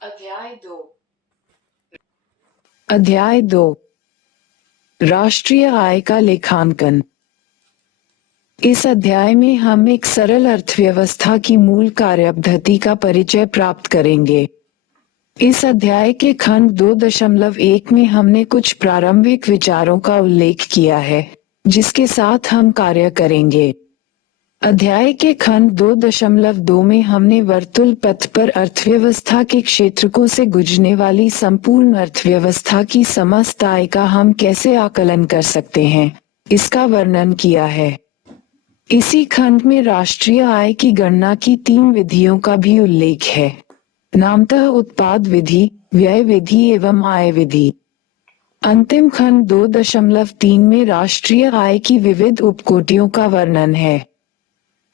अध्याय 2 अध्याय 2 राष्ट्रीय आय का लेखांकन। इस अध्याय में हम एक सरल अर्थव्यवस्था की मूल कार्यपद्धति का परिचय प्राप्त करेंगे। इस अध्याय के खंड 2.1 में हमने कुछ प्रारंभिक विचारों का उल्लेख किया है, जिसके साथ हम कार्य करेंगे। अध्याय के खंड 2.2 में हमने वर्तुल पथ पर अर्थव्यवस्था के क्षेत्रकों से गुजरने वाली संपूर्ण अर्थव्यवस्था की समस्त आय का हम कैसे आकलन कर सकते हैं, इसका वर्णन किया है। इसी खंड में राष्ट्रीय आय की गणना की 3 विधियों का भी उल्लेख है, नामतः उत्पाद विधि, व्यय विधि एवं आय विधि। अंतिम खंड 2.3 में राष्ट्रीय आय की विविध उपकोटियों का वर्णन है।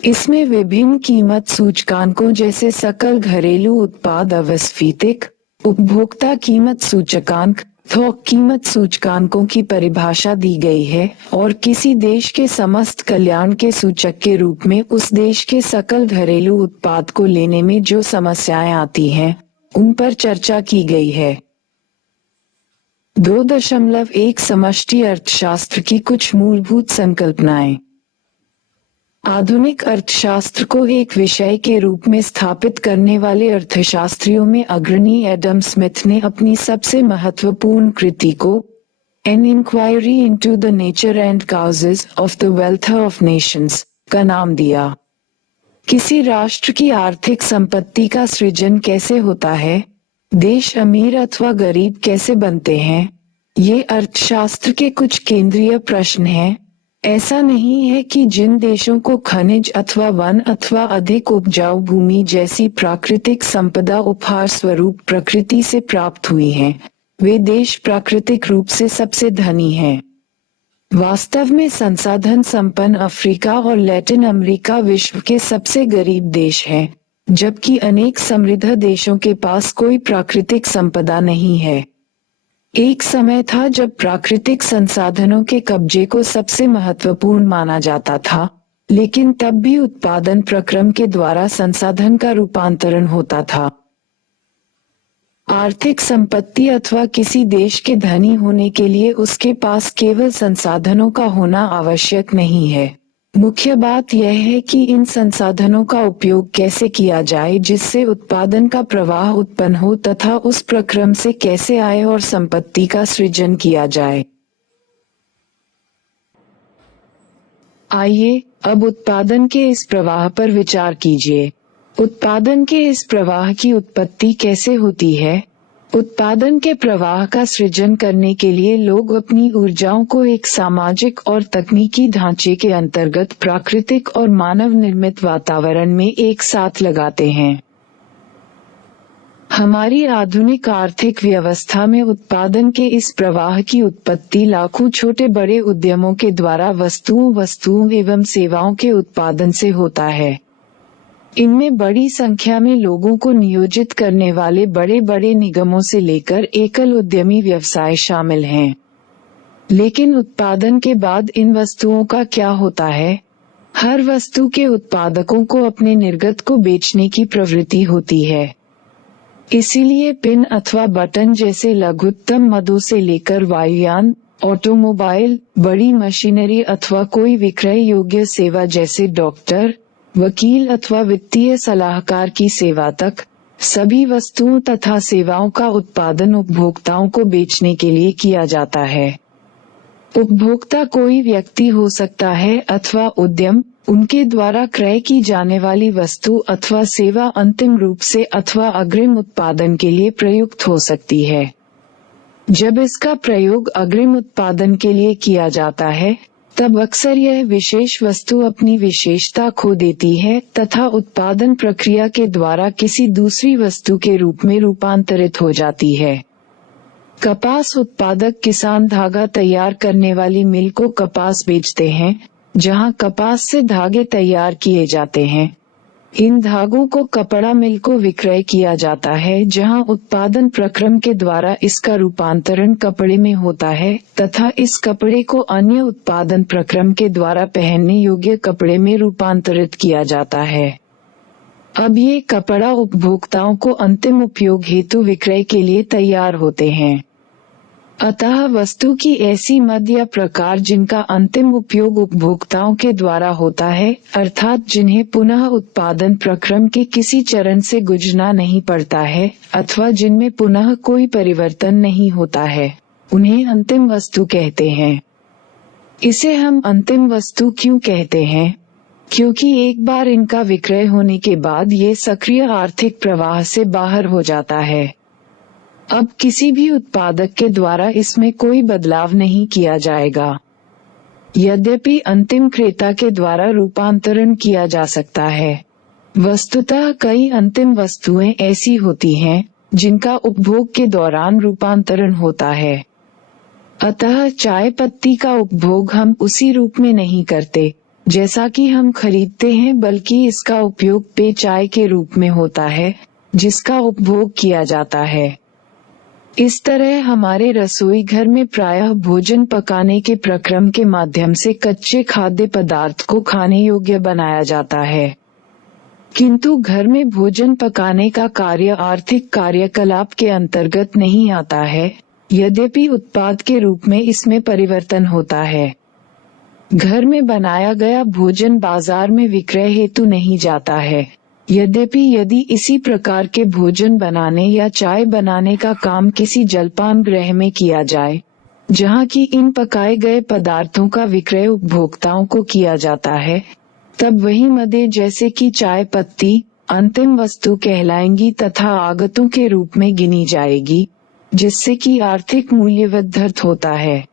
इसमें विभिन्न कीमत सूचकांकों जैसे सकल घरेलू उत्पाद अवस्फीतिक, उपभोक्ता कीमत सूचकांक, थोक कीमत सूचकांकों की परिभाषा दी गई है और किसी देश के समस्त कल्याण के सूचक के रूप में उस देश के सकल घरेलू उत्पाद को लेने में जो समस्याएं आती हैं, उन पर चर्चा की गई है। 2.1 समष्टि अर्थशास्त्र की कुछ मूलभूत संकल्पनाएं। आधुनिक अर्थशास्त्र को एक विषय के रूप में स्थापित करने वाले अर्थशास्त्रियों में अग्रणी एडम स्मिथ ने अपनी सबसे महत्वपूर्ण कृति को an inquiry into the nature and causes of the wealth of nations का नाम दिया। किसी राष्ट्र की आर्थिक संपत्ति का सृजन कैसे होता है, देश अमीर अथवा गरीब कैसे बनते हैं, ये अर्थशास्त्र के कुछ केंद्रीय प्रश्न हैं। ऐसा नहीं है कि जिन देशों को खनिज अथवा वन अथवा अधिक उपजाऊ भूमि जैसी प्राकृतिक संपदा उपहार स्वरूप प्रकृति से प्राप्त हुई है, वे देश प्राकृतिक रूप से सबसे धनी हैं। वास्तव में संसाधन संपन्न अफ्रीका और लैटिन अमेरिका विश्व के सबसे गरीब देश हैं, जबकि अनेक समृद्ध देशों के पास कोई प्राकृतिक संपदा नहीं है। एक समय था जब प्राकृतिक संसाधनों के कब्जे को सबसे महत्वपूर्ण माना जाता था, लेकिन तब भी उत्पादन प्रक्रम के द्वारा संसाधन का रूपांतरण होता था। आर्थिक संपत्ति अथवा किसी देश के धनी होने के लिए उसके पास केवल संसाधनों का होना आवश्यक नहीं है। मुख्य बात यह है कि इन संसाधनों का उपयोग कैसे किया जाए जिससे उत्पादन का प्रवाह उत्पन्न हो तथा उस प्रक्रम से कैसे आय और संपत्ति का सृजन किया जाए। आइए अब उत्पादन के इस प्रवाह पर विचार कीजिए। उत्पादन के इस प्रवाह की उत्पत्ति कैसे होती है? उत्पादन के प्रवाह का सृजन करने के लिए लोग अपनी ऊर्जाओं को एक सामाजिक और तकनीकी ढांचे के अंतर्गत प्राकृतिक और मानव निर्मित वातावरण में एक साथ लगाते हैं। हमारी आधुनिक आर्थिक व्यवस्था में उत्पादन के इस प्रवाह की उत्पत्ति लाखों छोटे बड़े उद्यमों के द्वारा वस्तुओं एवं सेवाओं के उत्पादन से होता है। इनमें बड़ी संख्या में लोगों को नियोजित करने वाले बड़े बड़े निगमों से लेकर एकल उद्यमी व्यवसाय शामिल हैं। लेकिन उत्पादन के बाद इन वस्तुओं का क्या होता है? हर वस्तु के उत्पादकों को अपने निर्गत को बेचने की प्रवृत्ति होती है। इसीलिए पिन अथवा बटन जैसे लघुत्तम मदों से लेकर वायुयान, ऑटोमोबाइल, बड़ी मशीनरी अथवा कोई विक्रय योग्य सेवा जैसे डॉक्टर, वकील अथवा वित्तीय सलाहकार की सेवा तक, सभी वस्तुओं तथा सेवाओं का उत्पादन उपभोक्ताओं को बेचने के लिए किया जाता है। उपभोक्ता कोई व्यक्ति हो सकता है अथवा उद्यम, उनके द्वारा क्रय की जाने वाली वस्तु अथवा सेवा अंतिम रूप से अथवा अग्रिम उत्पादन के लिए प्रयुक्त हो सकती है। जब इसका प्रयोग अग्रिम उत्पादन के लिए किया जाता है, तब अक्सर यह विशेष वस्तु अपनी विशेषता खो देती है तथा उत्पादन प्रक्रिया के द्वारा किसी दूसरी वस्तु के रूप में रूपांतरित हो जाती है। कपास उत्पादक किसान धागा तैयार करने वाली मिल को कपास बेचते हैं, जहां कपास से धागे तैयार किए जाते हैं। इन धागों को कपड़ा मिल को विक्रय किया जाता है, जहां उत्पादन प्रक्रम के द्वारा इसका रूपांतरण कपड़े में होता है तथा इस कपड़े को अन्य उत्पादन प्रक्रम के द्वारा पहनने योग्य कपड़े में रूपांतरित किया जाता है। अब ये कपड़ा उपभोक्ताओं को अंतिम उपयोग हेतु विक्रय के लिए तैयार होते हैं। अतः वस्तु की ऐसी मद या प्रकार जिनका अंतिम उपयोग उपभोक्ताओं के द्वारा होता है, अर्थात जिन्हें पुनः उत्पादन प्रक्रम के किसी चरण से गुजरना नहीं पड़ता है अथवा जिनमें पुनः कोई परिवर्तन नहीं होता है, उन्हें अंतिम वस्तु कहते हैं। इसे हम अंतिम वस्तु क्यों कहते हैं? क्योंकि एक बार इनका विक्रय होने के बाद ये सक्रिय आर्थिक प्रवाह से बाहर हो जाता है। अब किसी भी उत्पादक के द्वारा इसमें कोई बदलाव नहीं किया जाएगा। यद्यपि अंतिम क्रेता के द्वारा रूपांतरण किया जा सकता है। वस्तुतः कई अंतिम वस्तुएं ऐसी होती हैं जिनका उपभोग के दौरान रूपांतरण होता है। अतः चाय पत्ती का उपभोग हम उसी रूप में नहीं करते जैसा कि हम खरीदते हैं, बल्कि इसका उपयोग पेय चाय के रूप में होता है जिसका उपभोग किया जाता है। इस तरह हमारे रसोई घर में प्रायः भोजन पकाने के प्रक्रम के माध्यम से कच्चे खाद्य पदार्थ को खाने योग्य बनाया जाता है, किंतु घर में भोजन पकाने का कार्य आर्थिक कार्यकलाप के अंतर्गत नहीं आता है, यद्यपि उत्पाद के रूप में इसमें परिवर्तन होता है। घर में बनाया गया भोजन बाजार में विक्रय हेतु नहीं जाता है, यद्यपि यदि इसी प्रकार के भोजन बनाने या चाय बनाने का काम किसी जलपान गृह में किया जाए, जहाँ की इन पकाए गए पदार्थों का विक्रय उपभोक्ताओं को किया जाता है, तब वही मदें जैसे कि चाय पत्ती अंतिम वस्तु कहलाएंगी तथा आगतों के रूप में गिनी जाएगी, जिससे कि आर्थिक मूल्य वर्धित होता है।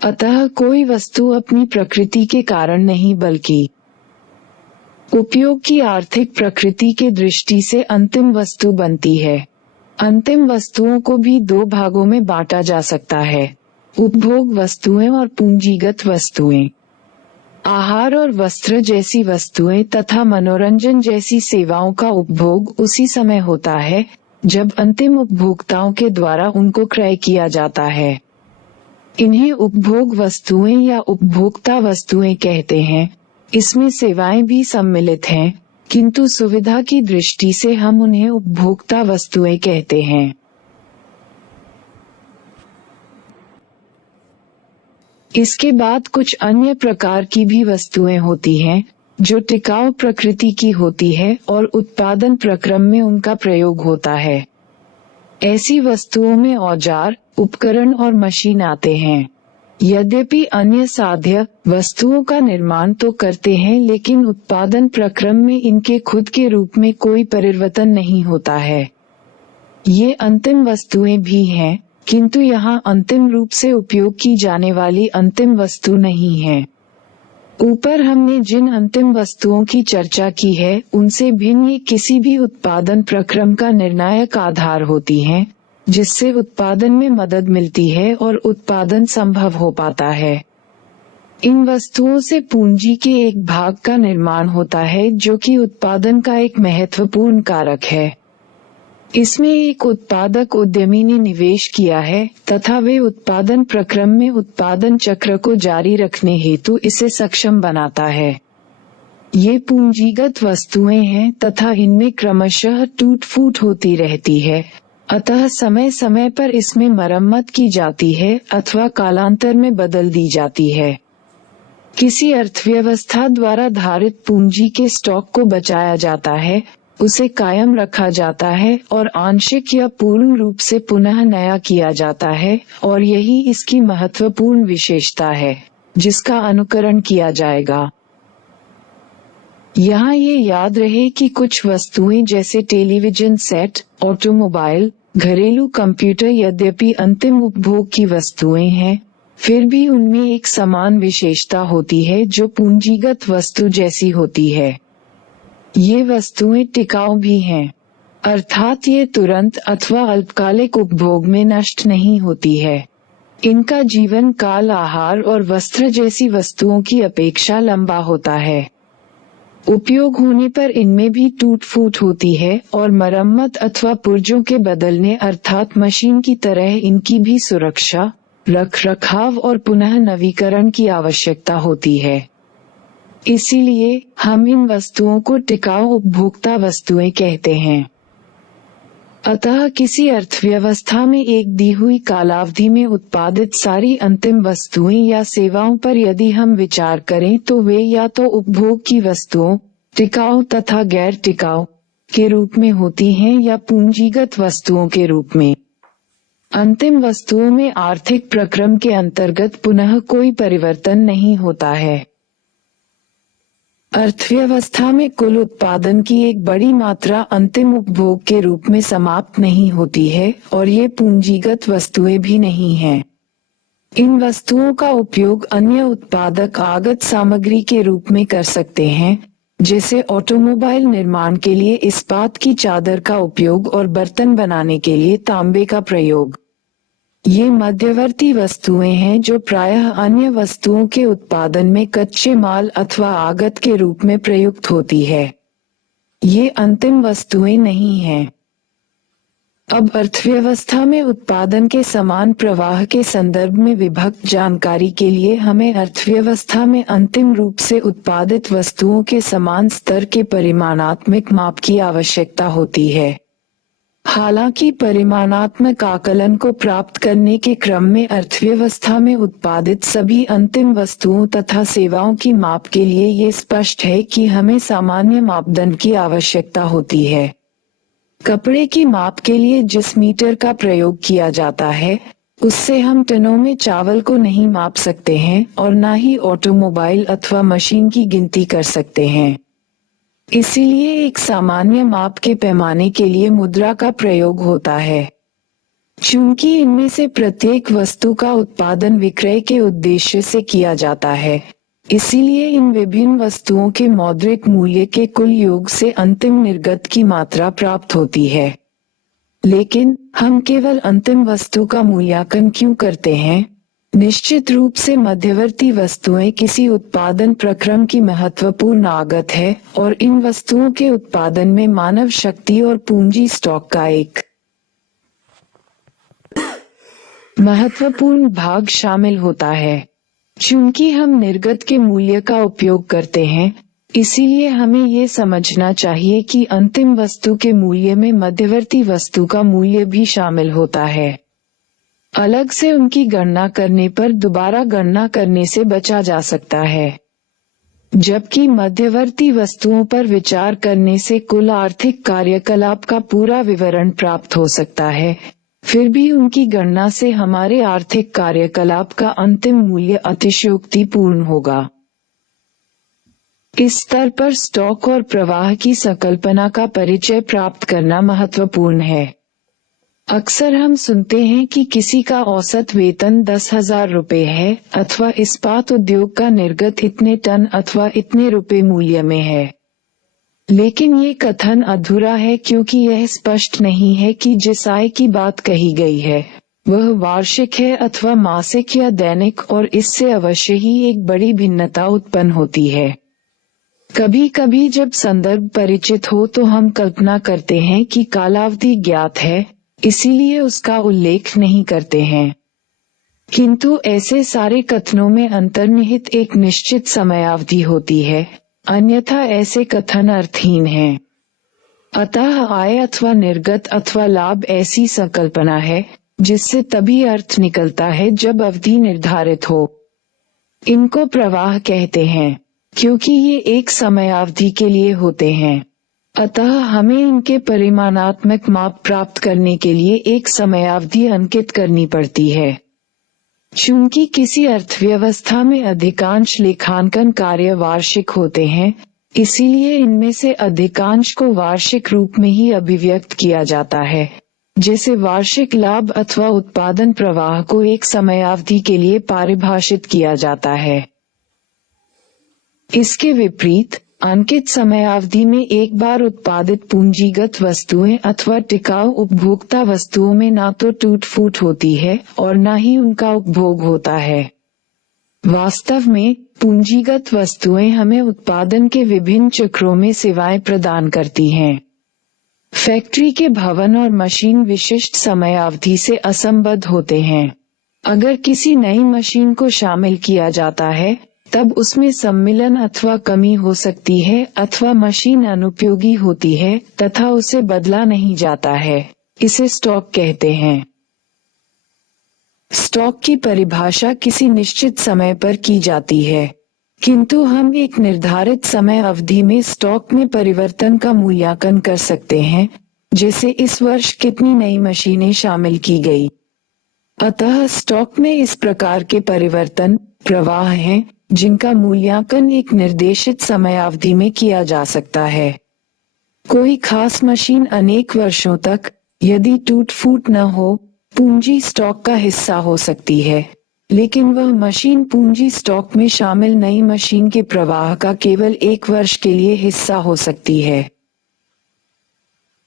अतः कोई वस्तु अपनी प्रकृति के कारण नहीं बल्कि उपयोग की आर्थिक प्रकृति के दृष्टि से अंतिम वस्तु बनती है। अंतिम वस्तुओं को भी दो भागों में बांटा जा सकता है, उपभोग वस्तुएं और पूंजीगत वस्तुएं। आहार और वस्त्र जैसी वस्तुएं तथा मनोरंजन जैसी सेवाओं का उपभोग उसी समय होता है जब अंतिम उपभोक्ताओं के द्वारा उनको क्रय किया जाता है। इन्हें उपभोग वस्तुएं या उपभोक्ता वस्तुएं कहते हैं। इसमें सेवाएं भी सम्मिलित हैं, किंतु सुविधा की दृष्टि से हम उन्हें उपभोक्ता वस्तुएं कहते हैं। इसके बाद कुछ अन्य प्रकार की भी वस्तुएं होती हैं, जो टिकाऊ प्रकृति की होती है और उत्पादन प्रक्रम में उनका प्रयोग होता है। ऐसी वस्तुओं में औजार, उपकरण और मशीन आते हैं। यद्यपि अन्य साध्य वस्तुओं का निर्माण तो करते हैं, लेकिन उत्पादन प्रक्रम में इनके खुद के रूप में कोई परिवर्तन नहीं होता है। ये अंतिम वस्तुएं भी हैं, किंतु यहाँ अंतिम रूप से उपयोग की जाने वाली अंतिम वस्तु नहीं है। ऊपर हमने जिन अंतिम वस्तुओं की चर्चा की है, उनसे भिन्न ये किसी भी उत्पादन प्रक्रम का निर्णायक आधार होती हैं, जिससे उत्पादन में मदद मिलती है और उत्पादन संभव हो पाता है। इन वस्तुओं से पूंजी के एक भाग का निर्माण होता है, जो कि उत्पादन का एक महत्वपूर्ण कारक है। इसमें एक उत्पादक उद्यमी ने निवेश किया है तथा वे उत्पादन प्रक्रम में उत्पादन चक्र को जारी रखने हेतु इसे सक्षम बनाता है। ये पूंजीगत वस्तुएं हैं तथा इनमें क्रमशः टूट फूट होती रहती है, अतः समय समय पर इसमें मरम्मत की जाती है अथवा कालांतर में बदल दी जाती है। किसी अर्थव्यवस्था द्वारा धारित पूंजी के स्टॉक को बचाया जाता है, उसे कायम रखा जाता है और आंशिक या पूर्ण रूप से पुनः नया किया जाता है, और यही इसकी महत्वपूर्ण विशेषता है जिसका अनुकरण किया जाएगा। यहाँ ये याद रहे कि कुछ वस्तुएं जैसे टेलीविजन सेट, ऑटोमोबाइल, घरेलू कंप्यूटर यद्यपि अंतिम उपभोग की वस्तुएं हैं, फिर भी उनमें एक समान विशेषता होती है जो पूंजीगत वस्तु जैसी होती है। ये वस्तुएं टिकाऊ भी हैं, अर्थात ये तुरंत अथवा अल्पकालिक उपभोग में नष्ट नहीं होती है। इनका जीवन काल आहार और वस्त्र जैसी वस्तुओं की अपेक्षा लंबा होता है। उपयोग होने पर इनमें भी टूट फूट होती है और मरम्मत अथवा पुर्जों के बदलने अर्थात मशीन की तरह इनकी भी सुरक्षा, रख रखाव और पुनः नवीकरण की आवश्यकता होती है। इसीलिए हम इन वस्तुओं को टिकाऊ उपभोक्ता वस्तुएं कहते हैं। अतः किसी अर्थव्यवस्था में एक दी हुई कालावधि में उत्पादित सारी अंतिम वस्तुएं या सेवाओं पर यदि हम विचार करें तो वे या तो उपभोग की वस्तुओं, टिकाऊ तथा गैर टिकाऊ के रूप में होती हैं या पूंजीगत वस्तुओं के रूप में। अंतिम वस्तुओं में आर्थिक प्रक्रम के अंतर्गत पुनः कोई परिवर्तन नहीं होता है। अर्थव्यवस्था में कुल उत्पादन की एक बड़ी मात्रा अंतिम उपभोग के रूप में समाप्त नहीं होती है और ये पूंजीगत वस्तुएं भी नहीं हैं। इन वस्तुओं का उपयोग अन्य उत्पादक आगत सामग्री के रूप में कर सकते हैं, जैसे ऑटोमोबाइल निर्माण के लिए इस्पात की चादर का उपयोग और बर्तन बनाने के लिए तांबे का प्रयोग। ये मध्यवर्ती वस्तुएं हैं जो प्रायः अन्य वस्तुओं के उत्पादन में कच्चे माल अथवा आगत के रूप में प्रयुक्त होती है। ये अंतिम वस्तुएं नहीं हैं। अब अर्थव्यवस्था में उत्पादन के समान प्रवाह के संदर्भ में विभक्त जानकारी के लिए हमें अर्थव्यवस्था में अंतिम रूप से उत्पादित वस्तुओं के समान स्तर के परिमाणात्मक माप की आवश्यकता होती है। हालांकि परिमाणात्मक आकलन को प्राप्त करने के क्रम में अर्थव्यवस्था में उत्पादित सभी अंतिम वस्तुओं तथा सेवाओं की माप के लिए ये स्पष्ट है कि हमें सामान्य मापदंड की आवश्यकता होती है। कपड़े की माप के लिए जिस मीटर का प्रयोग किया जाता है, उससे हम टनों में चावल को नहीं माप सकते हैं और न ही ऑटोमोबाइल अथवा मशीन की गिनती कर सकते हैं। इसीलिए एक सामान्य माप के पैमाने के लिए मुद्रा का प्रयोग होता है। चूंकि इनमें से प्रत्येक वस्तु का उत्पादन विक्रय के उद्देश्य से किया जाता है, इसीलिए इन विभिन्न वस्तुओं के मौद्रिक मूल्य के कुल योग से अंतिम निर्गत की मात्रा प्राप्त होती है। लेकिन हम केवल अंतिम वस्तु का मूल्यांकन क्यों करते हैं? निश्चित रूप से मध्यवर्ती वस्तुएं किसी उत्पादन प्रक्रम की महत्वपूर्ण आगत है और इन वस्तुओं के उत्पादन में मानव शक्ति और पूंजी स्टॉक का एक महत्वपूर्ण भाग शामिल होता है। चूंकि हम निर्गत के मूल्य का उपयोग करते हैं, इसीलिए हमें ये समझना चाहिए कि अंतिम वस्तु के मूल्य में मध्यवर्ती वस्तु का मूल्य भी शामिल होता है। अलग से उनकी गणना करने पर दोबारा गणना करने से बचा जा सकता है, जबकि मध्यवर्ती वस्तुओं पर विचार करने से कुल आर्थिक कार्यकलाप का पूरा विवरण प्राप्त हो सकता है। फिर भी उनकी गणना से हमारे आर्थिक कार्यकलाप का अंतिम मूल्य अतिशयोक्तिपूर्ण होगा। इस स्तर पर स्टॉक और प्रवाह की संकल्पना का परिचय प्राप्त करना महत्वपूर्ण है। अक्सर हम सुनते हैं कि किसी का औसत वेतन 10,000 रुपए है अथवा इस्पात उद्योग का निर्गत इतने टन अथवा इतने रुपए मूल्य में है। लेकिन ये कथन अधूरा है क्योंकि यह स्पष्ट नहीं है कि जिस आय की बात कही गई है वह वार्षिक है अथवा मासिक या दैनिक, और इससे अवश्य ही एक बड़ी भिन्नता उत्पन्न होती है। कभी कभी जब संदर्भ परिचित हो तो हम कल्पना करते हैं कि कालावधि ज्ञात है, इसीलिए उसका उल्लेख नहीं करते हैं। किंतु ऐसे सारे कथनों में अंतर्निहित एक निश्चित समयावधि होती है, अन्यथा ऐसे कथन अर्थहीन हैं। अतः आय अथवा निर्गत अथवा लाभ ऐसी संकल्पना है जिससे तभी अर्थ निकलता है जब अवधि निर्धारित हो। इनको प्रवाह कहते हैं क्योंकि ये एक समयावधि के लिए होते हैं। अतः हमें इनके परिमाणात्मक माप प्राप्त करने के लिए एक समयावधि अंकित करनी पड़ती है। चूंकि किसी अर्थव्यवस्था में अधिकांश लेखांकन कार्य वार्षिक होते हैं, इसीलिए इनमें से अधिकांश को वार्षिक रूप में ही अभिव्यक्त किया जाता है, जैसे वार्षिक लाभ अथवा उत्पादन प्रवाह को एक समयावधि के लिए परिभाषित किया जाता है। इसके विपरीत अंकित समयावधि में एक बार उत्पादित पूंजीगत वस्तुएं अथवा टिकाऊ उपभोक्ता वस्तुओं में ना तो टूट फूट होती है और ना ही उनका उपभोग होता है। वास्तव में पूंजीगत वस्तुएं हमें उत्पादन के विभिन्न चक्रों में सेवाएं प्रदान करती हैं। फैक्ट्री के भवन और मशीन विशिष्ट समयावधि से असंबद्ध होते हैं। अगर किसी नई मशीन को शामिल किया जाता है, तब उसमें सम्मिलन अथवा कमी हो सकती है अथवा मशीन अनुपयोगी होती है तथा उसे बदला नहीं जाता है। इसे स्टॉक कहते हैं। स्टॉक की परिभाषा किसी निश्चित समय पर की जाती है, किंतु हम एक निर्धारित समय अवधि में स्टॉक में परिवर्तन का मूल्यांकन कर सकते हैं, जैसे इस वर्ष कितनी नई मशीनें शामिल की गई। अतः स्टॉक में इस प्रकार के परिवर्तन प्रवाह हैं, जिनका मूल्यांकन एक निर्देशित समय अवधि में किया जा सकता है। कोई खास मशीन अनेक वर्षों तक, यदि टूट फूट न हो, पूंजी स्टॉक का हिस्सा हो सकती है, लेकिन वह मशीन पूंजी स्टॉक में शामिल नई मशीन के प्रवाह का केवल एक वर्ष के लिए हिस्सा हो सकती है।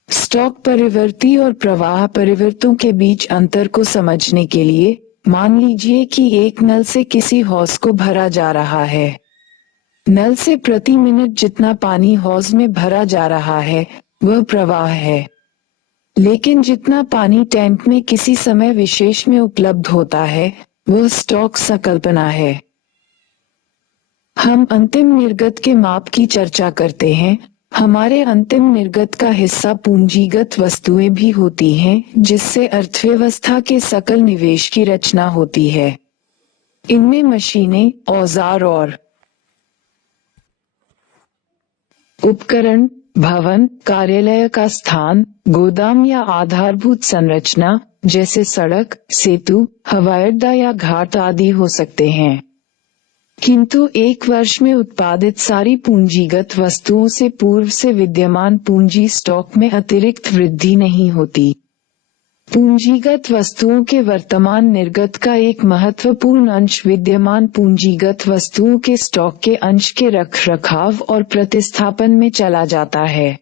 स्टॉक परिवर्ती और प्रवाह परिवर्तों के बीच अंतर को समझने के लिए मान लीजिए कि एक नल से किसी हौज को भरा जा रहा है। नल से प्रति मिनट जितना पानी हौज में भरा जा रहा है वह प्रवाह है, लेकिन जितना पानी टैंक में किसी समय विशेष में उपलब्ध होता है वह स्टॉक संकल्पना है। हम अंतिम निर्गत के माप की चर्चा करते हैं। हमारे अंतिम निर्गत का हिस्सा पूंजीगत वस्तुएं भी होती हैं, जिससे अर्थव्यवस्था के सकल निवेश की रचना होती है। इनमें मशीनें, औजार और उपकरण, भवन, कार्यालय का स्थान, गोदाम या आधारभूत संरचना जैसे सड़क, सेतु, हवाई अड्डा या घाट आदि हो सकते हैं। किंतु एक वर्ष में उत्पादित सारी पूंजीगत वस्तुओं से पूर्व से विद्यमान पूंजी स्टॉक में अतिरिक्त वृद्धि नहीं होती। पूंजीगत वस्तुओं के वर्तमान निर्गत का एक महत्वपूर्ण अंश विद्यमान पूंजीगत वस्तुओं के स्टॉक के अंश के रखरखाव और प्रतिस्थापन में चला जाता है।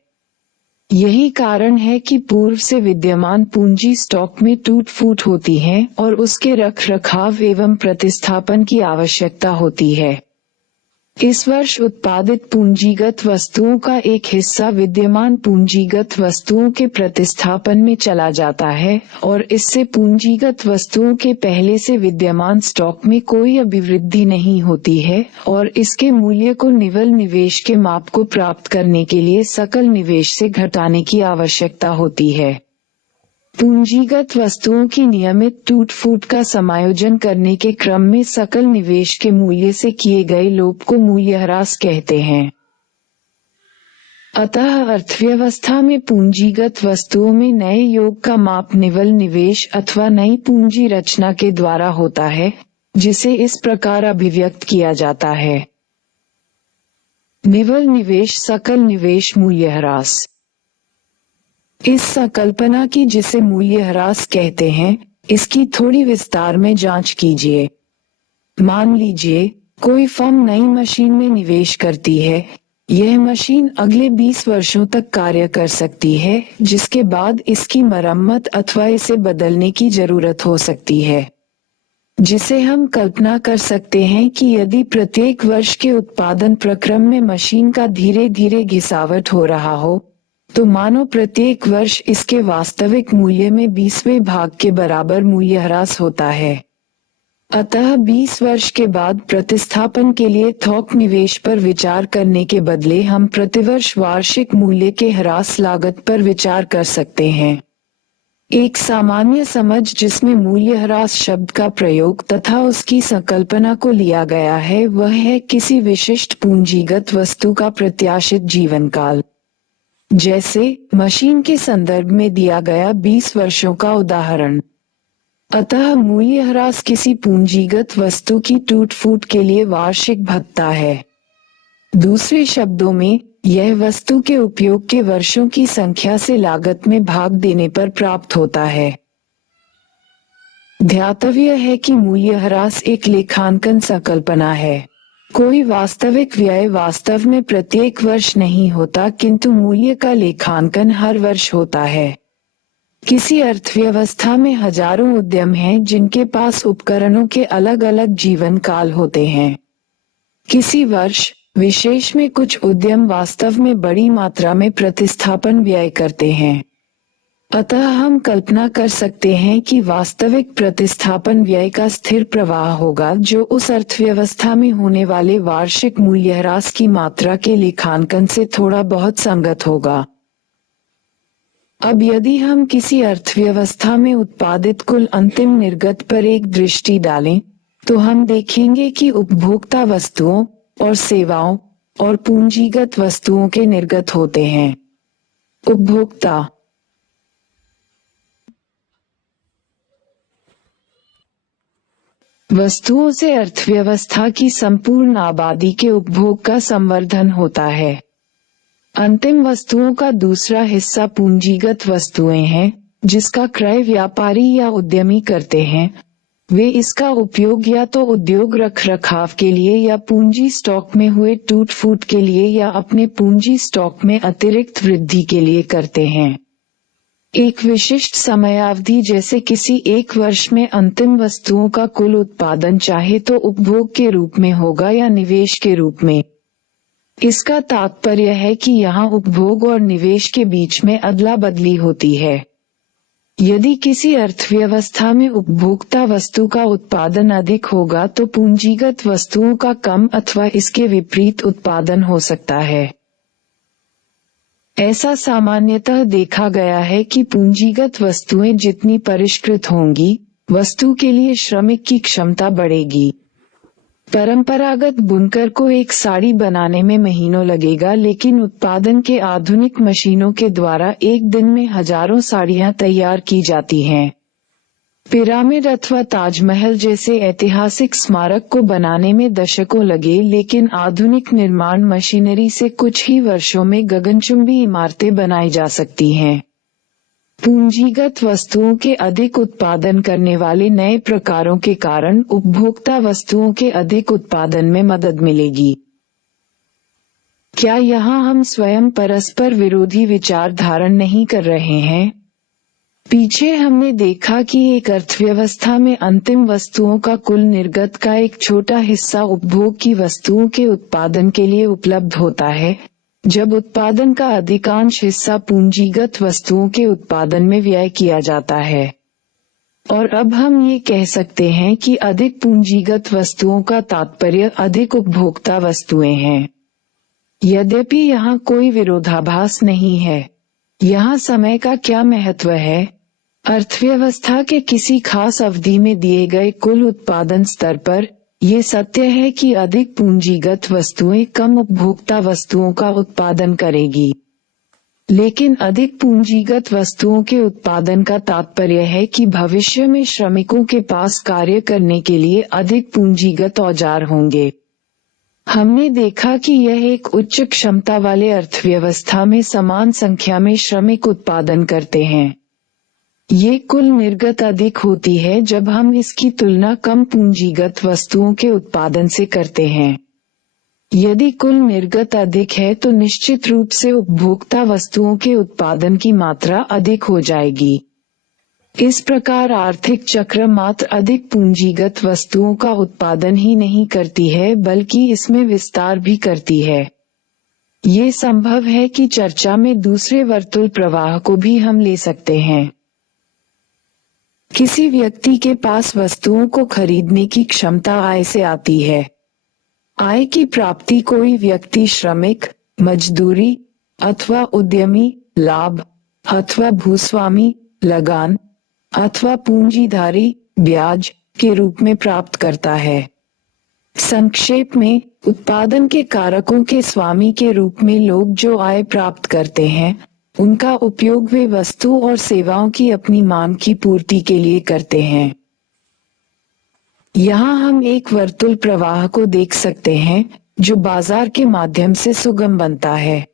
यही कारण है कि पूर्व से विद्यमान पूंजी स्टॉक में टूट फूट होती है और उसके रखरखाव एवं प्रतिस्थापन की आवश्यकता होती है। इस वर्ष उत्पादित पूंजीगत वस्तुओं का एक हिस्सा विद्यमान पूंजीगत वस्तुओं के प्रतिस्थापन में चला जाता है और इससे पूंजीगत वस्तुओं के पहले से विद्यमान स्टॉक में कोई अभिवृद्धि नहीं होती है और इसके मूल्य को निवल निवेश के माप को प्राप्त करने के लिए सकल निवेश से घटाने की आवश्यकता होती है। पूंजीगत वस्तुओं की नियमित टूट फूट का समायोजन करने के क्रम में सकल निवेश के मूल्य से किए गए लोप को मूल्यह्रास कहते हैं। अतः अर्थव्यवस्था में पूंजीगत वस्तुओं में नए योग का माप निवल निवेश अथवा नई पूंजी रचना के द्वारा होता है, जिसे इस प्रकार अभिव्यक्त किया जाता है। निवल निवेश सकल निवेश मूल्यह्रास। इस संकल्पना की जिसे मूल्यह्रास कहते हैं, इसकी थोड़ी विस्तार में जांच कीजिए। मान लीजिए कोई फर्म नई मशीन में निवेश करती है। यह मशीन अगले 20 वर्षों तक कार्य कर सकती है, जिसके बाद इसकी मरम्मत अथवा इसे बदलने की जरूरत हो सकती है, जिसे हम कल्पना कर सकते हैं कि यदि प्रत्येक वर्ष के उत्पादन प्रक्रम में मशीन का धीरे धीरे घिसावट हो रहा हो, तो मानो प्रत्येक वर्ष इसके वास्तविक मूल्य में 20वें भाग के बराबर मूल्यह्रास होता है। अतः 20 वर्ष के बाद प्रतिस्थापन के लिए थोक निवेश पर विचार करने के बदले हम प्रतिवर्ष वार्षिक मूल्य के ह्रास लागत पर विचार कर सकते हैं। एक सामान्य समझ जिसमें मूल्यह्रास शब्द का प्रयोग तथा उसकी संकल्पना को लिया गया है वह है किसी विशिष्ट पूंजीगत वस्तु का प्रत्याशित जीवन काल। जैसे मशीन के संदर्भ में दिया गया 20 वर्षों का उदाहरण। अतः मूल्यह्रास किसी पूंजीगत वस्तु की टूट फूट के लिए वार्षिक भत्ता है। दूसरे शब्दों में यह वस्तु के उपयोग के वर्षों की संख्या से लागत में भाग देने पर प्राप्त होता है। ध्यातव्य है कि मूल्यह्रास एक लेखांकन संकल्पना है। कोई वास्तविक व्यय वास्तव में प्रत्येक वर्ष नहीं होता, किंतु मूल्य का लेखांकन हर वर्ष होता है। किसी अर्थव्यवस्था में हजारों उद्यम हैं जिनके पास उपकरणों के अलग अलग जीवन काल होते हैं। किसी वर्ष विशेष में कुछ उद्यम वास्तव में बड़ी मात्रा में प्रतिस्थापन व्यय करते हैं। अतः हम कल्पना कर सकते हैं कि वास्तविक प्रतिस्थापन व्यय का स्थिर प्रवाह होगा जो उस अर्थव्यवस्था में होने वाले वार्षिक मूल्यह्रास की मात्रा के लेखांकन से थोड़ा बहुत संगत होगा। अब यदि हम किसी अर्थव्यवस्था में उत्पादित कुल अंतिम निर्गत पर एक दृष्टि डालें, तो हम देखेंगे कि उपभोक्ता वस्तुओं और सेवाओं और पूंजीगत वस्तुओं के निर्गत होते हैं। उपभोक्ता वस्तुओं से अर्थव्यवस्था की संपूर्ण आबादी के उपभोग का संवर्धन होता है। अंतिम वस्तुओं का दूसरा हिस्सा पूंजीगत वस्तुएं हैं, जिसका क्रय व्यापारी या उद्यमी करते हैं। वे इसका उपयोग या तो उद्योग रखरखाव के लिए या पूंजी स्टॉक में हुए टूट फूट के लिए या अपने पूंजी स्टॉक में अतिरिक्त वृद्धि के लिए करते हैं। एक विशिष्ट समयावधि जैसे किसी एक वर्ष में अंतिम वस्तुओं का कुल उत्पादन चाहे तो उपभोग के रूप में होगा या निवेश के रूप में। इसका तात्पर्य है कि यहाँ उपभोग और निवेश के बीच में अदला बदली होती है। यदि किसी अर्थव्यवस्था में उपभोक्ता वस्तु का उत्पादन अधिक होगा तो पूंजीगत वस्तुओं का कम अथवा इसके विपरीत उत्पादन हो सकता है। ऐसा सामान्यतः देखा गया है कि पूंजीगत वस्तुएं जितनी परिष्कृत होंगी, वस्तु के लिए श्रमिक की क्षमता बढ़ेगी। परंपरागत बुनकर को एक साड़ी बनाने में महीनों लगेगा, लेकिन उत्पादन के आधुनिक मशीनों के द्वारा एक दिन में हजारों साड़ियां तैयार की जाती हैं। पिरामिड अथवा ताजमहल जैसे ऐतिहासिक स्मारक को बनाने में दशकों लगे, लेकिन आधुनिक निर्माण मशीनरी से कुछ ही वर्षों में गगनचुंबी इमारतें बनाई जा सकती हैं। पूंजीगत वस्तुओं के अधिक उत्पादन करने वाले नए प्रकारों के कारण उपभोक्ता वस्तुओं के अधिक उत्पादन में मदद मिलेगी। क्या यहाँ हम स्वयं परस्पर विरोधी विचार धारण नहीं कर रहे हैं? पीछे हमने देखा कि एक अर्थव्यवस्था में अंतिम वस्तुओं का कुल निर्गत का एक छोटा हिस्सा उपभोग की वस्तुओं के उत्पादन के लिए उपलब्ध होता है, जब उत्पादन का अधिकांश हिस्सा पूंजीगत वस्तुओं के उत्पादन में व्यय किया जाता है। और अब हम ये कह सकते हैं कि अधिक पूंजीगत वस्तुओं का तात्पर्य अधिक उपभोक्ता वस्तुएं हैं। यद्यपि यहाँ कोई विरोधाभास नहीं है। यहाँ समय का क्या महत्व है? अर्थव्यवस्था के किसी खास अवधि में दिए गए कुल उत्पादन स्तर पर ये सत्य है कि अधिक पूंजीगत वस्तुएं कम उपभोक्ता वस्तुओं का उत्पादन करेगी। लेकिन अधिक पूंजीगत वस्तुओं के उत्पादन का तात्पर्य है कि भविष्य में श्रमिकों के पास कार्य करने के लिए अधिक पूंजीगत औजार होंगे। हमने देखा कि यह एक उच्च क्षमता वाले अर्थव्यवस्था में समान संख्या में श्रमिक उत्पादन करते हैं। ये कुल निर्गत अधिक होती है जब हम इसकी तुलना कम पूंजीगत वस्तुओं के उत्पादन से करते हैं। यदि कुल निर्गत अधिक है तो निश्चित रूप से उपभोक्ता वस्तुओं के उत्पादन की मात्रा अधिक हो जाएगी। इस प्रकार आर्थिक चक्र मात्र अधिक पूंजीगत वस्तुओं का उत्पादन ही नहीं करती है, बल्कि इसमें विस्तार भी करती है। ये संभव है कि चर्चा में दूसरे वर्तुल प्रवाह को भी हम ले सकते हैं। किसी व्यक्ति के पास वस्तुओं को खरीदने की क्षमता आय से आती है। आय की प्राप्ति कोई व्यक्ति श्रमिक, मजदूरी अथवा उद्यमी, लाभ अथवा भूस्वामी, लगान अथवा पूंजीधारी, ब्याज के रूप में प्राप्त करता है। संक्षेप में, उत्पादन के कारकों के स्वामी के रूप में लोग जो आय प्राप्त करते हैं, उनका उपयोग वे वस्तु और सेवाओं की अपनी मांग की पूर्ति के लिए करते हैं। यहाँ हम एक वर्तुल प्रवाह को देख सकते हैं जो बाजार के माध्यम से सुगम बनता है।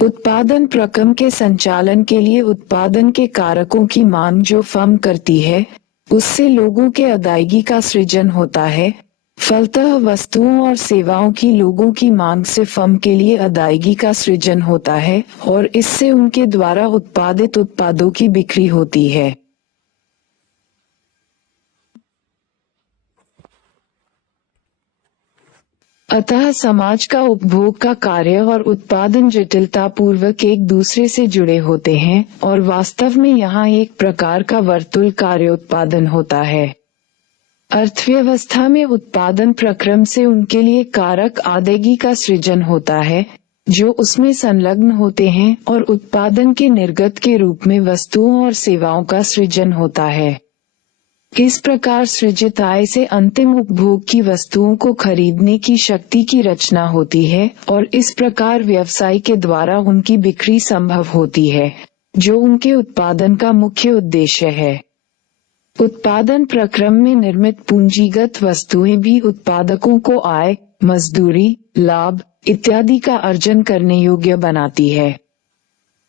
उत्पादन प्रक्रम के संचालन के लिए उत्पादन के कारकों की मांग जो फर्म करती है, उससे लोगों के अदायगी का सृजन होता है। फलतः वस्तुओं और सेवाओं की लोगों की मांग से फर्म के लिए अदायगी का सृजन होता है और इससे उनके द्वारा उत्पादित उत्पादों की बिक्री होती है। अतः समाज का उपभोग का कार्य और उत्पादन जटिलता पूर्वक एक दूसरे से जुड़े होते हैं और वास्तव में यहाँ एक प्रकार का वर्तुल कार्य उत्पादन होता है। अर्थव्यवस्था में उत्पादन प्रक्रम से उनके लिए कारक आदेगी का सृजन होता है जो उसमें संलग्न होते हैं और उत्पादन के निर्गत के रूप में वस्तुओं और सेवाओं का सृजन होता है। इस प्रकार सृजित आय से अंतिम उपभोग की वस्तुओं को खरीदने की शक्ति की रचना होती है और इस प्रकार व्यवसाय के द्वारा उनकी बिक्री संभव होती है जो उनके उत्पादन का मुख्य उद्देश्य है। उत्पादन प्रक्रम में निर्मित पूंजीगत वस्तुएं भी उत्पादकों को आय, मजदूरी, लाभ इत्यादि का अर्जन करने योग्य बनाती है।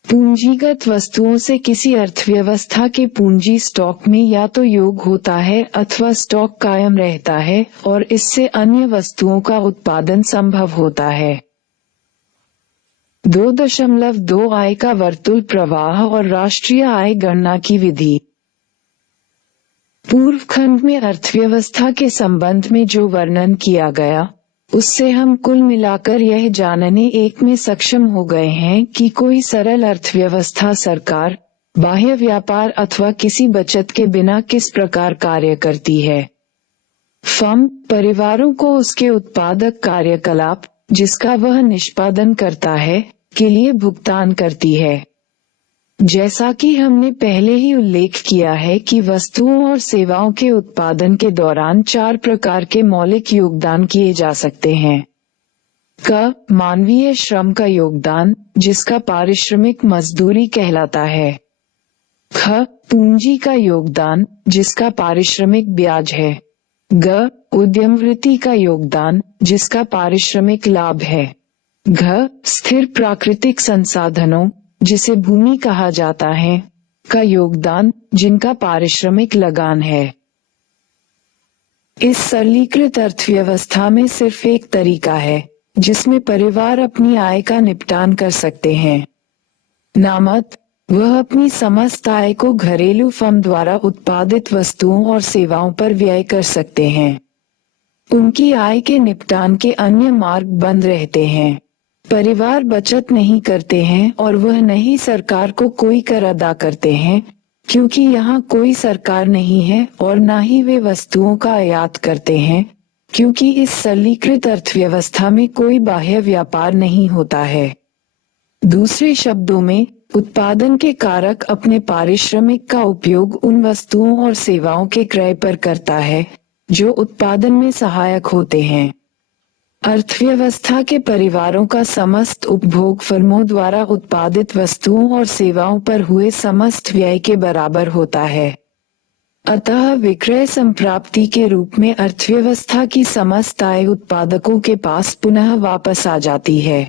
पूंजीगत वस्तुओं से किसी अर्थव्यवस्था के पूंजी स्टॉक में या तो योग होता है अथवा स्टॉक कायम रहता है और इससे अन्य वस्तुओं का उत्पादन संभव होता है। 2.2 आय का वर्तुल प्रवाह और राष्ट्रीय आय गणना की विधि। पूर्व खंड में अर्थव्यवस्था के संबंध में जो वर्णन किया गया उससे हम कुल मिलाकर यह जानने एक में सक्षम हो गए हैं कि कोई सरल अर्थव्यवस्था सरकार, बाह्य व्यापार अथवा किसी बचत के बिना किस प्रकार कार्य करती है। फर्म परिवारों को उसके उत्पादक कार्यकलाप जिसका वह निष्पादन करता है के लिए भुगतान करती है। जैसा कि हमने पहले ही उल्लेख किया है कि वस्तुओं और सेवाओं के उत्पादन के दौरान 4 प्रकार के मौलिक योगदान किए जा सकते हैं। क मानवीय श्रम का योगदान जिसका पारिश्रमिक मजदूरी कहलाता है। ख पूंजी का योगदान जिसका पारिश्रमिक ब्याज है। ग उद्यमवृत्ति का योगदान जिसका पारिश्रमिक लाभ है। घ स्थिर प्राकृतिक संसाधनों जिसे भूमि कहा जाता है का योगदान जिनका पारिश्रमिक लगान है। इस सरलीकृत अर्थव्यवस्था में सिर्फ एक तरीका है जिसमें परिवार अपनी आय का निपटान कर सकते हैं। नामत वह अपनी समस्त आय को घरेलू फर्म द्वारा उत्पादित वस्तुओं और सेवाओं पर व्यय कर सकते हैं। उनकी आय के निपटान के अन्य मार्ग बंद रहते हैं। परिवार बचत नहीं करते हैं और वह नहीं सरकार को कोई कर अदा करते हैं क्योंकि यहाँ कोई सरकार नहीं है और न ही वे वस्तुओं का आयात करते हैं क्योंकि इस सरलीकृत अर्थव्यवस्था में कोई बाह्य व्यापार नहीं होता है। दूसरे शब्दों में उत्पादन के कारक अपने पारिश्रमिक का उपयोग उन वस्तुओं और सेवाओं के क्रय पर करता है जो उत्पादन में सहायक होते हैं। अर्थव्यवस्था के परिवारों का समस्त उपभोग फर्मों द्वारा उत्पादित वस्तुओं और सेवाओं पर हुए समस्त व्यय के बराबर होता है। अतः विक्रय संप्राप्ति के रूप में अर्थव्यवस्था की समस्त आय उत्पादकों के पास पुनः वापस आ जाती है।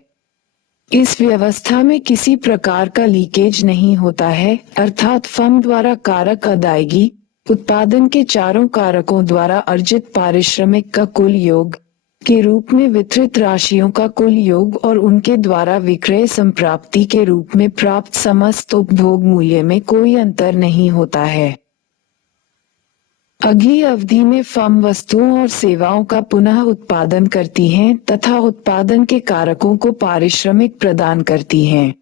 इस व्यवस्था में किसी प्रकार का लीकेज नहीं होता है, अर्थात फर्म द्वारा कारक अदायगी उत्पादन के चारों कारकों द्वारा अर्जित पारिश्रमिक का कुल योग के रूप में वितरित राशियों का कुल योग और उनके द्वारा विक्रय संप्राप्ति के रूप में प्राप्त समस्त उपभोग मूल्य में कोई अंतर नहीं होता है। अगली अवधि में फर्म वस्तुओं और सेवाओं का पुनः उत्पादन करती हैं तथा उत्पादन के कारकों को पारिश्रमिक प्रदान करती हैं।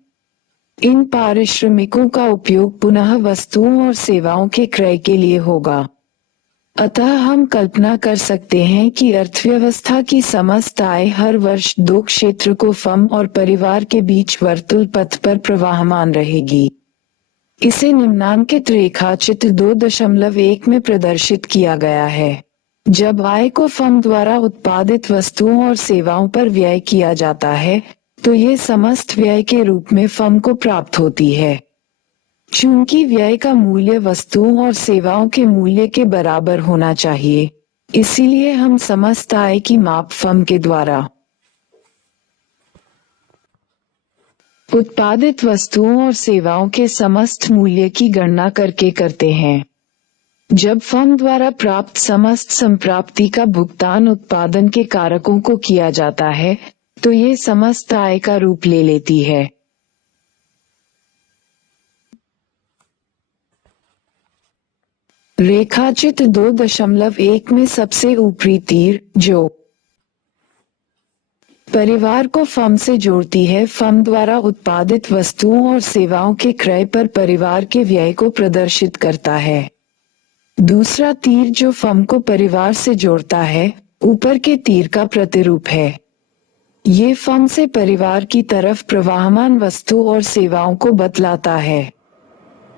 इन पारिश्रमिकों का उपयोग पुनः वस्तुओं और सेवाओं के क्रय के लिए होगा। अतः हम कल्पना कर सकते हैं कि अर्थव्यवस्था की समस्त आय हर वर्ष 2 क्षेत्र को फर्म और परिवार के बीच वर्तुल पथ पर प्रवाहमान रहेगी। इसे निम्नांकित रेखा चित्र 2.1 में प्रदर्शित किया गया है। जब आय को फर्म द्वारा उत्पादित वस्तुओं और सेवाओं पर व्यय किया जाता है तो ये समस्त व्यय के रूप में फर्म को प्राप्त होती है। चूंकि व्यय का मूल्य वस्तुओं और सेवाओं के मूल्य के बराबर होना चाहिए, इसीलिए हम समस्त आय की माप फर्म के द्वारा उत्पादित वस्तुओं और सेवाओं के समस्त मूल्य की गणना करके करते हैं। जब फर्म द्वारा प्राप्त समस्त संप्राप्ति का भुगतान उत्पादन के कारकों को किया जाता है तो ये समस्त आय का रूप ले लेती है। रेखाचित्र 2.1 में सबसे ऊपरी तीर जो परिवार को फर्म से जोड़ती है। फर्म द्वारा उत्पादित वस्तुओं और सेवाओं के क्रय पर परिवार के व्यय को प्रदर्शित करता है। दूसरा तीर जो फर्म को परिवार से जोड़ता है, ऊपर के तीर का प्रतिरूप है। ये फर्म से परिवार की तरफ प्रवाहमान वस्तु और सेवाओं को बतलाता है।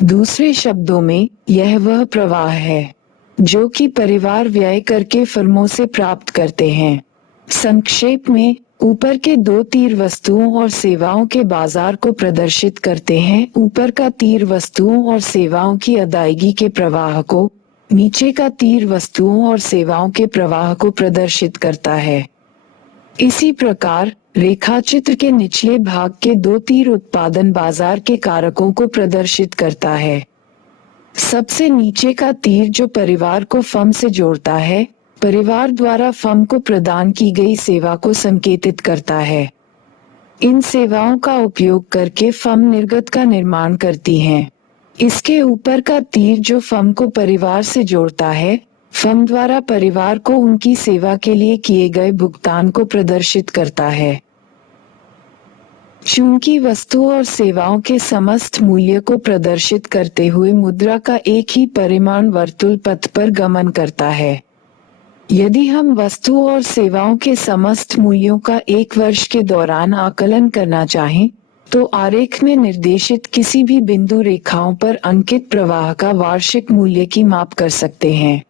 दूसरे शब्दों में, यह वह प्रवाह है जो कि परिवार व्यय करके फर्मों से प्राप्त करते हैं। संक्षेप में, ऊपर के दो तीर वस्तुओं और सेवाओं के बाजार को प्रदर्शित करते हैं। ऊपर का तीर वस्तुओं और सेवाओं की अदायगी के प्रवाह को, नीचे का तीर वस्तुओं और सेवाओं के प्रवाह को प्रदर्शित करता है। इसी प्रकार रेखाचित्र के निचले भाग के दो तीर उत्पादन बाजार के कारकों को प्रदर्शित करता है। सबसे नीचे का तीर जो परिवार को फर्म से जोड़ता है, परिवार द्वारा फर्म को प्रदान की गई सेवा को संकेतित करता है। इन सेवाओं का उपयोग करके फर्म निर्गत का निर्माण करती हैं। इसके ऊपर का तीर जो फर्म को परिवार से जोड़ता है, फर्म द्वारा परिवार को उनकी सेवा के लिए किए गए भुगतान को प्रदर्शित करता है। चूंकि वस्तुओं और सेवाओं के समस्त मूल्य को प्रदर्शित करते हुए मुद्रा का एक ही परिमाण वर्तुल पथ पर गमन करता है। यदि हम वस्तुओं और सेवाओं के समस्त मूल्यों का एक वर्ष के दौरान आकलन करना चाहें, तो आरेख में निर्देशित किसी भी बिंदु रेखाओं पर अंकित प्रवाह का वार्षिक मूल्य की माप कर सकते हैं।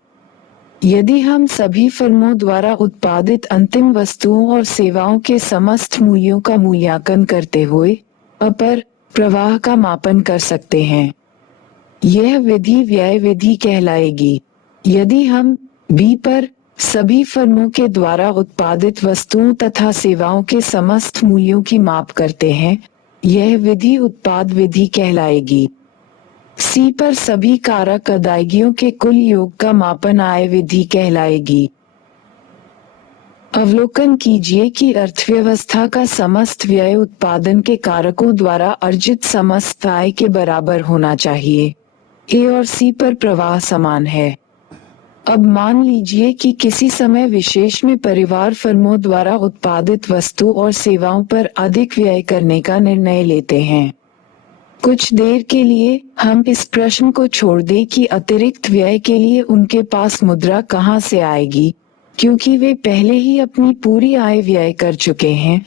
यदि हम सभी फर्मों द्वारा उत्पादित अंतिम वस्तुओं और सेवाओं के समस्त मूल्यों का मूल्यांकन करते हुए अपर प्रवाह का मापन कर सकते हैं, यह विधि व्यय विधि कहलाएगी। यदि हम बी पर सभी फर्मों के द्वारा उत्पादित वस्तुओं तथा सेवाओं के समस्त मूल्यों की माप करते हैं, यह विधि उत्पाद विधि कहलाएगी। सी पर सभी कारक अदायगियों के कुल योग का मापन आय विधि कहलाएगी। अवलोकन कीजिए कि अर्थव्यवस्था का समस्त व्यय उत्पादन के कारकों द्वारा अर्जित समस्त आय के बराबर होना चाहिए। ए और सी पर प्रवाह समान है। अब मान लीजिए कि किसी समय विशेष में परिवार फर्मों द्वारा उत्पादित वस्तु और सेवाओं पर अधिक व्यय करने का निर्णय लेते हैं। कुछ देर के लिए हम इस प्रश्न को छोड़ दें कि अतिरिक्त व्यय के लिए उनके पास मुद्रा कहां से आएगी, क्योंकि वे पहले ही अपनी पूरी आय व्यय कर चुके हैं।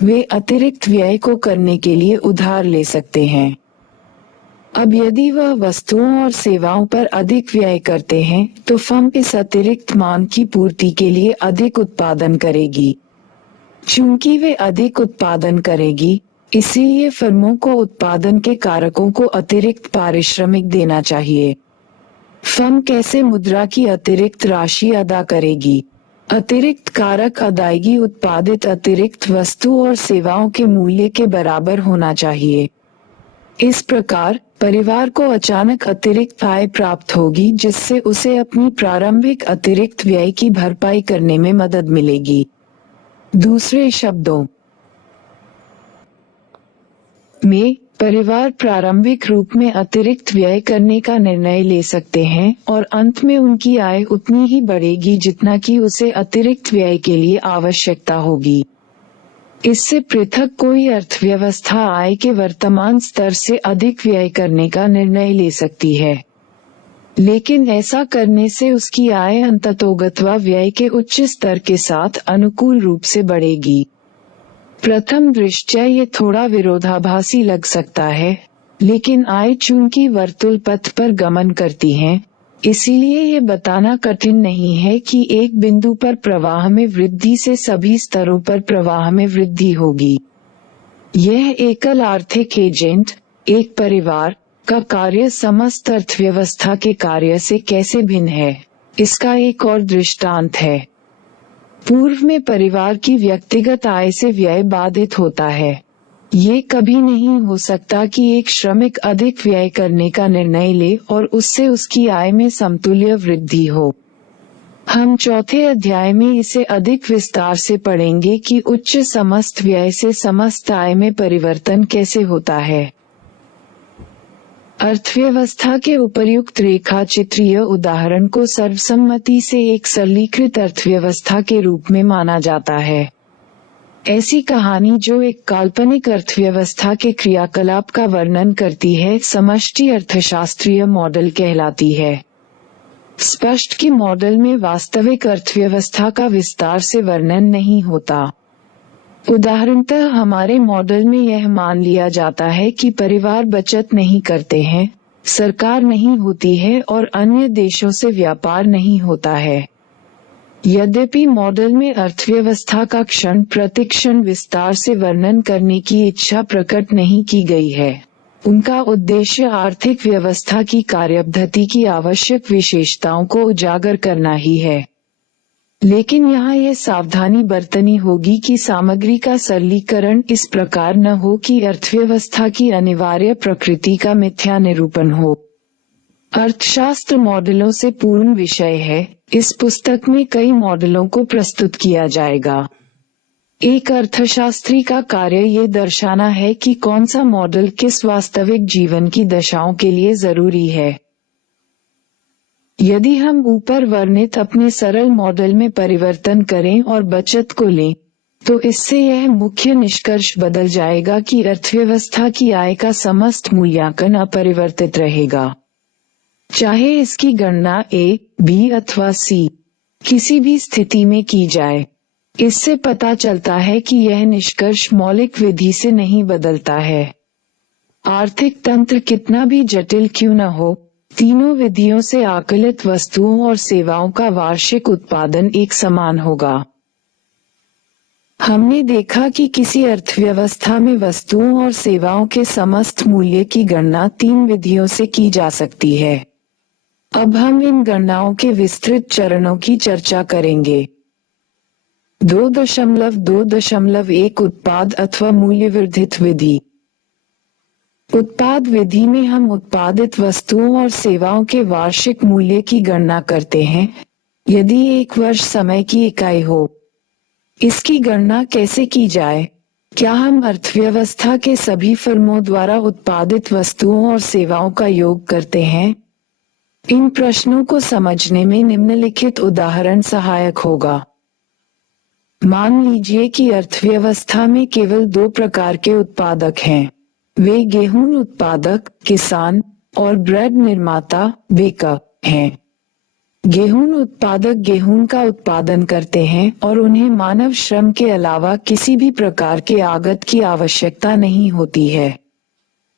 वे अतिरिक्त व्यय को करने के लिए उधार ले सकते हैं। अब यदि वह वस्तुओं और सेवाओं पर अधिक व्यय करते हैं, तो फर्म इस अतिरिक्त मांग की पूर्ति के लिए अधिक उत्पादन करेगी। चूंकि वे अधिक उत्पादन करेगी, इसीलिए फर्मों को उत्पादन के कारकों को अतिरिक्त पारिश्रमिक देना चाहिए। फर्म कैसे मुद्रा की अतिरिक्त राशि अदा करेगी? अतिरिक्त कारक अदायगी उत्पादित अतिरिक्त वस्तु और सेवाओं के मूल्य के बराबर होना चाहिए। इस प्रकार परिवार को अचानक अतिरिक्त आय प्राप्त होगी, जिससे उसे अपनी प्रारंभिक अतिरिक्त व्यय की भरपाई करने में मदद मिलेगी। दूसरे शब्दों में, परिवार प्रारंभिक रूप में अतिरिक्त व्यय करने का निर्णय ले सकते हैं और अंत में उनकी आय उतनी ही बढ़ेगी जितना कि उसे अतिरिक्त व्यय के लिए आवश्यकता होगी। इससे पृथक कोई अर्थव्यवस्था आय के वर्तमान स्तर से अधिक व्यय करने का निर्णय ले सकती है, लेकिन ऐसा करने से उसकी आय अंततोगत्वा व्यय के उच्च स्तर के साथ अनुकूल रूप से बढ़ेगी। प्रथम दृष्टया ये थोड़ा विरोधाभासी लग सकता है, लेकिन आय चूंकि वर्तुल पथ पर गमन करती हैं, इसीलिए ये बताना कठिन नहीं है कि एक बिंदु पर प्रवाह में वृद्धि से सभी स्तरों पर प्रवाह में वृद्धि होगी। यह एकल आर्थिक एजेंट, एक परिवार का कार्य समस्त अर्थव्यवस्था के कार्य से कैसे भिन्न है, इसका एक और दृष्टांत है। पूर्व में परिवार की व्यक्तिगत आय से व्यय बाधित होता है। ये कभी नहीं हो सकता कि एक श्रमिक अधिक व्यय करने का निर्णय ले और उससे उसकी आय में समतुल्य वृद्धि हो। हम चौथे अध्याय में इसे अधिक विस्तार से पढ़ेंगे कि उच्च समस्त व्यय से समस्त आय में परिवर्तन कैसे होता है। अर्थव्यवस्था के उपर्युक्त रेखाचित्रीय उदाहरण को सर्वसम्मति से एक सरलीकृत अर्थव्यवस्था के रूप में माना जाता है। ऐसी कहानी जो एक काल्पनिक अर्थव्यवस्था के क्रियाकलाप का वर्णन करती है समष्टि अर्थशास्त्रीय मॉडल कहलाती है। स्पष्ट कि मॉडल में वास्तविक अर्थव्यवस्था का विस्तार से वर्णन नहीं होता। उदाहरणतः हमारे मॉडल में यह मान लिया जाता है कि परिवार बचत नहीं करते हैं, सरकार नहीं होती है और अन्य देशों से व्यापार नहीं होता है। यद्यपि मॉडल में अर्थव्यवस्था का क्षण प्रतिक्षण विस्तार से वर्णन करने की इच्छा प्रकट नहीं की गई है, उनका उद्देश्य आर्थिक व्यवस्था की कार्यपद्धति की आवश्यक विशेषताओं को उजागर करना ही है। लेकिन यहाँ यह सावधानी बरतनी होगी कि सामग्री का सरलीकरण इस प्रकार न हो कि अर्थव्यवस्था की अनिवार्य प्रकृति का मिथ्या निरूपण हो। अर्थशास्त्र मॉडलों से पूर्ण विषय है। इस पुस्तक में कई मॉडलों को प्रस्तुत किया जाएगा। एक अर्थशास्त्री का कार्य ये दर्शाना है कि कौन सा मॉडल किस वास्तविक जीवन की दशाओं के लिए जरूरी है। यदि हम ऊपर वर्णित अपने सरल मॉडल में परिवर्तन करें और बचत को लें, तो इससे यह मुख्य निष्कर्ष बदल जाएगा कि अर्थव्यवस्था की आय का समस्त मूल्यांकन अपरिवर्तित रहेगा, चाहे इसकी गणना ए, बी अथवा सी किसी भी स्थिति में की जाए। इससे पता चलता है कि यह निष्कर्ष मौलिक विधि से नहीं बदलता है। आर्थिक तंत्र कितना भी जटिल क्यों न हो, तीनों विधियों से आकलित वस्तुओं और सेवाओं का वार्षिक उत्पादन एक समान होगा। हमने देखा कि किसी अर्थव्यवस्था में वस्तुओं और सेवाओं के समस्त मूल्य की गणना 3 विधियों से की जा सकती है। अब हम इन गणनाओं के विस्तृत चरणों की चर्चा करेंगे। 2.2.1 उत्पाद अथवा मूल्यवर्धित विधि। उत्पाद विधि में हम उत्पादित वस्तुओं और सेवाओं के वार्षिक मूल्य की गणना करते हैं, यदि 1 वर्ष समय की इकाई हो। इसकी गणना कैसे की जाए? क्या हम अर्थव्यवस्था के सभी फर्मों द्वारा उत्पादित वस्तुओं और सेवाओं का योग करते हैं? इन प्रश्नों को समझने में निम्नलिखित उदाहरण सहायक होगा। मान लीजिए कि अर्थव्यवस्था में केवल 2 प्रकार के उत्पादक हैं। वे गेहूं उत्पादक किसान और ब्रेड निर्माता बेकर हैं। गेहूं उत्पादक गेहूं का उत्पादन करते हैं और उन्हें मानव श्रम के अलावा किसी भी प्रकार के आगत की आवश्यकता नहीं होती है।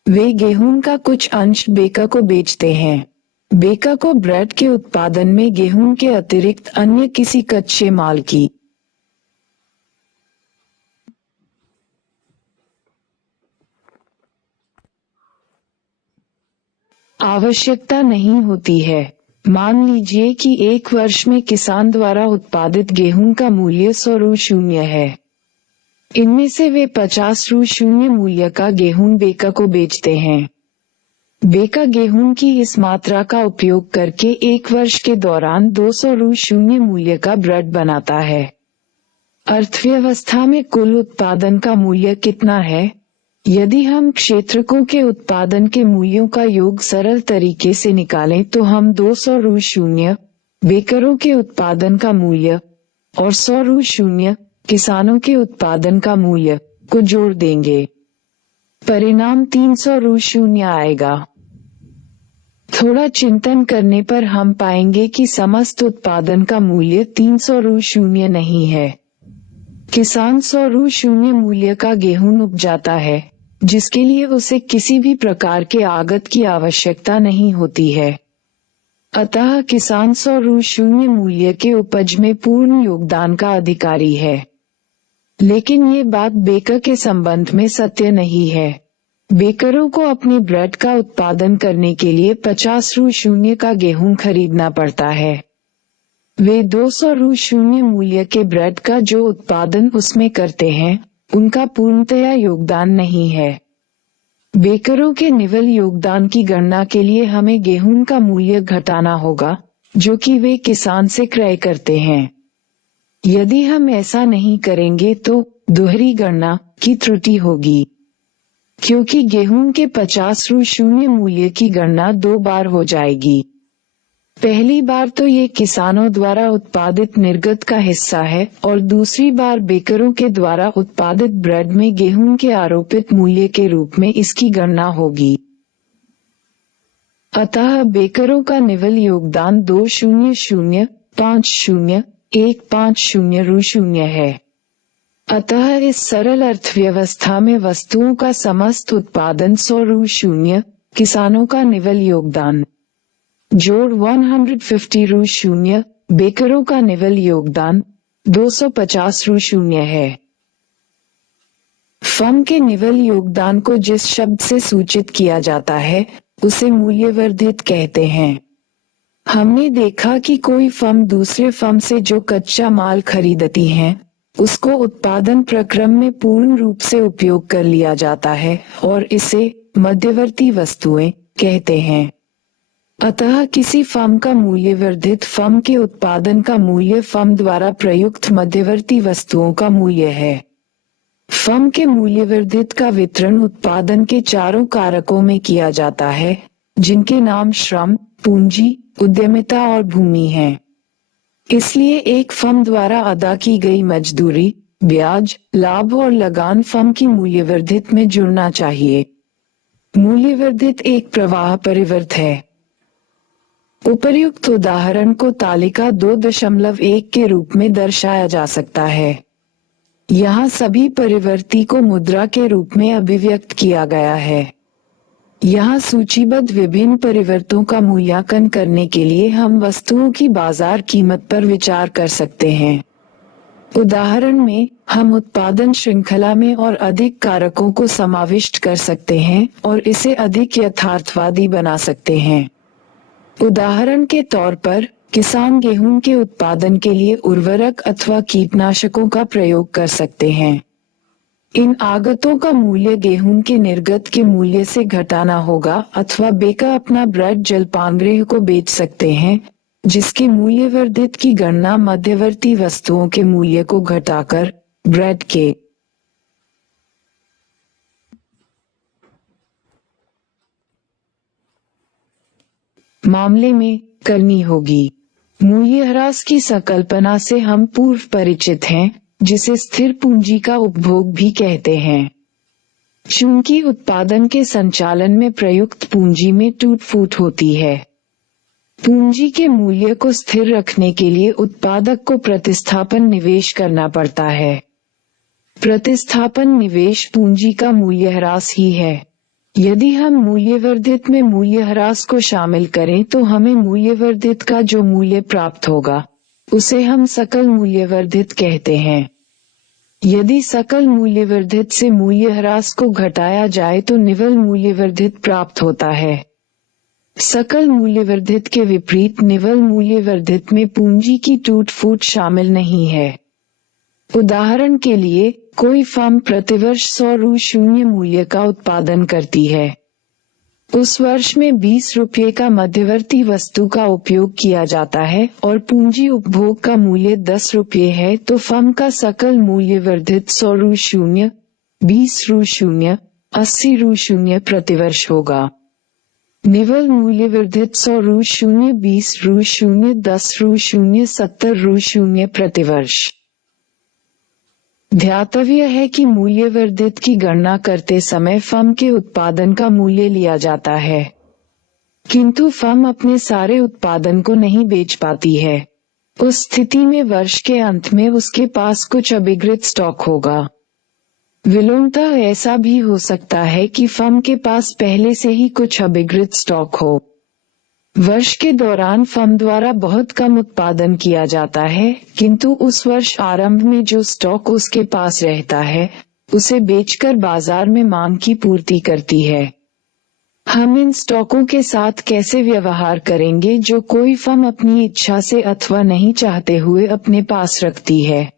वे गेहूं का कुछ अंश बेकर को बेचते हैं। बेकर को ब्रेड के उत्पादन में गेहूं के अतिरिक्त अन्य किसी कच्चे माल की आवश्यकता नहीं होती है। मान लीजिए कि 1 वर्ष में किसान द्वारा उत्पादित गेहूं का मूल्य 100 रु शून्य है। इनमें से वे 50 रु शून्य मूल्य का गेहूं बेकर को बेचते हैं। बेकर गेहूं की इस मात्रा का उपयोग करके 1 वर्ष के दौरान 200 रु शून्य मूल्य का ब्रेड बनाता है। अर्थव्यवस्था में कुल उत्पादन का मूल्य कितना है? यदि हम क्षेत्रकों के उत्पादन के मूल्यों का योग सरल तरीके से निकालें तो हम 200 रु शून्य बेकरों के उत्पादन का मूल्य और 100 रु शून्य किसानों के उत्पादन का मूल्य को जोड़ देंगे। परिणाम 300 रु शून्य आएगा। थोड़ा चिंतन करने पर हम पाएंगे कि समस्त उत्पादन का मूल्य 300 रु शून्य नहीं है। किसान 100 रु शून्य मूल्य का गेहूं उपजाता है, जिसके लिए उसे किसी भी प्रकार के आगत की आवश्यकता नहीं होती है। अतः किसान 100 रु शून्य मूल्य के उपज में पूर्ण योगदान का अधिकारी है। लेकिन ये बात बेकर के संबंध में सत्य नहीं है। बेकरों को अपने ब्रेड का उत्पादन करने के लिए 50 रु शून्य का गेहूं खरीदना पड़ता है। वे 200 रु शून्य मूल्य के ब्रेड का जो उत्पादन उसमें करते हैं, उनका पूर्णतया योगदान नहीं है। बेकरों के निवल योगदान की गणना के लिए हमें गेहूं का मूल्य घटाना होगा, जो कि वे किसान से क्रय करते हैं। यदि हम ऐसा नहीं करेंगे तो दोहरी गणना की त्रुटि होगी, क्योंकि गेहूं के 50 रु शून्य मूल्य की गणना 2 बार हो जाएगी। पहली बार तो ये किसानों द्वारा उत्पादित निर्गत का हिस्सा है और दूसरी बार बेकरों के द्वारा उत्पादित ब्रेड में गेहूं के आरोपित मूल्य के रूप में इसकी गणना होगी। अतः बेकरों का निवल योगदान 200,50,150 रु है। अतः इस सरल अर्थव्यवस्था में वस्तुओं का समस्त उत्पादन 100 रु, किसानों का निवल योगदान जोड़ 150 रु, बेकरों का निवल योगदान 250 रु है। फर्म के निवल योगदान को जिस शब्द से सूचित किया जाता है उसे मूल्यवर्धित कहते हैं। हमने देखा कि कोई फर्म दूसरे फर्म से जो कच्चा माल खरीदती है उसको उत्पादन प्रक्रम में पूर्ण रूप से उपयोग कर लिया जाता है और इसे मध्यवर्ती वस्तुएं कहते हैं। अतः किसी फर्म का मूल्यवर्धित फर्म के उत्पादन का मूल्य फर्म द्वारा प्रयुक्त मध्यवर्ती वस्तुओं का मूल्य है। फर्म के मूल्यवर्धित का वितरण उत्पादन के चारों कारकों में किया जाता है, जिनके नाम श्रम, पूंजी, उद्यमिता और भूमि हैं। इसलिए एक फर्म द्वारा अदा की गई मजदूरी, ब्याज, लाभ और लगान फर्म की मूल्यवर्धित में जुड़ना चाहिए। मूल्यवर्धित एक प्रवाह परिवर्त है। उपर्युक्त उदाहरण को तालिका 2.1 के रूप में दर्शाया जा सकता है। यहाँ सभी परिवर्ती को मुद्रा के रूप में अभिव्यक्त किया गया है। यहाँ सूचीबद्ध विभिन्न परिवर्तों का मूल्यांकन करने के लिए हम वस्तुओं की बाजार कीमत पर विचार कर सकते हैं। उदाहरण में हम उत्पादन श्रृंखला में और अधिक कारकों को समाविष्ट कर सकते हैं और इसे अधिक यथार्थवादी बना सकते हैं। उदाहरण के तौर पर किसान गेहूं के उत्पादन के लिए उर्वरक अथवा कीटनाशकों का प्रयोग कर सकते हैं। इन आगतों का मूल्य गेहूं के निर्गत के मूल्य से घटाना होगा अथवा बेकर अपना ब्रेड जलपानगृह को बेच सकते हैं, जिसके मूल्यवर्धित की गणना मध्यवर्ती वस्तुओं के मूल्य को घटाकर ब्रेड के मामले में करनी होगी। मूल्यह्रास की संकल्पना से हम पूर्व परिचित हैं, जिसे स्थिर पूंजी का उपभोग भी कहते हैं। चूंकि उत्पादन के संचालन में प्रयुक्त पूंजी में टूट फूट होती है, पूंजी के मूल्य को स्थिर रखने के लिए उत्पादक को प्रतिस्थापन निवेश करना पड़ता है। प्रतिस्थापन निवेश पूंजी का मूल्यह्रास ही है। यदि हम मूल्यवर्धित में मूल्यह्रास को शामिल करें तो हमें मूल्यवर्धित का जो मूल्य प्राप्त होगा उसे हम सकल मूल्यवर्धित कहते हैं। यदि सकल मूल्यवर्धित से मूल्यह्रास को घटाया जाए तो निवल मूल्यवर्धित प्राप्त होता है। सकल मूल्यवर्धित के विपरीत निवल मूल्यवर्धित में पूंजी की टूट फूट शामिल नहीं है। उदाहरण के लिए कोई फर्म प्रतिवर्ष 100 रु मूल्य का उत्पादन करती है। उस वर्ष में 20 रुपये का मध्यवर्ती वस्तु का उपयोग किया जाता है और पूंजी उपभोग का मूल्य 10 रुपये है, तो फर्म का सकल मूल्यवर्धित 100 रु, 20 रु, 80 रु प्रतिवर्ष होगा। निवल मूल्यवर्धित 100 रु, 20 रु, 10 रु, 70 रु प्रतिवर्ष। ध्यातव्य है कि मूल्यवर्धित की गणना करते समय फर्म के उत्पादन का मूल्य लिया जाता है, किंतु फर्म अपने सारे उत्पादन को नहीं बेच पाती है। उस स्थिति में वर्ष के अंत में उसके पास कुछ अभिगृत स्टॉक होगा। विलोमतः ऐसा भी हो सकता है कि फर्म के पास पहले से ही कुछ अभिगृत स्टॉक हो। वर्ष के दौरान फर्म द्वारा बहुत कम उत्पादन किया जाता है, किंतु उस वर्ष आरंभ में जो स्टॉक उसके पास रहता है उसे बेचकर बाजार में मांग की पूर्ति करती है। हम इन स्टॉकों के साथ कैसे व्यवहार करेंगे जो कोई फर्म अपनी इच्छा से अथवा नहीं चाहते हुए अपने पास रखती है।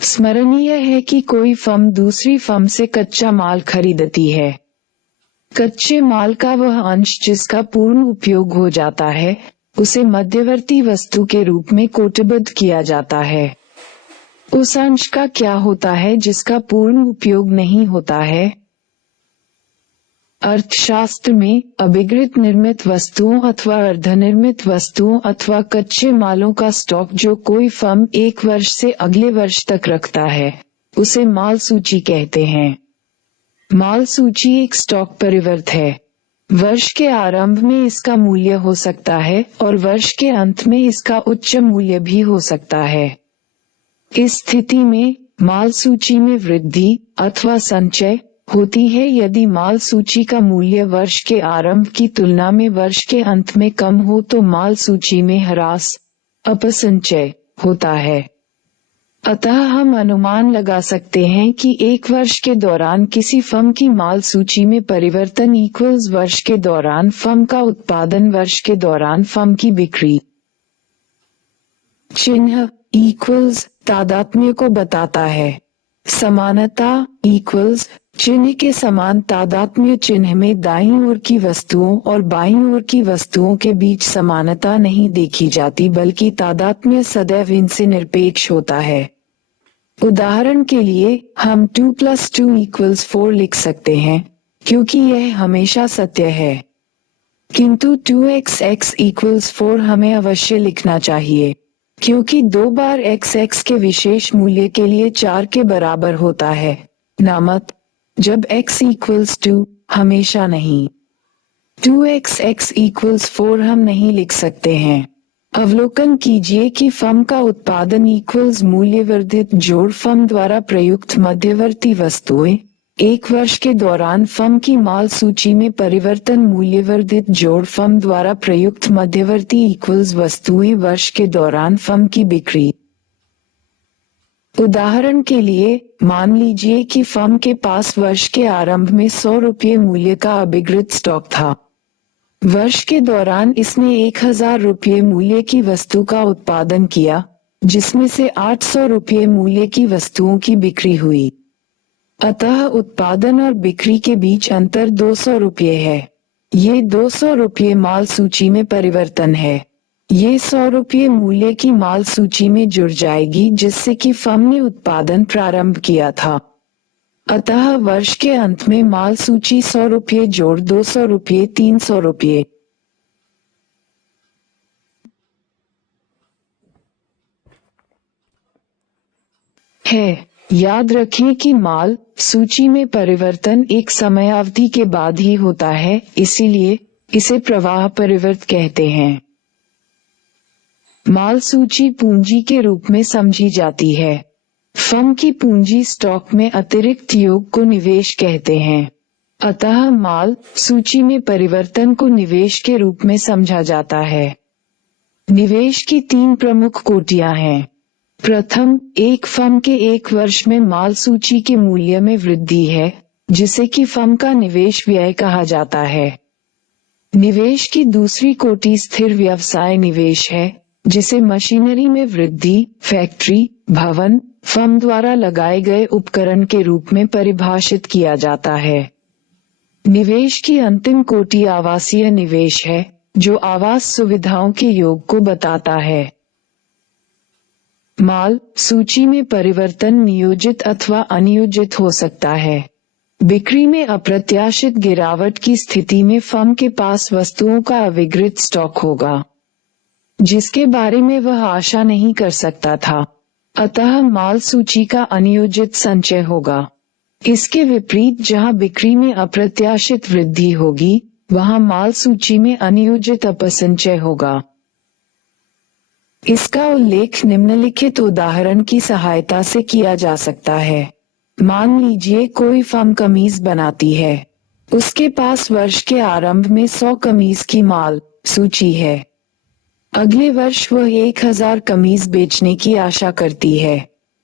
स्मरणीय है कि कोई फर्म दूसरी फर्म से कच्चा माल खरीदती है। कच्चे माल का वह अंश जिसका पूर्ण उपयोग हो जाता है उसे मध्यवर्ती वस्तु के रूप में कोटबद्ध किया जाता है। उस अंश का क्या होता है जिसका पूर्ण उपयोग नहीं होता है? अर्थशास्त्र में अभिगृहित निर्मित वस्तुओं अथवा अर्धनिर्मित वस्तुओं अथवा कच्चे मालों का स्टॉक जो कोई फर्म एक वर्ष से अगले वर्ष तक रखता है, उसे माल सूची कहते हैं। माल सूची एक स्टॉक परिवर्त है। वर्ष के आरंभ में इसका मूल्य हो सकता है और वर्ष के अंत में इसका उच्च मूल्य भी हो सकता है। इस स्थिति में माल सूची में वृद्धि अथवा संचय होती है यदि माल सूची का मूल्य वर्ष के आरंभ की तुलना में वर्ष के अंत में कम हो तो माल सूची में ह्रास अपसंचय होता है। अतः हम अनुमान लगा सकते हैं कि एक वर्ष के दौरान किसी फर्म की माल सूची में परिवर्तन इक्वल्स वर्ष के दौरान फर्म का उत्पादन वर्ष के दौरान फर्म की बिक्री। चिन्ह इक्वल्स तादात्म्य को बताता है। समानता इक्वल्स चिन्ह के समान तादात्म्य चिन्ह में दाईं ओर की वस्तुओं और बाईं ओर की वस्तुओं के बीच समानता नहीं देखी जाती बल्कि तादात्म्य सदैव इनसे निरपेक्ष होता है। उदाहरण के लिए हम 2 + 2 = 4 लिख सकते हैं क्योंकि यह हमेशा सत्य है, किंतु 2x = 4 हमें अवश्य लिखना चाहिए क्योंकि 2 बार x के विशेष मूल्य के लिए 4 के बराबर होता है, नामत जब x = 2 हमेशा नहीं। 2x = 4 हम नहीं लिख सकते हैं। अवलोकन कीजिए कि फर्म का उत्पादन इक्वल्स मूल्यवर्धित जोड़ फर्म द्वारा प्रयुक्त मध्यवर्ती वस्तुएं एक वर्ष के दौरान फर्म की माल सूची में परिवर्तन मूल्यवर्धित जोड़ फर्म द्वारा प्रयुक्त मध्यवर्ती इक्वल्स वस्तुएं वर्ष के दौरान फर्म की बिक्री। उदाहरण के लिए मान लीजिए कि फर्म के पास वर्ष के आरंभ में 100 रुपये मूल्य का अभिगृहित स्टॉक था। वर्ष के दौरान इसने 1000 रुपये मूल्य की वस्तु का उत्पादन किया, जिसमें से 800 रुपये मूल्य की वस्तुओं की बिक्री हुई। अतः उत्पादन और बिक्री के बीच अंतर 200 रुपये है। ये 200 रुपये माल सूची में परिवर्तन है। ये 100 रुपये मूल्य की माल सूची में जुड़ जाएगी जिससे कि फर्म ने उत्पादन प्रारंभ किया था। अतः वर्ष के अंत में माल सूची 100 रुपये जोड़ 200 रुपये 300 रुपये है। याद रखें कि माल सूची में परिवर्तन एक समयावधि के बाद ही होता है, इसीलिए इसे प्रवाह परिवर्त कहते हैं। माल सूची पूंजी के रूप में समझी जाती है। फर्म की पूंजी स्टॉक में अतिरिक्त योग को निवेश कहते हैं। अतः माल सूची में परिवर्तन को निवेश के रूप में समझा जाता है। निवेश की 3 प्रमुख कोटियां हैं। प्रथम, एक फर्म के एक वर्ष में माल सूची के मूल्य में वृद्धि है, जिसे कि फर्म का निवेश व्यय कहा जाता है। निवेश की दूसरी कोटि स्थिर व्यवसाय निवेश है, जिसे मशीनरी में वृद्धि, फैक्ट्री, भवन, फर्म द्वारा लगाए गए उपकरण के रूप में परिभाषित किया जाता है। निवेश की अंतिम कोटि आवासीय निवेश है, जो आवास सुविधाओं के योग को बताता है। माल सूची में परिवर्तन नियोजित अथवा अनियोजित हो सकता है। बिक्री में अप्रत्याशित गिरावट की स्थिति में फर्म के पास वस्तुओं का अविगृहित स्टॉक होगा, जिसके बारे में वह आशा नहीं कर सकता था। अतः माल सूची का अनियोजित संचय होगा। इसके विपरीत जहां बिक्री में अप्रत्याशित वृद्धि होगी, वहां माल सूची में अनियोजित अपसंचय होगा। इसका उल्लेख निम्नलिखित उदाहरण की सहायता से किया जा सकता है। मान लीजिए कोई फर्म कमीज बनाती है। उसके पास वर्ष के आरंभ में 100 कमीज की माल सूची है। अगले वर्ष वह 1000 कमीज बेचने की आशा करती है।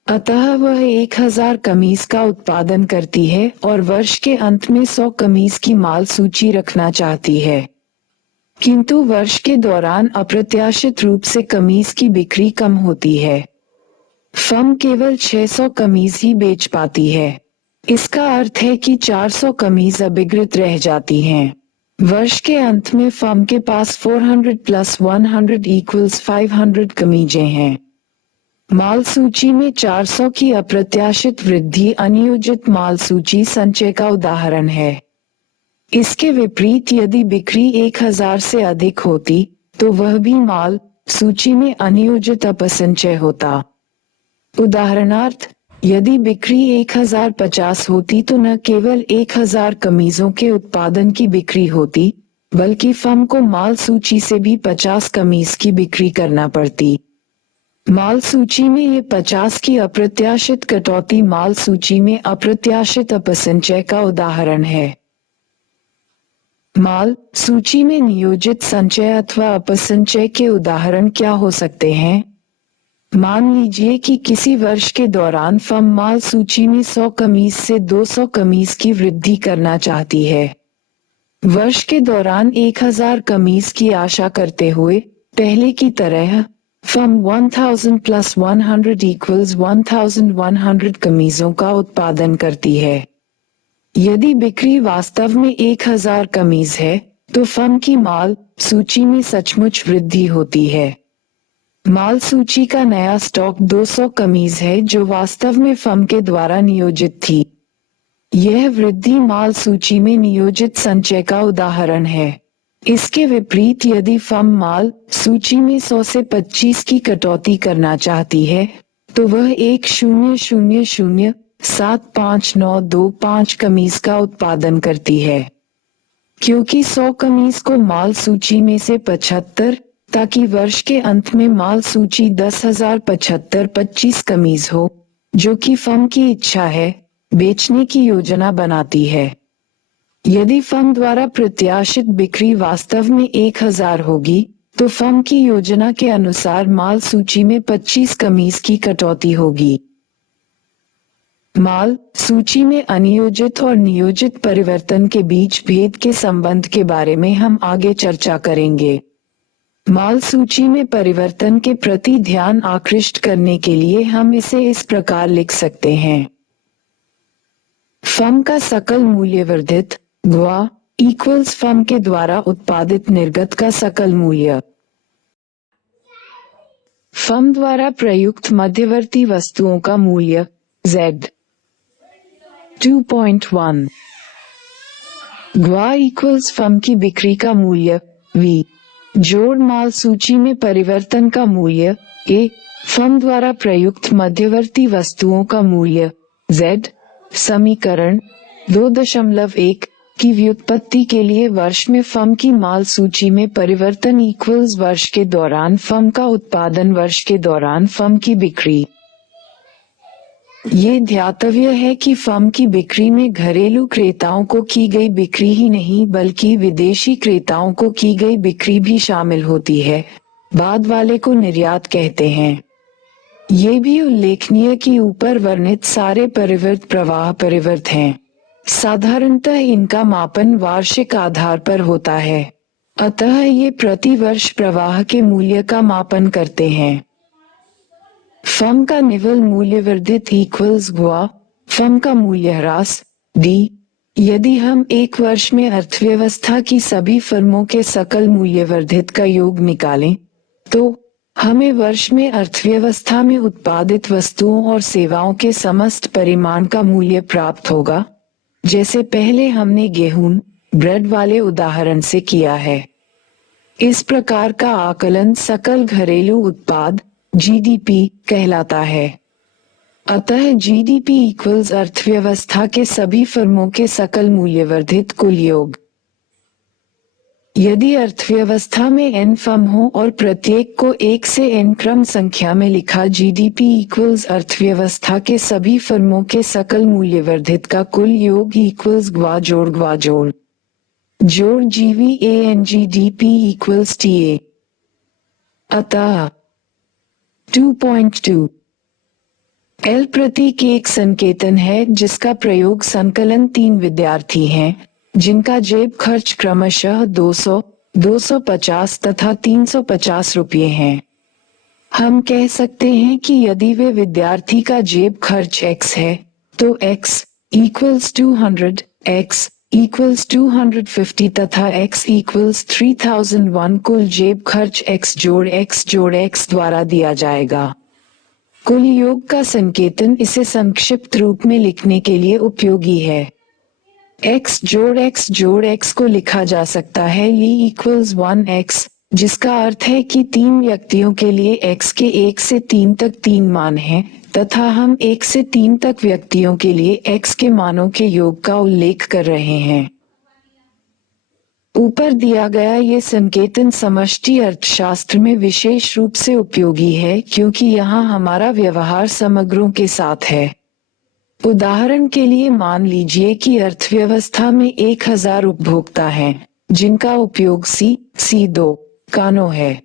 अतः वह 1000 कमीज का उत्पादन करती है और वर्ष के अंत में 100 कमीज की माल सूची रखना चाहती है। किंतु वर्ष के दौरान अप्रत्याशित रूप से कमीज की बिक्री कम होती है। फर्म केवल 600 कमीज ही बेच पाती है। इसका अर्थ है कि 400 कमीज अभिगृहित रह जाती हैं। वर्ष के अंत में फर्म के पास 400 + 100 = 500 कमीजें हैं। माल सूची में 400 की अप्रत्याशित वृद्धि अनियोजित माल सूची संचय का उदाहरण है। इसके विपरीत यदि बिक्री 1000 से अधिक होती तो वह भी माल सूची में अनियोजित अपसंचय होता। उदाहरणार्थ, यदि बिक्री 1050 होती तो न केवल 1000 कमीजों के उत्पादन की बिक्री होती, बल्कि फर्म को माल सूची से भी 50 कमीज की बिक्री करना पड़ती। माल सूची में ये 50 की अप्रत्याशित कटौती माल सूची में अप्रत्याशित अपसंचय का उदाहरण है। माल सूची में नियोजित संचय अथवा अपसंचय के उदाहरण क्या हो सकते हैं? मान लीजिए कि किसी वर्ष के दौरान फर्म माल सूची में 100 कमीज से 200 कमीज की वृद्धि करना चाहती है। वर्ष के दौरान 1000 कमीज की आशा करते हुए पहले की तरह फर्म 1000 + 100 = 1100 कमीजों का उत्पादन करती है। यदि बिक्री वास्तव में 1000 कमीज है, तो फर्म की माल सूची में सचमुच वृद्धि होती है। माल सूची का नया स्टॉक 200 कमीज है जो वास्तव में फर्म के द्वारा नियोजित थी। यह वृद्धि माल सूची में नियोजित संचय का उदाहरण है। इसके विपरीत यदि फर्म माल सूची में 100 से 25 की कटौती करना चाहती है, तो वह 100,075,925 कमीज का उत्पादन करती है। क्योंकि 100 कमीज को माल सूची में से 75 ताकि वर्ष के अंत में माल सूची 10,075 कमीज हो, जो कि फर्म की इच्छा है, बेचने की योजना बनाती है। यदि फर्म द्वारा प्रत्याशित बिक्री वास्तव में 1000 होगी, तो फर्म की योजना के अनुसार माल सूची में 25 कमीज की कटौती होगी। माल सूची में अनियोजित और नियोजित परिवर्तन के बीच भेद के संबंध के बारे में हम आगे चर्चा करेंगे। माल सूची में परिवर्तन के प्रति ध्यान आकृष्ट करने के लिए हम इसे इस प्रकार लिख सकते हैं। फर्म का सकल मूल्य वर्धित गुआ इक्वल्स फर्म के द्वारा उत्पादित निर्गत का सकल मूल्य। फर्म द्वारा प्रयुक्त मध्यवर्ती वस्तुओं का मूल्य Z। 2.1 गुआ इक्वल्स फर्म की बिक्री का मूल्य V जोड़ माल सूची में परिवर्तन का मूल्य A फर्म द्वारा प्रयुक्त मध्यवर्ती वस्तुओं का मूल्य Z। समीकरण 2.1 की व्युत्पत्ति के लिए वर्ष में फर्म की माल सूची में परिवर्तन इक्वल्स वर्ष के दौरान फर्म का उत्पादन वर्ष के दौरान फर्म की बिक्री। ये ध्यातव्य है कि फर्म की बिक्री में घरेलू क्रेताओं को की गई बिक्री ही नहीं बल्कि विदेशी क्रेताओं को की गई बिक्री भी शामिल होती है। बाद वाले को निर्यात कहते हैं। ये भी उल्लेखनीय कि ऊपर वर्णित सारे परिवर्त प्रवाह परिवर्त हैं। साधारणतः इनका मापन वार्षिक आधार पर होता है, अतः ये प्रति वर्ष प्रवाह के मूल्य का मापन करते हैं। फर्म का निवल मूल्य वर्धित इक्वल्स गुआ फर्म का मूल्य ह्रास D। यदि हम एक वर्ष में अर्थव्यवस्था की सभी फर्मों के सकल मूल्य वर्धित का योग निकालें, तो हमें वर्ष में अर्थव्यवस्था में उत्पादित वस्तुओं और सेवाओं के समस्त परिमाण का मूल्य प्राप्त होगा, जैसे पहले हमने गेहूं ब्रेड वाले उदाहरण से किया है। इस प्रकार का आकलन सकल घरेलू उत्पाद GDP कहलाता है। अतः GDP इक्वल्स अर्थव्यवस्था के सभी फर्मों के सकल मूल्य वर्धित कुल योग। यदि अर्थव्यवस्था में n फर्म हो और प्रत्येक को 1 से n क्रम संख्या में लिखा GDP इक्वल्स अर्थव्यवस्था के सभी फर्मों के सकल मूल्य वर्धित का कुल योग इक्वल्स गुआ जोड़ GVANGDP इक्वल्स TA। अतः 2.2 L प्रतीक एक संकेतन है जिसका प्रयोग संकलन 3 विद्यार्थी हैं जिनका जेब खर्च क्रमशः 200, 250 तथा 350 रुपये हैं। हम कह सकते हैं कि यदि वे विद्यार्थी का जेब खर्च X है, तो X इक्वल्स 200, X इक्वल्स 250 तथा X इक्वल्स 3001 कुल जेब खर्च X जोड़ X द्वारा दिया जाएगा। कुल योग का संकेतन इसे संक्षिप्त रूप में लिखने के लिए उपयोगी है। x जोड़ x को लिखा जा सकता है ली इक्वल्स 1x, जिसका अर्थ है कि 3 व्यक्तियों के लिए x के 1 से 3 तक 3 मान हैं, तथा हम 1 से 3 तक व्यक्तियों के लिए x के मानों के योग का उल्लेख कर रहे हैं। ऊपर दिया गया ये संकेतन समष्टि अर्थशास्त्र में विशेष रूप से उपयोगी है क्योंकि यहाँ हमारा व्यवहार समग्रों के साथ है। उदाहरण के लिए मान लीजिए कि अर्थव्यवस्था में 1000 उपभोक्ता हैं, जिनका उपयोग C2 कानो है।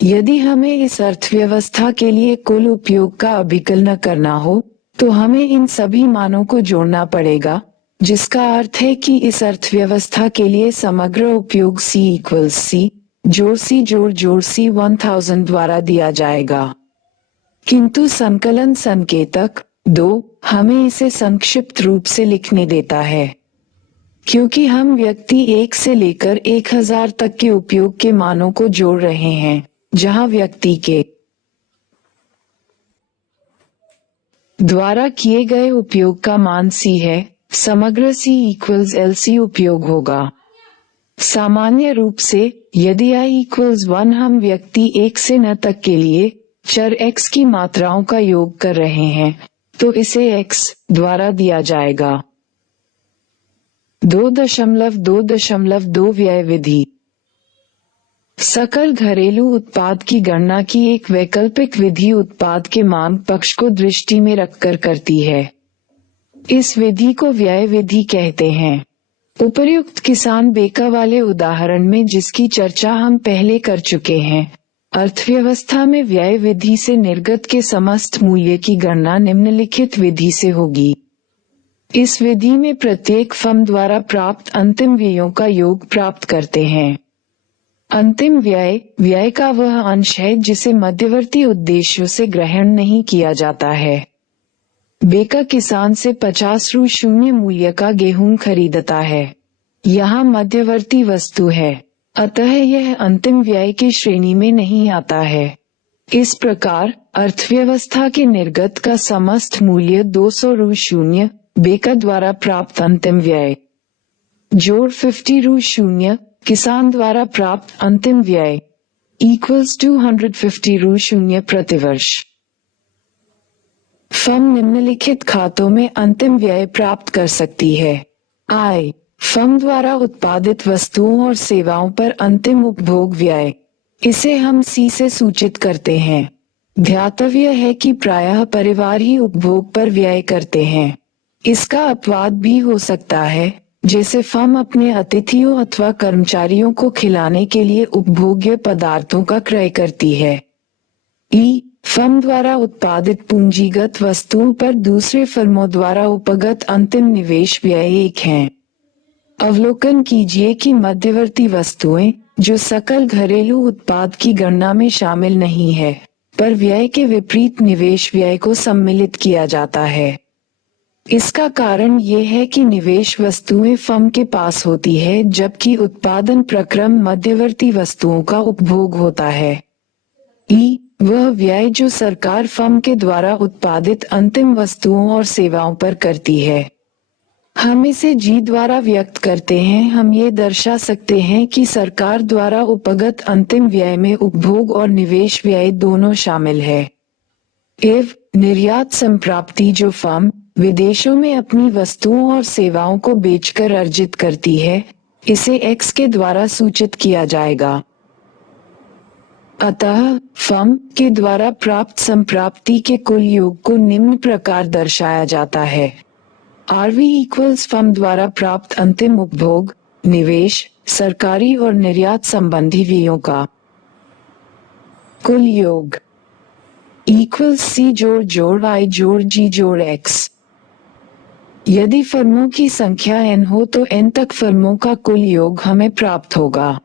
यदि हमें इस अर्थव्यवस्था के लिए कुल उपयोग का अभिकलन करना हो, तो हमें इन सभी मानों को जोड़ना पड़ेगा, जिसका अर्थ है कि इस अर्थव्यवस्था के लिए समग्र उपयोग C इक्वल्स C जोड़ C जोड़ C 1000 द्वारा दिया जाएगा। किंतु संकलन संकेतक 2 हमें इसे संक्षिप्त रूप से लिखने देता है, क्योंकि हम व्यक्ति 1 से लेकर 1000 तक के उपयोग के मानों को जोड़ रहे हैं, जहां व्यक्ति के द्वारा किए गए उपयोग का मान C है, समग्र C इक्वल्स LC उपयोग होगा। सामान्य रूप से यदि I इक्वल्स 1 हम व्यक्ति 1 से n तक के लिए चर x की मात्राओं का योग कर रहे हैं, तो इसे x द्वारा दिया जाएगा। 2.2.2 व्यय विधि सकल घरेलू उत्पाद की गणना की एक वैकल्पिक विधि उत्पाद के मांग पक्ष को दृष्टि में रखकर करती है। इस विधि को व्यय विधि कहते हैं। उपर्युक्त किसान बेका वाले उदाहरण में जिसकी चर्चा हम पहले कर चुके हैं, अर्थव्यवस्था में व्यय विधि से निर्गत के समस्त मूल्य की गणना निम्नलिखित विधि से होगी। इस विधि में प्रत्येक फर्म द्वारा प्राप्त अंतिम व्ययों का योग प्राप्त करते हैं। अंतिम व्यय का वह अंश है जिसे मध्यवर्ती उद्देश्यों से ग्रहण नहीं किया जाता है। बेका किसान से 50 रु शून्य मूल्य का गेहूं खरीदता है। यहाँ मध्यवर्ती वस्तु है, अतः यह अंतिम व्यय की श्रेणी में नहीं आता है। इस प्रकार अर्थव्यवस्था के निर्गत का समस्त मूल्य 200 रु शून्य बेका द्वारा प्राप्त अंतिम व्यय जोड़ 50 रु शून्य किसान द्वारा प्राप्त अंतिम व्यय इक्वल्स 250 रु शून्य प्रतिवर्ष। फर्म निम्नलिखित खातों में अंतिम व्यय प्राप्त कर सकती है। आय, फर्म द्वारा उत्पादित वस्तुओं और सेवाओं पर अंतिम उपभोग व्यय, इसे हम C से सूचित करते हैं। ध्यातव्य है कि प्रायः परिवार ही उपभोग पर व्यय करते हैं। इसका अपवाद भी हो सकता है, जैसे फर्म अपने अतिथियों अथवा कर्मचारियों को खिलाने के लिए उपभोग्य पदार्थों का क्रय करती है। फर्म द्वारा उत्पादित पूंजीगत वस्तुओं पर दूसरे फर्मों द्वारा उपगत अंतिम निवेश व्यय एक हैं। अवलोकन कीजिए कि मध्यवर्ती वस्तुएं, जो सकल घरेलू उत्पाद की गणना में शामिल नहीं है, पर व्यय के विपरीत निवेश व्यय को सम्मिलित किया जाता है। इसका कारण ये है कि निवेश वस्तुएं फर्म के पास होती है, जबकि उत्पादन प्रक्रम मध्यवर्ती वस्तुओं का उपभोग होता है। वह व्यय जो सरकार फर्म के द्वारा उत्पादित अंतिम वस्तुओं और सेवाओं पर करती है। हम इसे G द्वारा व्यक्त करते हैं। हम ये दर्शा सकते हैं कि सरकार द्वारा उपगत अंतिम व्यय में उपभोग और निवेश व्यय दोनों शामिल है। निर्यात संप्राप्ति जो फर्म विदेशों में अपनी वस्तुओं और सेवाओं को बेचकर अर्जित करती है, इसे X के द्वारा सूचित किया जाएगा। अतः फर्म के द्वारा प्राप्त संप्राप्ति के कुल योग को निम्न प्रकार दर्शाया जाता है। RV इक्वल्स फर्म द्वारा प्राप्त अंतिम उपभोग, निवेश, सरकारी और निर्यात संबंधी व्ययों का कुल योग इक्वल्स C जोड़ I जोड़ G जोड़ X। यदि फर्मों की संख्या n हो तो n तक फर्मों का कुल योग हमें प्राप्त होगा।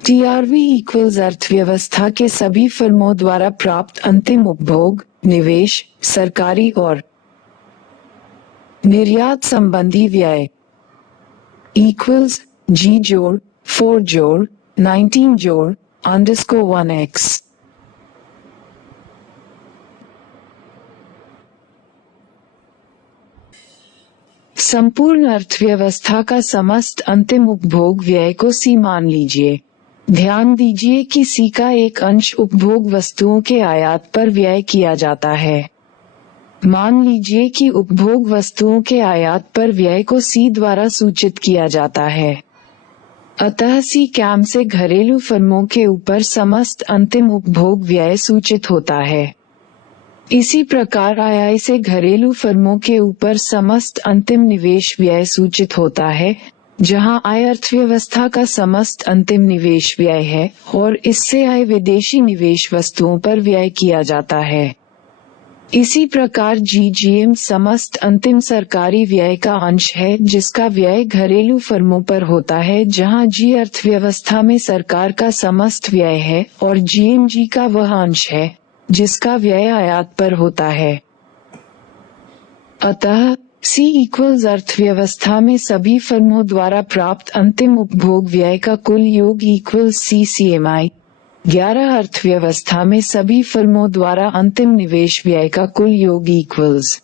TRV इक्वल्स अर्थव्यवस्था के सभी फर्मों द्वारा प्राप्त अंतिम उपभोग, निवेश, सरकारी और निर्यात संबंधी व्यय इक्वल्स G जोड़ 4 जोड़ 19 जोड़ _1x। संपूर्ण अर्थव्यवस्था का समस्त अंतिम उपभोग व्यय को सी मान लीजिए। ध्यान दीजिए कि सी का एक अंश उपभोग वस्तुओं के आयात पर व्यय किया जाता है। मान लीजिए कि उपभोग वस्तुओं के आयात पर व्यय को सी द्वारा सूचित किया जाता है। अतः सी कैम से घरेलू फर्मों के ऊपर समस्त अंतिम उपभोग व्यय सूचित होता है। इसी प्रकार आई से घरेलू फर्मों के ऊपर समस्त अंतिम निवेश व्यय सूचित होता है, जहां आई अर्थव्यवस्था का समस्त अंतिम निवेश व्यय है और इससे आई विदेशी निवेश वस्तुओं पर व्यय किया जाता है। इसी प्रकार जीजीएम समस्त अंतिम सरकारी व्यय का अंश है, जिसका व्यय घरेलू फर्मों पर होता है, जहां जी अर्थव्यवस्था में सरकार का समस्त व्यय है और जीएमजी का वह अंश है जिसका व्यय आयात पर होता है। अतः सी इक्वल्स अर्थव्यवस्था में सभी फर्मों द्वारा प्राप्त अंतिम उपभोग व्यय का कुल योग इक्वल्स CCMI। 11 अर्थव्यवस्था में सभी फर्मों द्वारा अंतिम निवेश व्यय का कुल योग इक्वल्स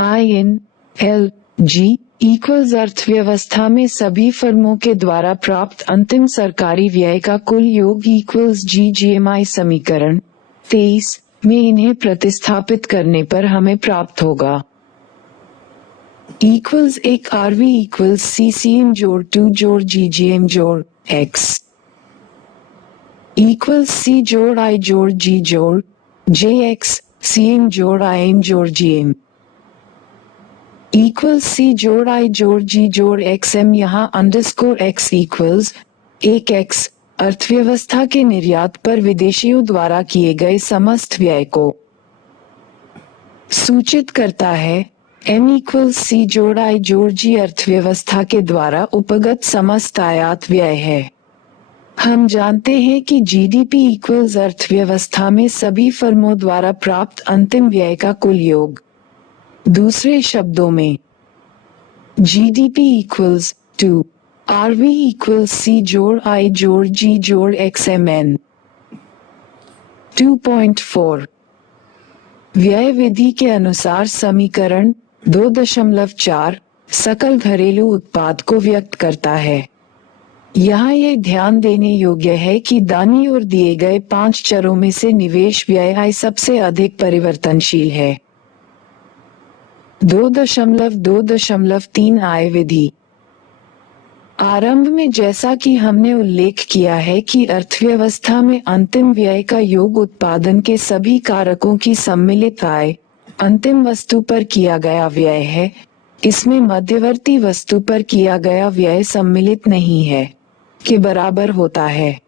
INLG इक्वल्स अर्थव्यवस्था में सभी फर्मों के द्वारा प्राप्त अंतिम सरकारी व्यय का कुल योग इक्वल्स GGMI। समीकरण 23 में इन्हें प्रतिस्थापित करने पर हमें प्राप्त होगा इक्वल्स एक RV इक्वल्स CCM जोड़ 2 जोड़ GGM जोड़ X इक्वल्स C जोड़ I जोड़ G जोड़ JX CM जोड़ IM जोड़ GM इक्वल्स C जोड़ I जोड़ G जोड़ XM। यहाँ अंडरस्कोर X इक्वल्स एक X अर्थव्यवस्था के निर्यात पर विदेशियों द्वारा किए गए समस्त व्यय को सूचित करता है। M इक्वल्स C जोड़ I जोड़ G अर्थव्यवस्था के द्वारा उपगत समस्त आयात व्यय है। हम जानते हैं कि GDP इक्वल्स अर्थव्यवस्था में सभी फर्मों द्वारा प्राप्त अंतिम व्यय का कुल योग। दूसरे शब्दों में GDP equals 2 RV equals C जोड़ I जोड़ G जोड़ XMN। 2.4 व्यय विधि के अनुसार समीकरण 2.4 सकल घरेलू उत्पाद को व्यक्त करता है। यहाँ यह ध्यान देने योग्य है कि दानी और दिए गए 5 चरों में से निवेश व्यय I सबसे अधिक परिवर्तनशील है। 2.3 आय विधि। आरंभ में जैसा कि हमने उल्लेख किया है कि अर्थव्यवस्था में अंतिम व्यय का योग उत्पादन के सभी कारकों की सम्मिलित आय अंतिम वस्तु पर किया गया व्यय है, इसमें मध्यवर्ती वस्तु पर किया गया व्यय सम्मिलित नहीं है, के बराबर होता है।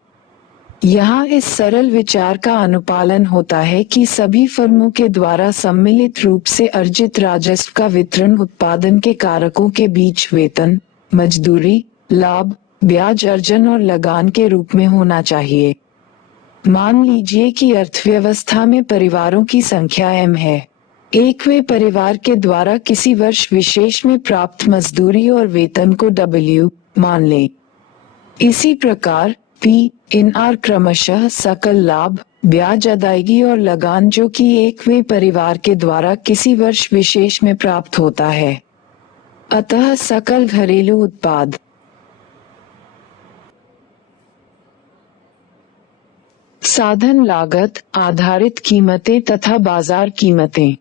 यहाँ इस सरल विचार का अनुपालन होता है कि सभी फर्मों के द्वारा सम्मिलित रूप से अर्जित राजस्व का वितरण उत्पादन के कारकों के बीच वेतन, मजदूरी, लाभ, ब्याज अर्जन और लगान के रूप में होना चाहिए। मान लीजिए कि अर्थव्यवस्था में परिवारों की संख्या M है। एक वे परिवार के द्वारा किसी वर्ष विशेष में प्राप्त मजदूरी और वेतन को W मान लें। इसी प्रकार P/R क्रमशः सकल लाभ, ब्याज अदायगी और लगान जो कि एक वे परिवार के द्वारा किसी वर्ष विशेष में प्राप्त होता है। अतः सकल घरेलू उत्पाद साधन लागत, आधारित कीमतें तथा बाजार कीमतें।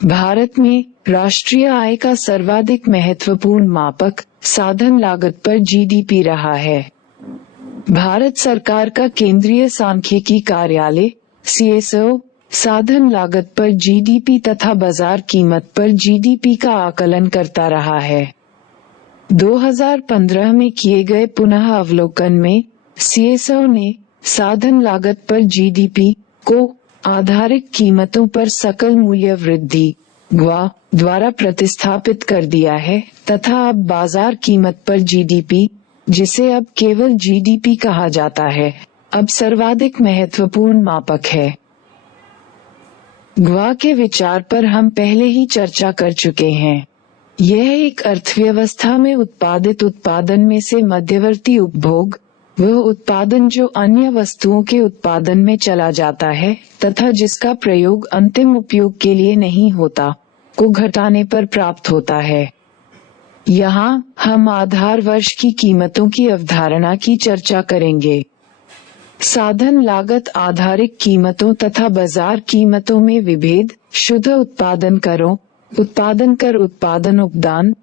भारत में राष्ट्रीय आय का सर्वाधिक महत्वपूर्ण मापक साधन लागत पर GDP रहा है। भारत सरकार का केंद्रीय सांख्यिकी कार्यालय CSO साधन लागत पर GDP तथा बाजार कीमत पर GDP का आकलन करता रहा है। 2015 में किए गए पुनः अवलोकन में CSO ने साधन लागत पर GDP को आधारित कीमतों पर सकल मूल्य वृद्धि GWA द्वारा प्रतिस्थापित कर दिया है तथा अब बाजार कीमत पर GDP, जिसे अब केवल GDP कहा जाता है, अब सर्वाधिक महत्वपूर्ण मापक है। GWA के विचार पर हम पहले ही चर्चा कर चुके हैं। यह एक अर्थव्यवस्था में उत्पादित उत्पादन में से मध्यवर्ती उपभोग, वह उत्पादन जो अन्य वस्तुओं के उत्पादन में चला जाता है तथा जिसका प्रयोग अंतिम उपयोग के लिए नहीं होता, को घटाने पर प्राप्त होता है। यहाँ हम आधार वर्ष की कीमतों की अवधारणा की चर्चा करेंगे। साधन लागत आधारित कीमतों तथा बाजार कीमतों में विभेद, शुद्ध उत्पादन करों, उत्पादन कर उत्पादन उपदान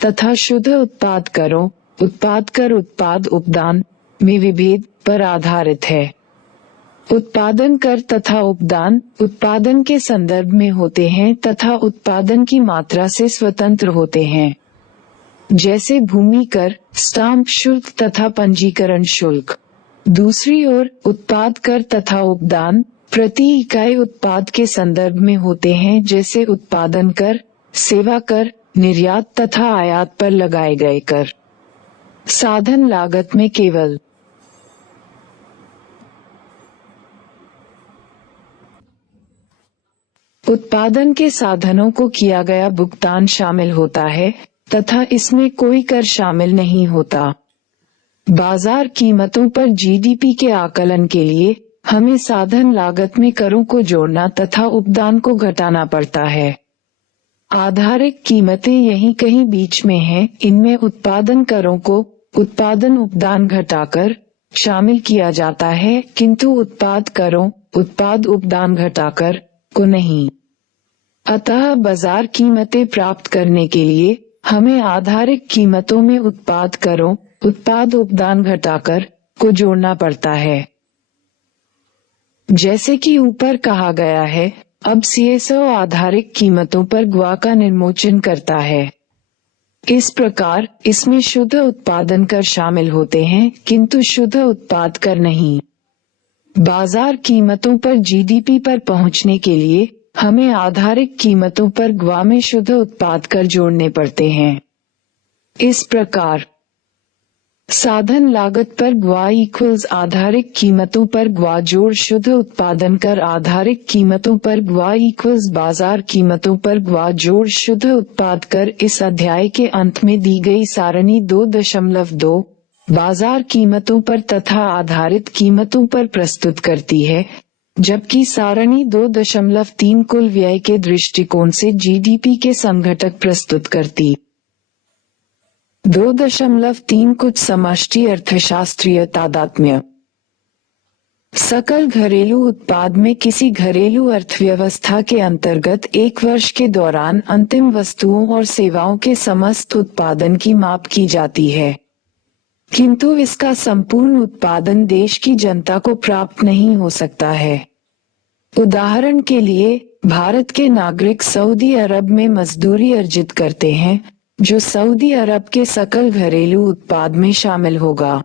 तथा शुद्ध उत्पाद करों, उत्पाद कर उत्पाद उपदान में विभेद पर आधारित है। उत्पादन कर तथा उपदान उत्पादन के संदर्भ में होते हैं तथा उत्पादन की मात्रा से स्वतंत्र होते हैं, जैसे भूमि कर, स्टाम्प शुल्क तथा पंजीकरण शुल्क। दूसरी ओर उत्पाद कर तथा उपदान प्रति इकाई उत्पाद के संदर्भ में होते हैं, जैसे उत्पादन कर, सेवा कर, निर्यात तथा आयात पर लगाए गए कर। साधन लागत में केवल उत्पादन के साधनों को किया गया भुगतान शामिल होता है तथा इसमें कोई कर शामिल नहीं होता। बाजार कीमतों पर जीडीपी के आकलन के लिए हमें साधन लागत में करों को जोड़ना तथा उपदान को घटाना पड़ता है। आधारिक कीमतें यहीं कहीं बीच में हैं। इनमें उत्पादन करों को उत्पादन उपदान घटाकर शामिल किया जाता है, किंतु उत्पाद करों उत्पाद उपदान घटाकर को नहीं। अतः बाजार कीमतें प्राप्त करने के लिए हमें आधारिक कीमतों में उत्पाद करों उत्पाद उपदान घटाकर को जोड़ना पड़ता है। जैसे कि ऊपर कहा गया है, अब सीएसओ आधारिक कीमतों पर ग्वा का निर्मोचन करता है। इस प्रकार इसमें शुद्ध उत्पादन कर शामिल होते हैं, किंतु शुद्ध उत्पाद कर नहीं। बाजार कीमतों पर जीडीपी पर पहुंचने के लिए हमें आधारिक कीमतों पर ग्वा में शुद्ध उत्पाद कर जोड़ने पड़ते हैं। इस प्रकार साधन लागत पर ग्वा इक्वल्स आधारिक कीमतों पर ग्वा जोड़ शुद्ध उत्पादन कर आधारिक कीमतों पर ग्वा इक्वल्स बाजार कीमतों पर ग्वा जोड़ शुद्ध उत्पाद कर इस अध्याय के अंत में दी गई सारणी 2.2 बाजार कीमतों पर तथा आधारित कीमतों पर प्रस्तुत करती है, जबकि सारणी 2.3 कुल व्यय के दृष्टिकोण से जीडीपी के संघटक प्रस्तुत करती। 2.3 कुछ समष्टि अर्थशास्त्रीय तादात्म्य। सकल घरेलू उत्पाद में किसी घरेलू अर्थव्यवस्था के अंतर्गत एक वर्ष के दौरान अंतिम वस्तुओं और सेवाओं के समस्त उत्पादन की माप की जाती है, किंतु इसका संपूर्ण उत्पादन देश की जनता को प्राप्त नहीं हो सकता है। उदाहरण के लिए भारत के नागरिक सऊदी अरब में मजदूरी अर्जित करते हैं, जो सऊदी अरब के सकल घरेलू उत्पाद में शामिल होगा।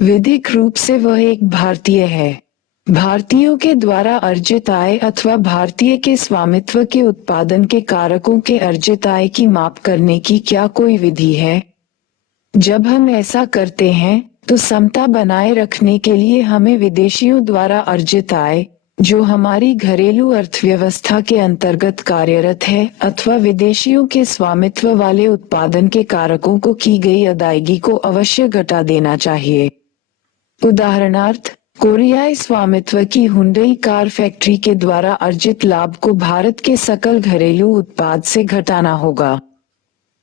विधिक रूप से वह एक भारतीय है। भारतीयों के द्वारा अर्जित आय अथवा भारतीय के स्वामित्व के उत्पादन के कारकों के अर्जित आय की माप करने की क्या कोई विधि है? जब हम ऐसा करते हैं तो समता बनाए रखने के लिए हमें विदेशियों द्वारा अर्जित आय, जो हमारी घरेलू अर्थव्यवस्था के अंतर्गत कार्यरत है, अथवा विदेशियों के स्वामित्व वाले उत्पादन के कारकों को की गई अदायगी को अवश्य घटा देना चाहिए। उदाहरणार्थ, कोरियाई स्वामित्व की हुंडई कार फैक्ट्री के द्वारा अर्जित लाभ को भारत के सकल घरेलू उत्पाद से घटाना होगा।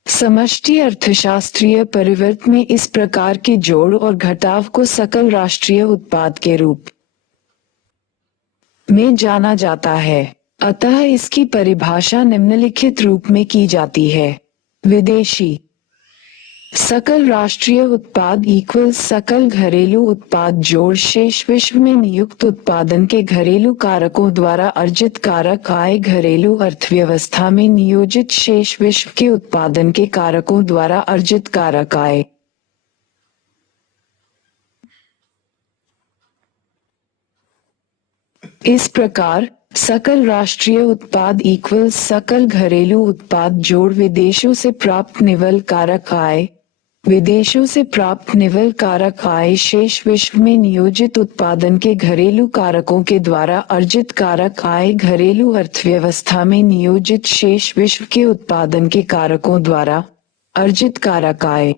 समष्टि अर्थशास्त्रीय परिवर्तन में इस प्रकार के जोड़ और घटाव को सकल राष्ट्रीय उत्पाद के रूप में जाना जाता है। अतः इसकी परिभाषा निम्नलिखित रूप में की जाती है। विदेशी सकल राष्ट्रीय उत्पाद इक्वल सकल घरेलू उत्पाद जोड़ शेष विश्व में नियुक्त उत्पादन के घरेलू कारकों द्वारा अर्जित कारक आय घरेलू अर्थव्यवस्था में नियोजित शेष विश्व के उत्पादन के कारकों द्वारा अर्जित कारक आय। इस प्रकार सकल राष्ट्रीय उत्पाद इक्वल सकल घरेलू उत्पाद जोड़ विदेशों से प्राप्त निवल कारक आय, विदेशों से प्राप्त निवल कारक आय शेष विश्व में नियोजित उत्पादन के घरेलू कारकों के द्वारा अर्जित कारक आय घरेलू अर्थव्यवस्था में नियोजित शेष विश्व के उत्पादन के कारकों द्वारा अर्जित कारक आय।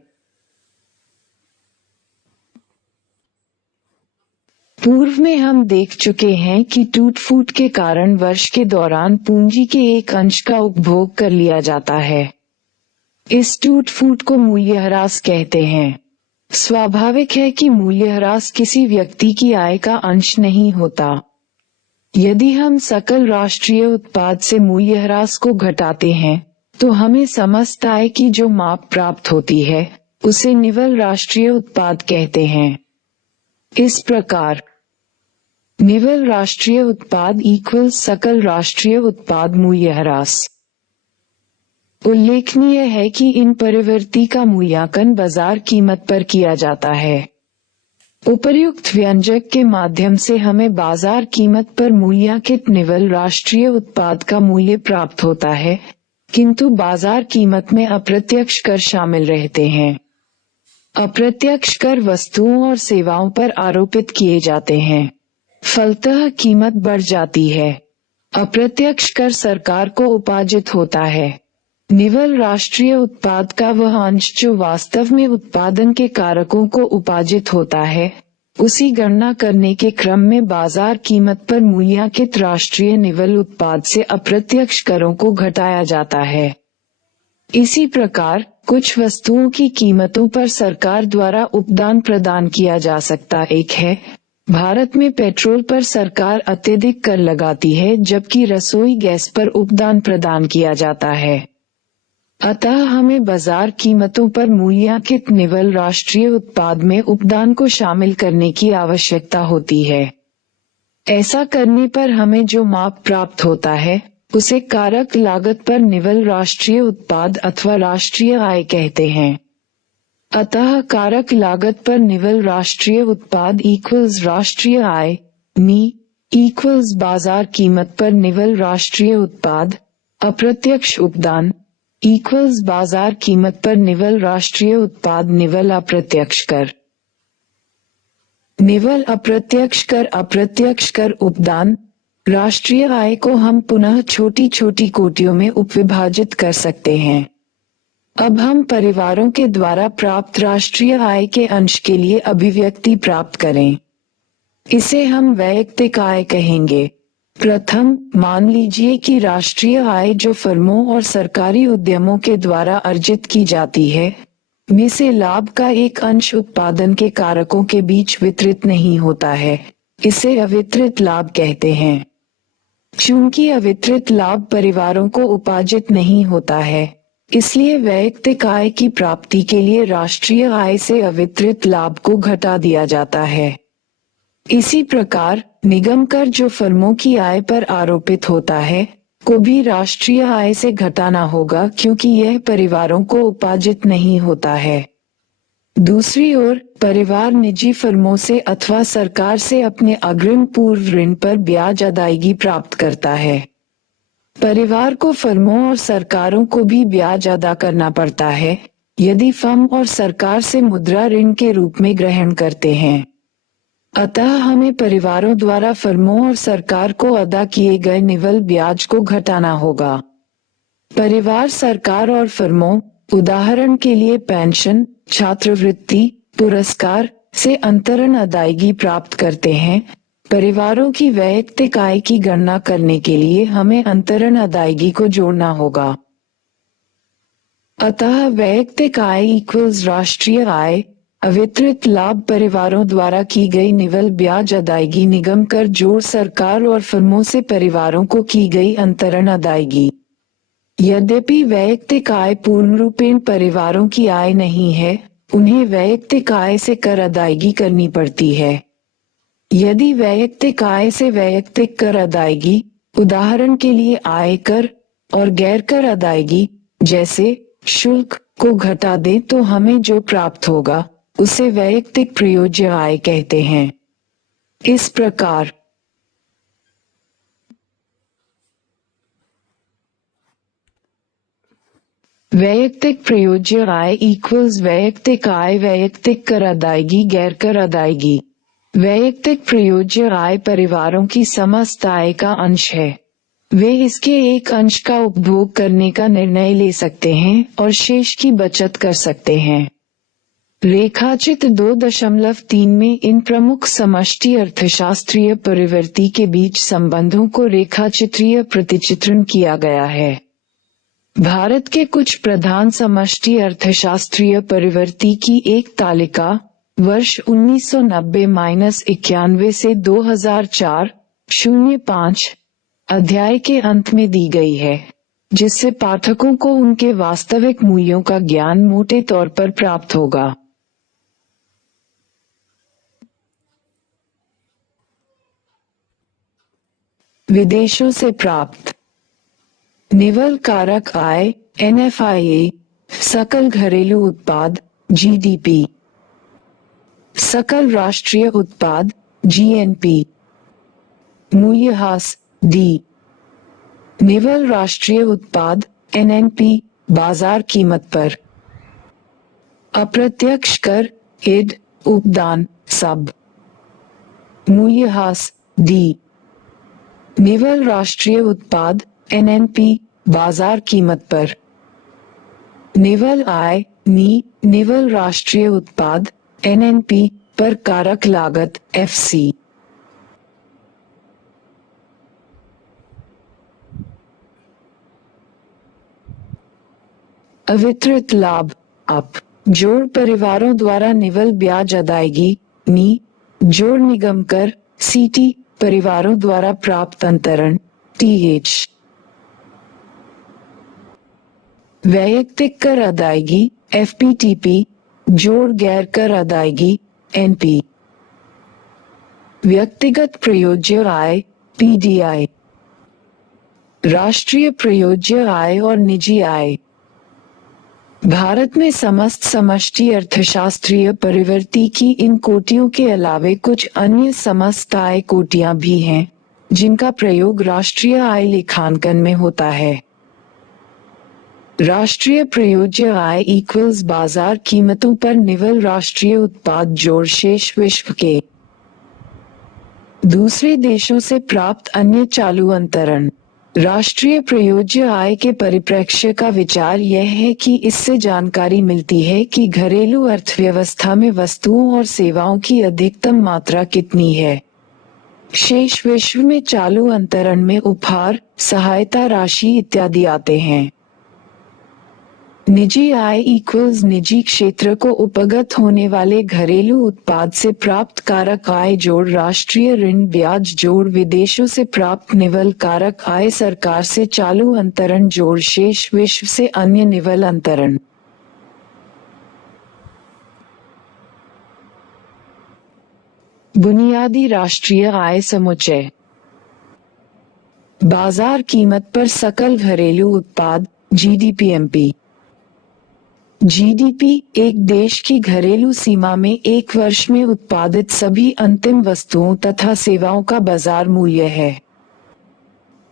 पूर्व में हम देख चुके हैं कि टूट फूट के कारण वर्ष के दौरान पूंजी के एक अंश का उपभोग कर लिया जाता है। इस टूट फूट को मूल्यह्रास कहते हैं। स्वाभाविक है कि मूल्यह्रास किसी व्यक्ति की आय का अंश नहीं होता। यदि हम सकल राष्ट्रीय उत्पाद से मूल्यह्रास को घटाते हैं तो हमें समस्त आय की जो माप प्राप्त होती है उसे निव्वल राष्ट्रीय उत्पाद कहते हैं। इस प्रकार निव्वल राष्ट्रीय उत्पाद इक्वल सकल राष्ट्रीय उत्पाद मूल्यह्रास। उल्लेखनीय है कि इन परिवर्ती का मूल्यांकन बाजार कीमत पर किया जाता है। उपर्युक्त व्यंजक के माध्यम से हमें बाजार कीमत पर मूल्यांकित निव्वल राष्ट्रीय उत्पाद का मूल्य प्राप्त होता है, किंतु बाजार कीमत में अप्रत्यक्ष कर शामिल रहते हैं। अप्रत्यक्ष कर वस्तुओं और सेवाओं पर आरोपित किए जाते हैं, फलतः कीमत बढ़ जाती है। अप्रत्यक्ष कर सरकार को उपार्जित होता है। निव्वल राष्ट्रीय उत्पाद का वह अंश जो वास्तव में उत्पादन के कारकों को उपार्जित होता है, उसी गणना करने के क्रम में बाजार कीमत पर मूल्यांकित राष्ट्रीय निव्वल उत्पाद से अप्रत्यक्ष करों को घटाया जाता है। इसी प्रकार कुछ वस्तुओं की कीमतों पर सरकार द्वारा उपदान प्रदान किया जा सकता एक है। भारत में पेट्रोल पर सरकार अत्यधिक कर लगाती है, जबकि रसोई गैस पर उपदान प्रदान किया जाता है। अतः हमें बाजार कीमतों पर मूल्यांकित निव्वल राष्ट्रीय उत्पाद में उपदान को शामिल करने की आवश्यकता होती है। ऐसा करने पर हमें जो माप प्राप्त होता है उसे कारक लागत पर निव्वल राष्ट्रीय उत्पाद अथवा राष्ट्रीय आय कहते हैं। अतः कारक लागत पर निव्वल राष्ट्रीय उत्पाद इक्वल्स राष्ट्रीय आय नी इक्वल्स बाजार कीमत पर निव्वल राष्ट्रीय उत्पाद अप्रत्यक्ष उपदान इक्वल्स बाजार कीमत पर निव्वल राष्ट्रीय उत्पाद निव्वल अप्रत्यक्ष कर। निव्वल अप्रत्यक्ष कर उपदान राष्ट्रीय आय को हम पुनः छोटी छोटी कोटियों में उपविभाजित कर सकते हैं। अब हम परिवारों के द्वारा प्राप्त राष्ट्रीय आय के अंश के लिए अभिव्यक्ति प्राप्त करें। इसे हम वैयक्तिक आय कहेंगे। प्रथम मान लीजिए कि राष्ट्रीय आय जो फर्मों और सरकारी उद्यमों के द्वारा अर्जित की जाती है, में से लाभ का एक अंश उत्पादन के कारकों के बीच वितरित नहीं होता है। इसे अवितरित लाभ कहते हैं। चूंकि अवितरित लाभ परिवारों को उपार्जित नहीं होता है, इसलिए वैयक्तिक आय की प्राप्ति के लिए राष्ट्रीय आय से अवितरित लाभ को घटा दिया जाता है। इसी प्रकार निगम कर जो फर्मों की आय पर आरोपित होता है को भी राष्ट्रीय आय से घटाना होगा, क्योंकि यह परिवारों को उपार्जित नहीं होता है। दूसरी ओर परिवार निजी फर्मों से अथवा सरकार से अपने अग्रिम पूर्व ऋण पर ब्याज अदायगी प्राप्त करता है। परिवार को फर्मों और सरकारों को भी ब्याज अदा करना पड़ता है यदि फर्म और सरकार से मुद्रा ऋण के रूप में ग्रहण करते हैं। अतः हमें परिवारों द्वारा फर्मों और सरकार को अदा किए गए निव्वल ब्याज को घटाना होगा। परिवार सरकार और फर्मों, उदाहरण के लिए पेंशन, छात्रवृत्ति, पुरस्कार से अंतरण अदायगी प्राप्त करते हैं। परिवारों की वैयक्तिक आय की गणना करने के लिए हमें अंतरण अदायगी को जोड़ना होगा। अतः वैयक्तिक आय इक्वल्स राष्ट्रीय आय अवितरित लाभ परिवारों द्वारा की गई निव्वल ब्याज अदायगी निगम कर जोड़ सरकार और फर्मों से परिवारों को की गई अंतरण अदायगी। यद्यपि वैयक्तिक आय पूर्ण रूपेण परिवारों की आय नहीं है, उन्हें वैयक्तिक आय से कर अदायगी करनी पड़ती है। यदि वैयक्तिक आय से वैयक्तिक कर अदायगी, उदाहरण के लिए आय कर और गैर कर अदायगी जैसे शुल्क को घटा दें तो हमें जो प्राप्त होगा उसे वैयक्तिक प्रयोज्य आय कहते हैं। इस प्रकार वैयक्तिक प्रयोज्य आय इक्वल्स वैयक्तिक आय वैयक्तिक कर अदायगी गैर कर अदायगी। वैयक्तिक प्रयोज्य आय परिवारों की समस्त आय का अंश है। वे इसके एक अंश का उपभोग करने का निर्णय ले सकते हैं और शेष की बचत कर सकते हैं। रेखाचित्र 2.3 में इन प्रमुख समष्टि अर्थशास्त्रीय परिवर्ती के बीच संबंधों को रेखाचित्रीय प्रतिचित्रण किया गया है। भारत के कुछ प्रधान समष्टि अर्थशास्त्रीय परिवर्ती की एक तालिका वर्ष 1990-91 से 2004-05 अध्याय के अंत में दी गई है, जिससे पाठकों को उनके वास्तविक मूल्यों का ज्ञान मोटे तौर पर प्राप्त होगा। विदेशों से प्राप्त निवल कारक आय NFIA, सकल घरेलू उत्पाद GDP, सकल राष्ट्रीय उत्पाद GNP, मूल्यह्रास D, निवल राष्ट्रीय उत्पाद NNP, बाजार कीमत पर, अप्रत्यक्ष कर ID, उपदान सब, मूल्यह्रास D, निवल राष्ट्रीय उत्पाद NNP, बाजार कीमत पर, निवल आय NI, निवल राष्ट्रीय उत्पाद NNP पर कारक लागत FC। अवितरित लाभ अप जोड़ परिवारों द्वारा निवल ब्याज अदायगी NI, जोड़ निगम कर CT, परिवारों द्वारा प्राप्त अंतरण TH, वैयक्तिक कर अदायगी FPTP, जोड़ गैर कर अदायगी NP, व्यक्तिगत प्रयोज्य आय PDI, राष्ट्रीय प्रयोज्य आय और निजी आय। भारत में समस्त समष्टि अर्थशास्त्रीय परिवर्ती की इन कोटियों के अलावे कुछ अन्य समस्त आय कोटियां भी हैं, जिनका प्रयोग राष्ट्रीय आय लेखांकन में होता है। राष्ट्रीय प्रयोज्य आय इक्वल्स बाजार कीमतों पर निवल राष्ट्रीय उत्पाद जोड़ शेष विश्व के दूसरे देशों से प्राप्त अन्य चालू अंतरण। राष्ट्रीय प्रयोज्य आय के परिप्रेक्ष्य का विचार यह है कि इससे जानकारी मिलती है कि घरेलू अर्थव्यवस्था में वस्तुओं और सेवाओं की अधिकतम मात्रा कितनी है। शेष विश्व में चालू अंतरण में उपहार, सहायता राशि इत्यादि आते हैं। निजी आय इक्वल्स निजी क्षेत्र को उपगत होने वाले घरेलू उत्पाद से प्राप्त कारक आय जोड़ राष्ट्रीय ऋण ब्याज जोड़ विदेशों से प्राप्त निवल कारक आय सरकार से चालू अंतरण जोड़ शेष विश्व से अन्य निवल अंतरण। बुनियादी राष्ट्रीय आय समुच्चय बाजार कीमत पर सकल घरेलू उत्पाद GDPMP। GDP एक देश की घरेलू सीमा में एक वर्ष में उत्पादित सभी अंतिम वस्तुओं तथा सेवाओं का बाजार मूल्य है।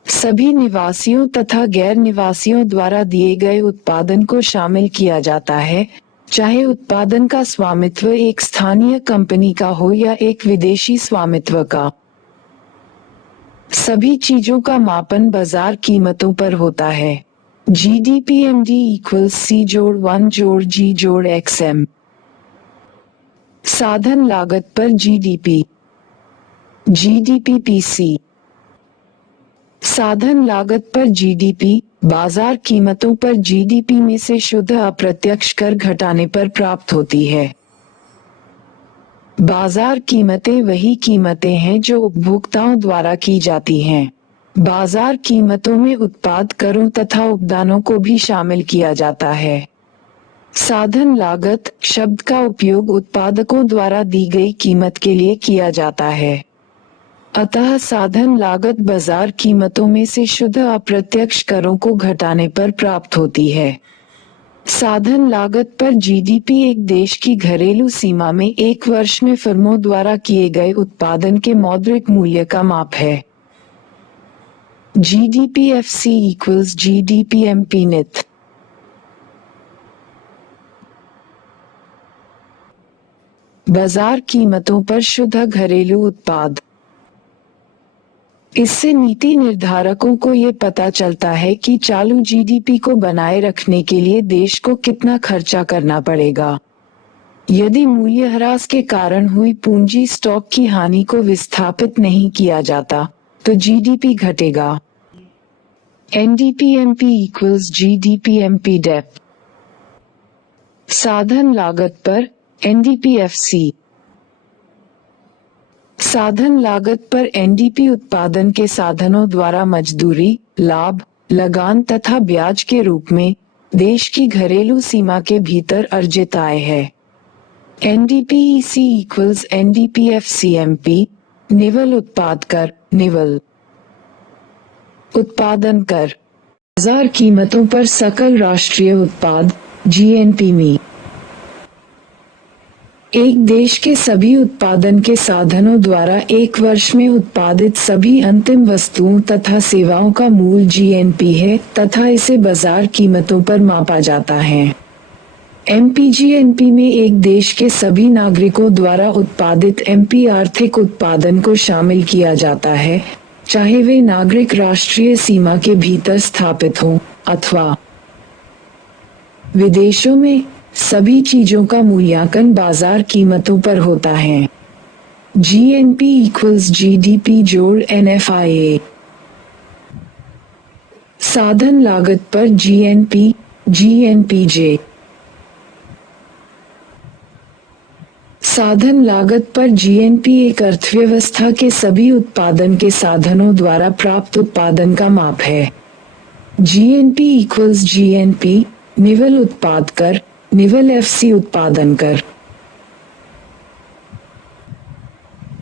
सभी निवासियों तथा गैर निवासियों द्वारा दिए गए उत्पादन को शामिल किया जाता है, चाहे उत्पादन का स्वामित्व एक स्थानीय कंपनी का हो या एक विदेशी स्वामित्व का। सभी चीजों का मापन बाजार कीमतों पर होता है। GDPMD इक्वल्स C जोड़ 1 जोड़ G जोड़ XM। साधन लागत पर GDP GDPPC। साधन लागत पर GDP बाजार कीमतों पर GDP में से शुद्ध अप्रत्यक्ष कर घटाने पर प्राप्त होती है। बाजार कीमतें वही कीमतें हैं जो उपभोक्ताओं द्वारा की जाती हैं। बाजार कीमतों में उत्पाद करों तथा उपदानों को भी शामिल किया जाता है। साधन लागत शब्द का उपयोग उत्पादकों द्वारा दी गई कीमत के लिए किया जाता है। अतः साधन लागत बाजार कीमतों में से शुद्ध अप्रत्यक्ष करों को घटाने पर प्राप्त होती है। साधन लागत पर GDP एक देश की घरेलू सीमा में एक वर्ष में फर्मों द्वारा किए गए उत्पादन के मौद्रिक मूल्य का माप है। GDPFC equals GDPMP नित। बाजार कीमतों पर शुद्ध घरेलू उत्पाद। इससे नीति निर्धारकों को ये पता चलता है कि चालू GDP को बनाए रखने के लिए देश को कितना खर्चा करना पड़ेगा। यदि मूल्यह्रास के कारण हुई पूंजी स्टॉक की हानि को विस्थापित नहीं किया जाता, तो जीडीपी घटेगा। NDPMP equals GDPMP depth. साधन लागत पर NDPFC। साधन लागत पर NDP उत्पादन के साधनों द्वारा मजदूरी, लाभ, लगान तथा ब्याज के रूप में देश की घरेलू सीमा के भीतर अर्जित आय है। NDPEC equals NDPFCMP। निवल उत्पाद कर, निवल उत्पादन कर। बाजार कीमतों पर सकल राष्ट्रीय उत्पाद GNP में एक देश के सभी उत्पादन के साधनों द्वारा एक वर्ष में उत्पादित सभी अंतिम वस्तुओं तथा सेवाओं का मूल GNP है तथा इसे बाजार कीमतों पर मापा जाता है। MPGNP में एक देश के सभी नागरिकों द्वारा उत्पादित MP आर्थिक उत्पादन को शामिल किया जाता है, चाहे वे नागरिक राष्ट्रीय सीमा के भीतर स्थापित हों अथवा विदेशों में। सभी चीजों का मूल्यांकन बाजार कीमतों पर होता है। GNP equals GDP जोड़ NFIA। साधन लागत पर GNP, GNPJ। साधन लागत पर GNP एक अर्थव्यवस्था के सभी उत्पादन के साधनों द्वारा प्राप्त उत्पादन का माप है। GNP equals GNP, निवल उत्पाद कर, निवल FC उत्पादन कर।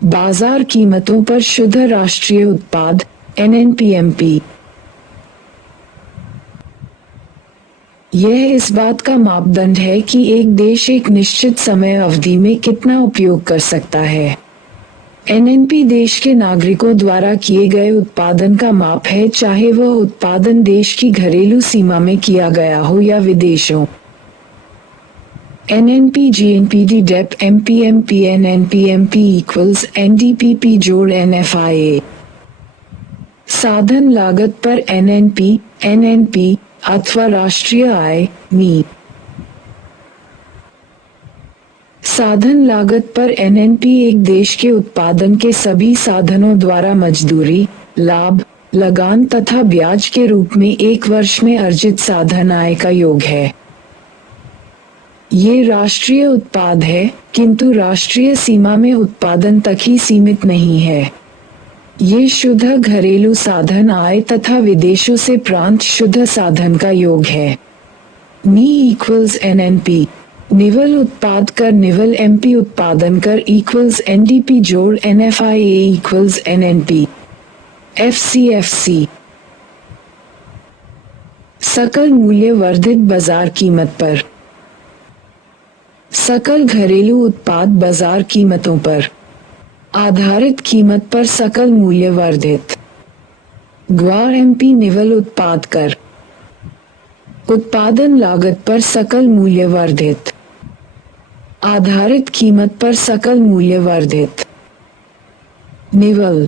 बाजार कीमतों पर शुद्ध राष्ट्रीय उत्पाद NNPMP। यह इस बात का मापदंड है कि एक देश एक निश्चित समय अवधि में कितना उपयोग कर सकता है। NNP देश के नागरिकों द्वारा किए गए उत्पादन का माप है, चाहे वह उत्पादन देश की घरेलू सीमा में किया गया हो या विदेशों। NNP GNPD डेप MPMP NNPMP equals NDPP जोड़ NFIA। साधन लागत पर NNP अथवा राष्ट्रीय आय मी। साधन लागत पर NNP एक देश के उत्पादन के सभी साधनों द्वारा मजदूरी, लाभ, लगान तथा ब्याज के रूप में एक वर्ष में अर्जित साधन आय का योग है। ये राष्ट्रीय उत्पाद है, किंतु राष्ट्रीय सीमा में उत्पादन तक ही सीमित नहीं है। ये शुद्ध घरेलू साधन आय तथा विदेशों से प्रांत शुद्ध साधन का योग है। मी इक्वल्स NNP, निवल उत्पाद कर निवल MP उत्पादन कर इक्वल्स NDP जोड़ NFIA इक्वल्स NNP। FCFC सकल मूल्य वर्धित बाजार कीमत पर। सकल घरेलू उत्पाद बाजार कीमतों पर आधारित कीमत पर सकल मूल्य वर्धित। ग्वार MP निवल उत्पाद कर। उत्पादन लागत पर सकल मूल्य वर्धित। आधारित कीमत पर सकल मूल्य वर्धित। निवल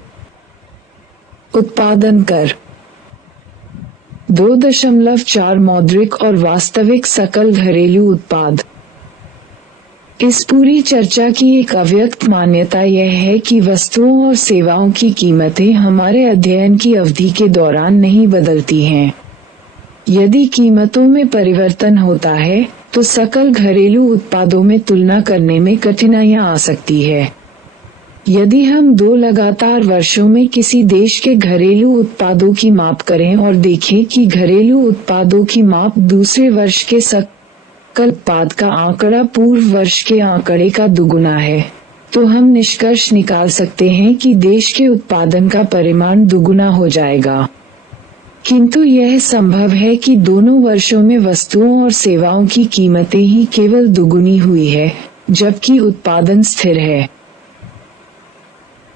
उत्पादन कर 2.4 मौद्रिक और वास्तविक सकल घरेलू उत्पाद। इस पूरी चर्चा की एक अव्यक्त मान्यता यह है कि वस्तुओं और सेवाओं की कीमतें हमारे अध्ययन की अवधि के दौरान नहीं बदलती हैं। यदि कीमतों में परिवर्तन होता है, तो सकल घरेलू उत्पादों में तुलना करने में कठिनाइयां आ सकती है। यदि हम 2 लगातार वर्षों में किसी देश के घरेलू उत्पादों की माप करें और देखें कि घरेलू उत्पादों की माप दूसरे वर्ष के सकल उत्पाद का आंकड़ा पूर्व वर्ष के आंकड़े का दुगुना है, तो हम निष्कर्ष निकाल सकते हैं कि देश के उत्पादन का परिमाण दुगुना हो जाएगा। किंतु यह संभव है कि दोनों वर्षों में वस्तुओं और सेवाओं की कीमतें ही केवल दुगुनी हुई है, जबकि उत्पादन स्थिर है।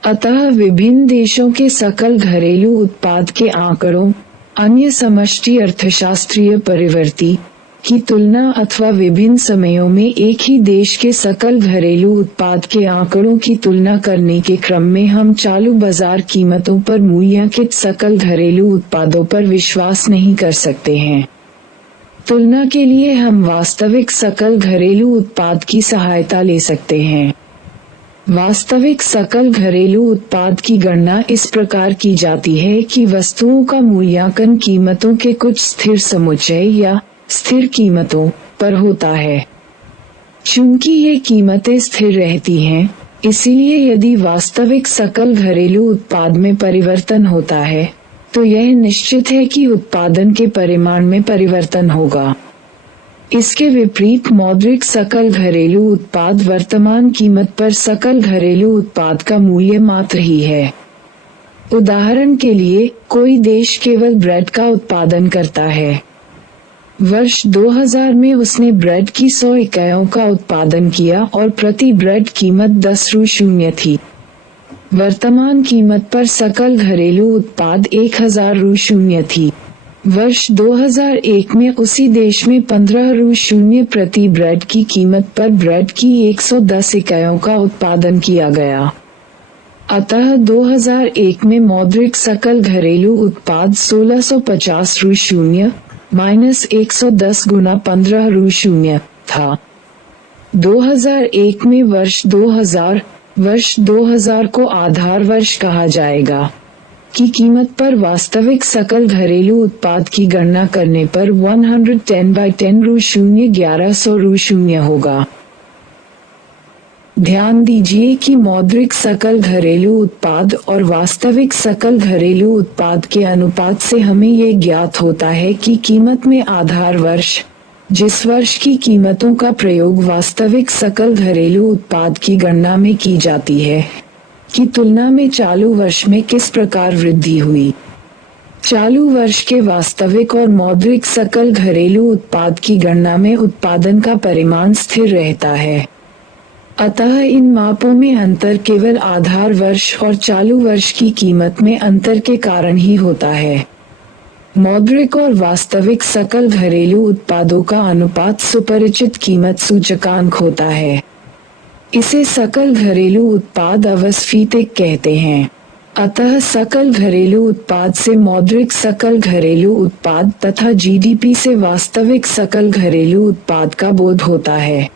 अतः विभिन्न देशों के सकल घरेलू उत्पाद के आंकड़ों, अन्य समष्टि अर्थशास्त्रीय परिवर्ती की तुलना अथवा विभिन्न समयों में एक ही देश के सकल घरेलू उत्पाद के आंकड़ों की तुलना करने के क्रम में हम चालू बाजार कीमतों पर मूल्यांकित सकल घरेलू उत्पादों पर विश्वास नहीं कर सकते हैं। तुलना के लिए हम वास्तविक सकल घरेलू उत्पाद की सहायता ले सकते हैं। वास्तविक सकल घरेलू उत्पाद की गणना इस प्रकार की जाती है कि वस्तुओं का मूल्यांकन कीमतों के कुछ स्थिर समुच्चय या स्थिर कीमतों पर होता है। चूंकि ये कीमतें स्थिर रहती हैं, इसलिए यदि वास्तविक सकल घरेलू उत्पाद में परिवर्तन होता है, तो यह निश्चित है कि उत्पादन के परिमाण में परिवर्तन होगा। इसके विपरीत मौद्रिक सकल घरेलू उत्पाद वर्तमान कीमत पर सकल घरेलू उत्पाद का मूल्य मात्र ही है। उदाहरण के लिए, कोई देश केवल ब्रेड का उत्पादन करता है। वर्ष 2000 में उसने ब्रेड की 100 इकाइयों का उत्पादन किया और प्रति ब्रेड कीमत 10 रु शून्य थी। वर्तमान कीमत पर सकल घरेलू उत्पाद 1000 रु शून्य थी। वर्ष 2001 में उसी देश में 15 रु शून्य प्रति ब्रेड की कीमत पर ब्रेड की 110 इकाइयों का उत्पादन किया गया। अतः 2001 में मौद्रिक सकल घरेलू उत्पाद 1650 रु शून्य माइनस 110 गुना 15 रु शून्य था। 2001 में वर्ष 2000 को आधार वर्ष कहा जाएगा की कीमत पर वास्तविक सकल घरेलू उत्पाद की गणना करने पर 110/10 रु शून्य 1100 रु शून्य होगा। ध्यान दीजिए कि मौद्रिक सकल घरेलू उत्पाद और वास्तविक सकल घरेलू उत्पाद के अनुपात से हमें ये ज्ञात होता है कि कीमत में आधार वर्ष, जिस वर्ष की कीमतों का प्रयोग वास्तविक सकल घरेलू उत्पाद की गणना में की जाती है, की तुलना में चालू वर्ष में किस प्रकार वृद्धि हुई। चालू वर्ष के वास्तविक और मौद्रिक सकल घरेलू उत्पाद की गणना में उत्पादन का परिमाण स्थिर रहता है। अतः इन मापों में अंतर केवल आधार वर्ष और चालू वर्ष की कीमत में अंतर के कारण ही होता है। मौद्रिक और वास्तविक सकल घरेलू उत्पादों का अनुपात सुपरिचित कीमत सूचकांक होता है। इसे सकल घरेलू उत्पाद अवस्फीतिक कहते हैं। अतः सकल घरेलू उत्पाद से मौद्रिक सकल घरेलू उत्पाद तथा जीडीपी से वास्तविक सकल घरेलू उत्पाद का बोध होता है।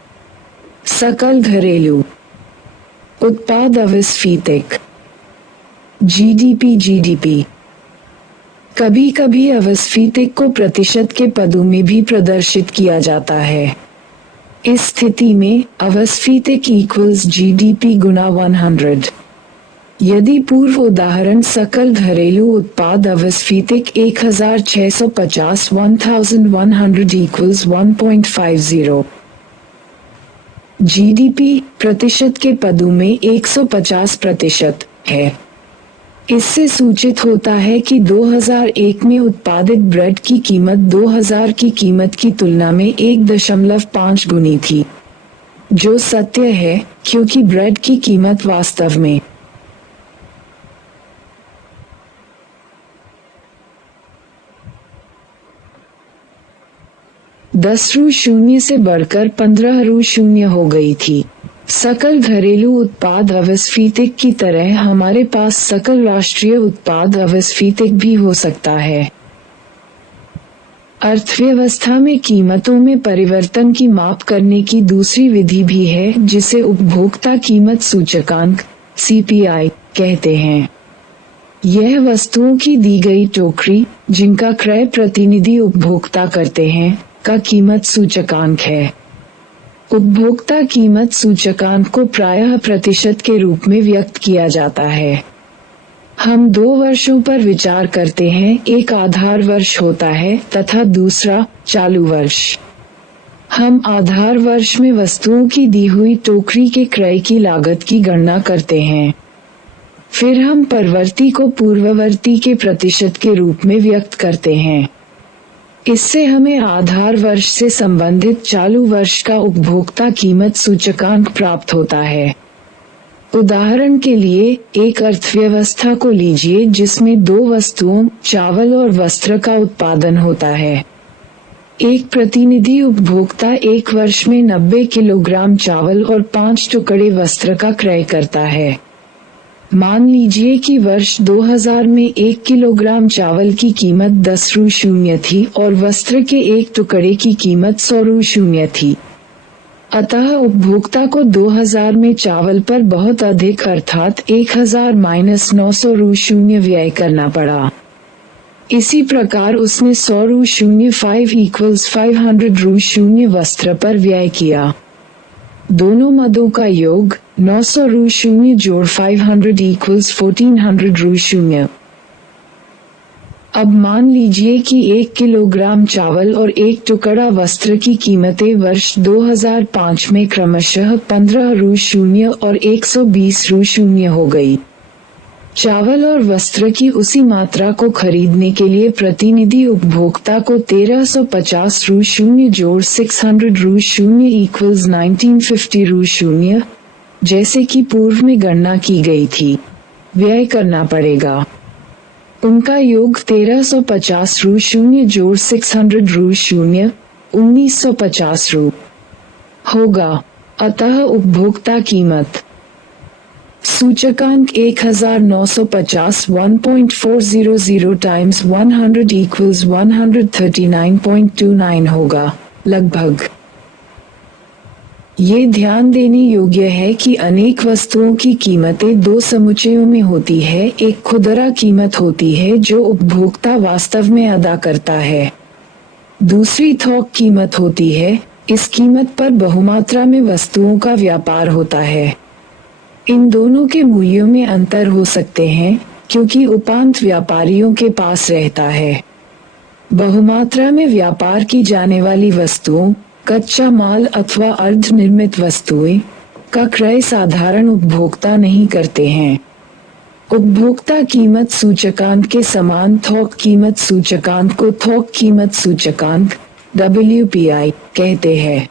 सकल घरेलू उत्पाद अवस्फीतिक जीडीपी कभी कभी अवस्फीतिक को प्रतिशत के पदों में भी प्रदर्शित किया जाता है। इस स्थिति में अवस्फीतिक इक्वल्स जीडीपी गुना 100। यदि पूर्व उदाहरण सकल घरेलू उत्पाद अवस्फीतिक 1650 1100 इक्वल्स 1.50। जीडीपी प्रतिशत के पदों में 150% है। इससे सूचित होता है कि 2001 में उत्पादित ब्रेड की कीमत 2000 की कीमत की तुलना में 1.5 गुनी थी, जो सत्य है क्योंकि ब्रेड की कीमत वास्तव में 10 रु शून्य से बढ़कर 15 रु शून्य हो गई थी। सकल घरेलू उत्पाद अवस्फीतिक की तरह हमारे पास सकल राष्ट्रीय उत्पाद अवस्फीतिक भी हो सकता है। अर्थव्यवस्था में कीमतों में परिवर्तन की माप करने की दूसरी विधि भी है, जिसे उपभोक्ता कीमत सूचकांक (CPI) कहते हैं। यह वस्तुओं की दी गई टोकरी, जिनका क्रय प्रतिनिधि उपभोक्ता करते हैं, का कीमत सूचकांक है। उपभोक्ता कीमत सूचकांक को प्रायः प्रतिशत के रूप में व्यक्त किया जाता है। हम 2 वर्षों पर विचार करते हैं, एक आधार वर्ष होता है तथा दूसरा चालू वर्ष। हम आधार वर्ष में वस्तुओं की दी हुई टोकरी के क्रय की लागत की गणना करते हैं। फिर हम परवर्ती को पूर्ववर्ती के प्रतिशत के रूप में व्यक्त करते हैं। इससे हमें आधार वर्ष से संबंधित चालू वर्ष का उपभोक्ता कीमत सूचकांक प्राप्त होता है। उदाहरण के लिए, एक अर्थव्यवस्था को लीजिए जिसमें 2 वस्तुओं, चावल और वस्त्र का उत्पादन होता है। एक प्रतिनिधि उपभोक्ता 1 वर्ष में 90 किलोग्राम चावल और 5 टुकड़े वस्त्र का क्रय करता है। मान लीजिए कि वर्ष 2000 में 1 किलोग्राम चावल की कीमत 10 रु शून्य थी और वस्त्र के एक टुकड़े की कीमत 100 रु शून्य थी। अतः उपभोक्ता को 2000 में चावल पर बहुत अधिक अर्थात 1000-900 रु शून्य व्यय करना पड़ा। इसी प्रकार उसने 100 रु शून्य 500 रु शून्य वस्त्र पर व्यय किया। दोनों मदों का योग 900 रु शून्य जोड़ 500 1400 रु शून्य। अब मान लीजिए कि 1 किलोग्राम चावल और एक टुकड़ा वस्त्र की कीमतें वर्ष 2005 में क्रमशः 15 रु शून्य और 120 रु शून्य हो गई। चावल और वस्त्र की उसी मात्रा को खरीदने के लिए प्रतिनिधि उपभोक्ता को 1350 रु शून्य जोड़ 600 रु शून्य 1950 रु शून्य, जैसे कि पूर्व में गणना की गई थी, व्यय करना पड़ेगा। उनका योग 1350 रु शून्य जोड़ 600 रु शून्य 1950 रु होगा। अतः उपभोक्ता कीमत सूचकांक 1950 1.400 टाइम्स 100 इक्वल्स 139.29 होगा लगभग। ये ध्यान देने योग्य है कि अनेक वस्तुओं की कीमतें दो समुच्चयों में होती है। एक खुदरा कीमत होती है जो उपभोक्ता वास्तव में अदा करता है, दूसरी थोक कीमत होती है। इस कीमत पर बहुमात्रा में वस्तुओं का व्यापार होता है। इन दोनों के मूल्यों में अंतर हो सकते हैं क्योंकि उपांत व्यापारियों के पास रहता है। बहुमात्रा में व्यापार की जाने वाली वस्तुओं, कच्चा माल अथवा अर्ध निर्मित वस्तुएं का क्रय साधारण उपभोक्ता नहीं करते हैं। उपभोक्ता कीमत सूचकांक के समान थोक कीमत सूचकांक को थोक कीमत सूचकांक WPI कहते हैं।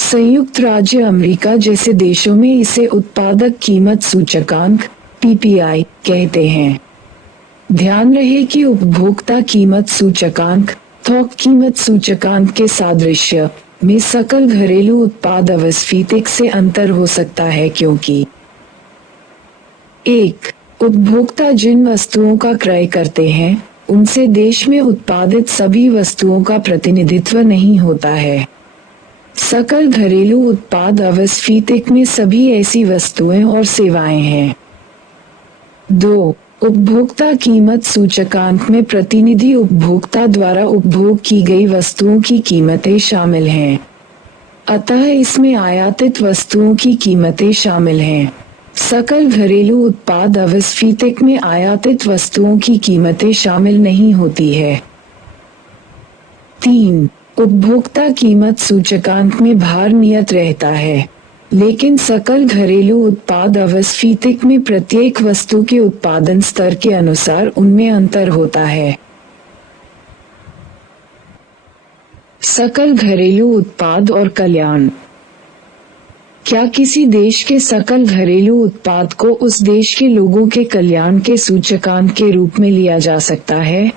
संयुक्त राज्य अमेरिका जैसे देशों में इसे उत्पादक कीमत सूचकांक PPI कहते हैं। ध्यान रहे कि उपभोक्ता कीमत सूचकांक थोक कीमत सूचकांक के सादृश्य में सकल घरेलू उत्पाद अवस्फीतिक से अंतर हो सकता है क्योंकि 1. उपभोक्ता जिन वस्तुओं का क्रय करते हैं उनसे देश में उत्पादित सभी वस्तुओं का प्रतिनिधित्व नहीं होता है। सकल घरेलू उत्पाद अवस्फीतिक में सभी ऐसी वस्तुएं और सेवाएं हैं। 2. उपभोक्ता कीमत सूचकांक में प्रतिनिधि उपभोक्ता द्वारा उपभोग की गई वस्तुओं की कीमतें शामिल हैं, अतः इसमें आयातित वस्तुओं की कीमतें शामिल हैं। सकल घरेलू उत्पाद अवस्फीतिक में आयातित वस्तुओं की कीमतें शामिल नहीं होती है। 3. उपभोक्ता कीमत सूचकांक में भार नियत रहता है, लेकिन सकल घरेलू उत्पाद अवस्फीतिक में प्रत्येक वस्तु के उत्पादन स्तर के अनुसार उनमें अंतर होता है। सकल घरेलू उत्पाद और कल्याण। क्या किसी देश के सकल घरेलू उत्पाद को उस देश के लोगों के कल्याण के सूचकांक के रूप में लिया जा सकता है?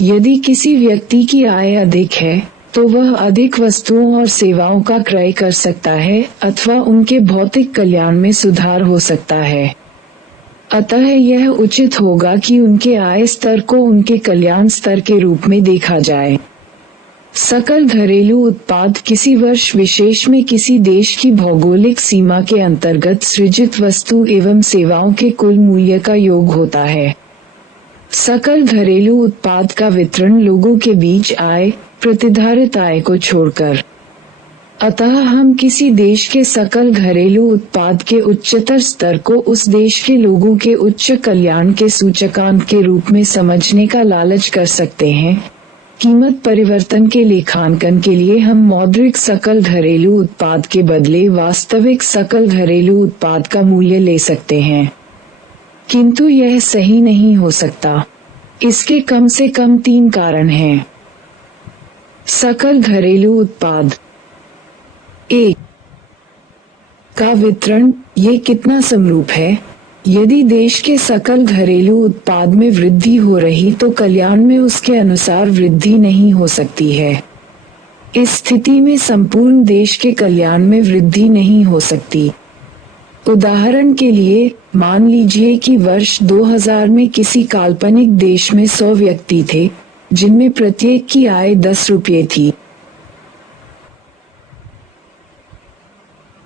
यदि किसी व्यक्ति की आय अधिक है तो वह अधिक वस्तुओं और सेवाओं का क्रय कर सकता है अथवा उनके भौतिक कल्याण में सुधार हो सकता है। अतः यह उचित होगा कि उनके आय स्तर को उनके कल्याण स्तर के रूप में देखा जाए। सकल घरेलू उत्पाद किसी वर्ष विशेष में किसी देश की भौगोलिक सीमा के अंतर्गत सृजित वस्तु एवं सेवाओं के कुल मूल्य का योग होता है। सकल घरेलू उत्पाद का वितरण लोगों के बीच आय प्रतिधारित आय को छोड़कर। अतः हम किसी देश के सकल घरेलू उत्पाद के उच्चतर स्तर को उस देश के लोगों के उच्च कल्याण के सूचकांक के रूप में समझने का लालच कर सकते हैं। कीमत परिवर्तन के लेखांकन के लिए हम मौद्रिक सकल घरेलू उत्पाद के बदले वास्तविक सकल घरेलू उत्पाद का मूल्य ले सकते हैं, किंतु यह सही नहीं हो सकता। इसके कम से कम 3 कारण हैं। सकल घरेलू उत्पाद 1. का वितरण, ये कितना समरूप है? यदि देश के सकल घरेलू उत्पाद में वृद्धि हो रही तो कल्याण में उसके अनुसार वृद्धि नहीं हो सकती है। इस स्थिति में संपूर्ण देश के कल्याण में वृद्धि नहीं हो सकती। उदाहरण के लिए, मान लीजिए कि वर्ष 2000 में किसी काल्पनिक देश में 100 व्यक्ति थे, जिनमें प्रत्येक की आय 10 रुपये थी।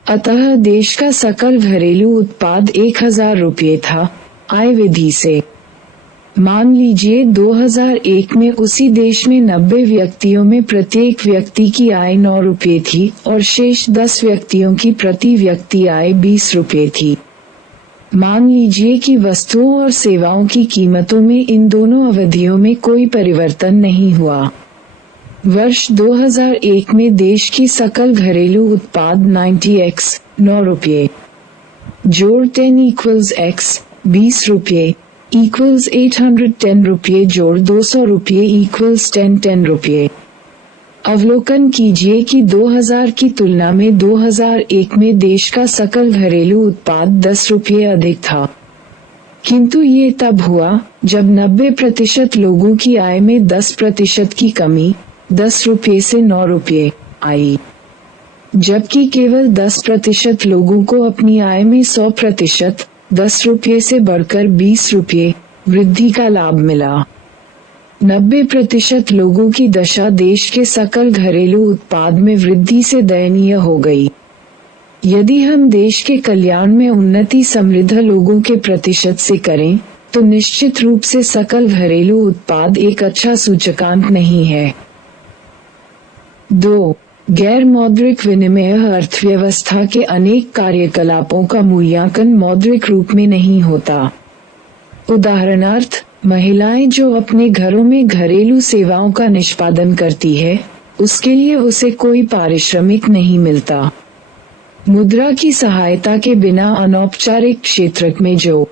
अतः देश का सकल घरेलू उत्पाद 1000 रुपये था, आय विधि से। मान लीजिए 2001 में उसी देश में 90 व्यक्तियों में प्रत्येक व्यक्ति की आय 9 रुपये थी और शेष 10 व्यक्तियों की प्रति व्यक्ति आय 20 रुपये थी। मान लीजिए कि वस्तुओं और सेवाओं की कीमतों में इन दोनों अवधियों में कोई परिवर्तन नहीं हुआ। वर्ष 2001 में देश की सकल घरेलू उत्पाद 90x 9 रुपये जोड़ 10 इक्वल्स x 20 रुपये इक्वल्स 810 रुपये जोड़ 200 रुपये इक्वल्स 10 रुपये। अवलोकन कीजिए कि 2000 की तुलना में 2001 में देश का सकल घरेलू उत्पाद 10 रुपये अधिक था, किंतु ये तब हुआ जब 90% लोगों की आय में 10% की कमी 10 रुपये से 9 रुपये आई, जबकि केवल 10% लोगों को अपनी आय में 100% 10 रुपये से बढ़कर 20 रुपये वृद्धि का लाभ मिला। 90% लोगों की दशा देश के सकल घरेलू उत्पाद में वृद्धि से दयनीय हो गई। यदि हम देश के कल्याण में उन्नति समृद्ध लोगों के प्रतिशत से करें, तो निश्चित रूप से सकल घरेलू उत्पाद एक अच्छा सूचकांक नहीं है। 2. गैर मौद्रिक विनिमय अर्थव्यवस्था के अनेक कार्यकलापों का मूल्यांकन मौद्रिक रूप में नहीं होता। उदाहरणार्थ, महिलाएं जो अपने घरों में घरेलू सेवाओं का निष्पादन करती है, उसके लिए उसे कोई पारिश्रमिक नहीं मिलता। मुद्रा की सहायता के बिना अनौपचारिक क्षेत्र में जो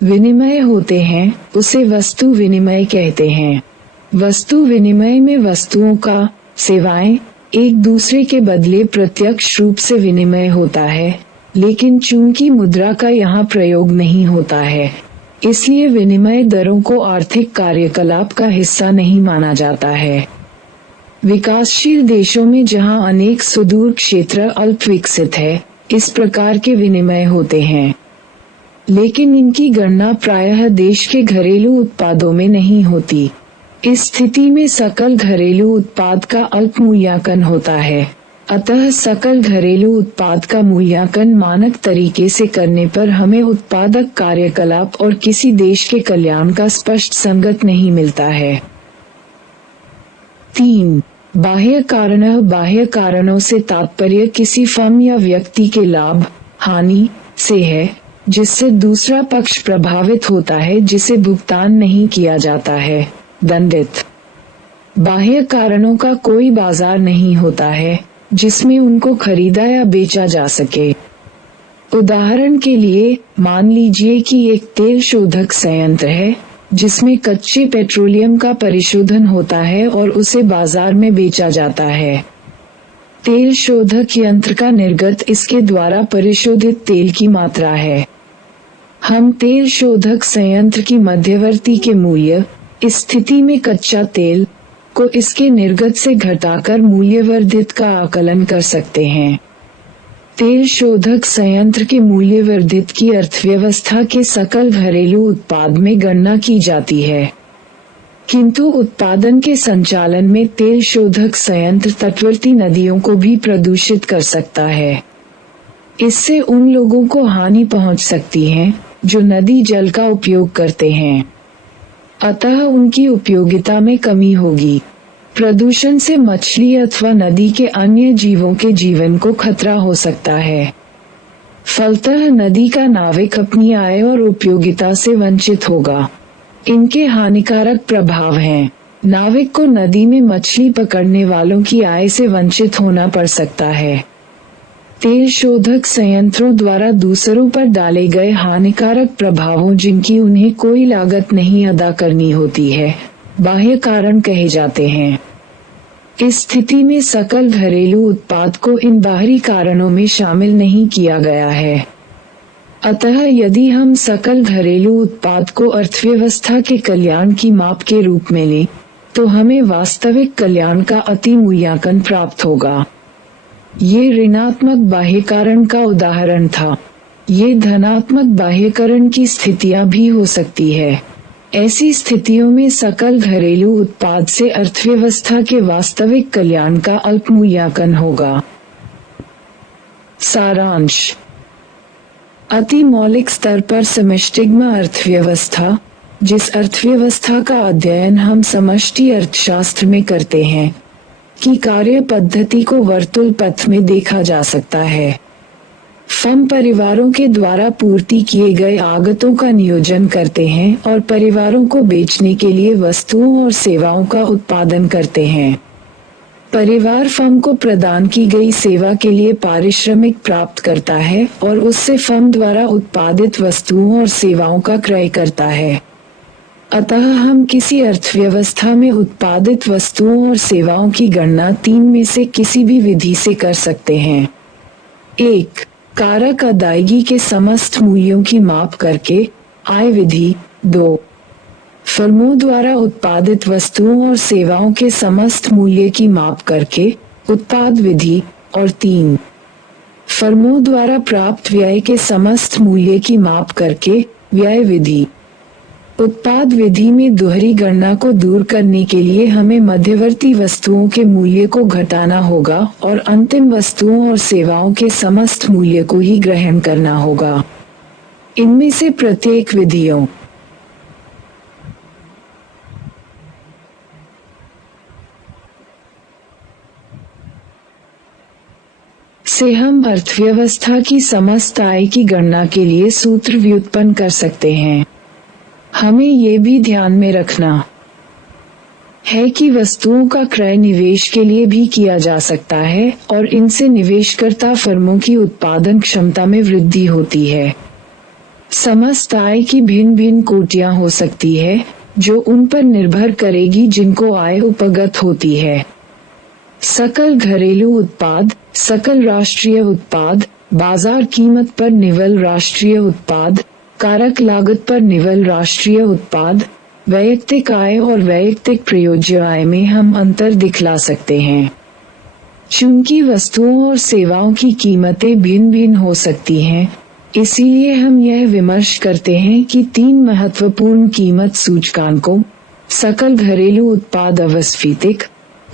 विनिमय होते हैं, उसे वस्तु विनिमय कहते हैं। वस्तु विनिमय में वस्तुओं का, सेवाएं, एक दूसरे के बदले प्रत्यक्ष रूप से विनिमय होता है, लेकिन चूंकि मुद्रा का यहाँ प्रयोग नहीं होता है, इसलिए विनिमय दरों को आर्थिक कार्यकलाप का हिस्सा नहीं माना जाता है। विकासशील देशों में जहाँ अनेक सुदूर क्षेत्र अल्प विकसित है, इस प्रकार के विनिमय होते हैं, लेकिन इनकी गणना प्रायः देश के घरेलू उत्पादों में नहीं होती। इस स्थिति में सकल घरेलू उत्पाद का अल्प मूल्यांकन होता है। अतः सकल घरेलू उत्पाद का मूल्यांकन मानक तरीके से करने पर हमें उत्पादक कार्यकलाप और किसी देश के कल्याण का स्पष्ट संगत नहीं मिलता है। 3. बाह्य कारण। बाह्य कारणों से तात्पर्य किसी फर्म या व्यक्ति के लाभ, हानि से है, जिससे दूसरा पक्ष प्रभावित होता है, जिसे भुगतान नहीं किया जाता है, दंडित। बाह्य कारणों का कोई बाजार नहीं होता है जिसमें उनको खरीदा या बेचा जा सके। उदाहरण के लिए, मान लीजिए कि एक तेल शोधक संयंत्र है जिसमें कच्चे पेट्रोलियम का परिशोधन होता है और उसे बाजार में बेचा जाता है। तेल शोधक यंत्र का निर्गत इसके द्वारा परिशोधित तेल की मात्रा है। हम तेल शोधक संयंत्र की मध्यवर्ती के मूल्य, इस स्थिति में कच्चा तेल, को इसके निर्गत से घटाकर मूल्यवर्धित का आकलन कर सकते हैं। तेल शोधक संयंत्र के मूल्यवर्धित की अर्थव्यवस्था के सकल घरेलू उत्पाद में गणना की जाती है, किंतु उत्पादन के संचालन में तेल शोधक संयंत्र तटवर्ती नदियों को भी प्रदूषित कर सकता है। इससे उन लोगों को हानि पहुंच सकती है जो नदी जल का उपयोग करते हैं, अतः उनकी उपयोगिता में कमी होगी। प्रदूषण से मछली अथवा नदी के अन्य जीवों के जीवन को खतरा हो सकता है। फलतः नदी का नाविक अपनी आय और उपयोगिता से वंचित होगा। इनके हानिकारक प्रभाव हैं। नाविक को नदी में मछली पकड़ने वालों की आय से वंचित होना पड़ सकता है। तेल शोधक संयंत्रों द्वारा दूसरों पर डाले गए हानिकारक प्रभावों जिनकी उन्हें कोई लागत नहीं अदा करनी होती है, बाह्य कारण कहे जाते हैं। इस स्थिति में सकल घरेलू उत्पाद को इन बाहरी कारणों में शामिल नहीं किया गया है। अतः यदि हम सकल घरेलू उत्पाद को अर्थव्यवस्था के कल्याण की माप के रूप में लें, तो हमें वास्तविक कल्याण का अति मूल्यांकन प्राप्त होगा। ये ऋणात्मक बाह्यकरण का उदाहरण था। ये धनात्मक बाह्यकरण की स्थितियां भी हो सकती है। ऐसी स्थितियों में सकल घरेलू उत्पाद से अर्थव्यवस्था के वास्तविक कल्याण का अल्प मूल्यांकन होगा। सारांश। अति मौलिक स्तर पर समष्टिगत अर्थव्यवस्था, जिस अर्थव्यवस्था का अध्ययन हम समष्टि अर्थशास्त्र में करते हैं, की कार्य पद्धति को वर्तुल पथ में देखा जा सकता है। फर्म परिवारों के द्वारा पूर्ति किए गए आगतों का नियोजन करते हैं और परिवारों को बेचने के लिए वस्तुओं और सेवाओं का उत्पादन करते हैं। परिवार फर्म को प्रदान की गई सेवा के लिए पारिश्रमिक प्राप्त करता है और उससे फर्म द्वारा उत्पादित वस्तुओं और सेवाओं का क्रय करता है। अतः हम किसी अर्थव्यवस्था में उत्पादित वस्तुओं और सेवाओं की गणना तीन में से किसी भी विधि से कर सकते हैं। 1. कारक अदायगी के समस्त मूल्यों की माप करके, आय विधि। 2. फर्मों द्वारा उत्पादित वस्तुओं और सेवाओं के समस्त मूल्य की माप करके, उत्पाद विधि। और 3. फर्मों द्वारा प्राप्त व्यय के समस्त मूल्य की माप करके, व्यय विधि। उत्पाद विधि में दोहरी गणना को दूर करने के लिए हमें मध्यवर्ती वस्तुओं के मूल्य को घटाना होगा और अंतिम वस्तुओं और सेवाओं के समस्त मूल्य को ही ग्रहण करना होगा। इनमें से प्रत्येक विधियों से हम अर्थव्यवस्था की समस्त आय की गणना के लिए सूत्र व्युत्पन्न कर सकते हैं। हमें ये भी ध्यान में रखना है कि वस्तुओं का क्रय निवेश के लिए भी किया जा सकता है और इनसे निवेशकर्ता फर्मों की उत्पादन क्षमता में वृद्धि होती है। समस्त आय की भिन्न भिन्न कोटियां हो सकती है, जो उन पर निर्भर करेगी जिनको आय उपगत होती है। सकल घरेलू उत्पाद, सकल राष्ट्रीय उत्पाद, बाजार कीमत पर निवल राष्ट्रीय उत्पाद, कारक लागत पर निवल राष्ट्रीय उत्पाद, वैयक्तिक आय और वैयक्तिक प्रयोज्य आय में हम अंतर दिखला सकते हैं। चूंकि वस्तुओं और सेवाओं की कीमतें भिन्न भिन्न हो सकती हैं, इसीलिए हम यह विमर्श करते हैं कि तीन महत्वपूर्ण कीमत सूचकांकों, सकल घरेलू उत्पाद अवस्फीतिक,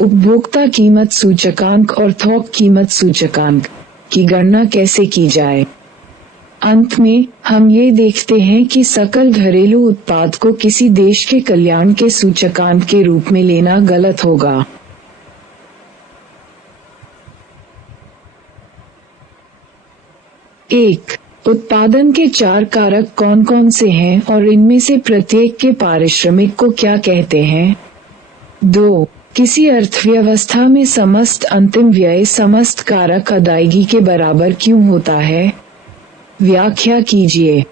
उपभोक्ता कीमत सूचकांक और थोक कीमत सूचकांक की गणना कैसे की जाए। अंत में हम ये देखते हैं कि सकल घरेलू उत्पाद को किसी देश के कल्याण के सूचकांक के रूप में लेना गलत होगा। एक, उत्पादन के चार कारक कौन कौन से हैं और इनमें से प्रत्येक के पारिश्रमिक को क्या कहते हैं। 2. किसी अर्थव्यवस्था में समस्त अंतिम व्यय समस्त कारक अदायगी के बराबर क्यों होता है, व्याख्या कीजिए।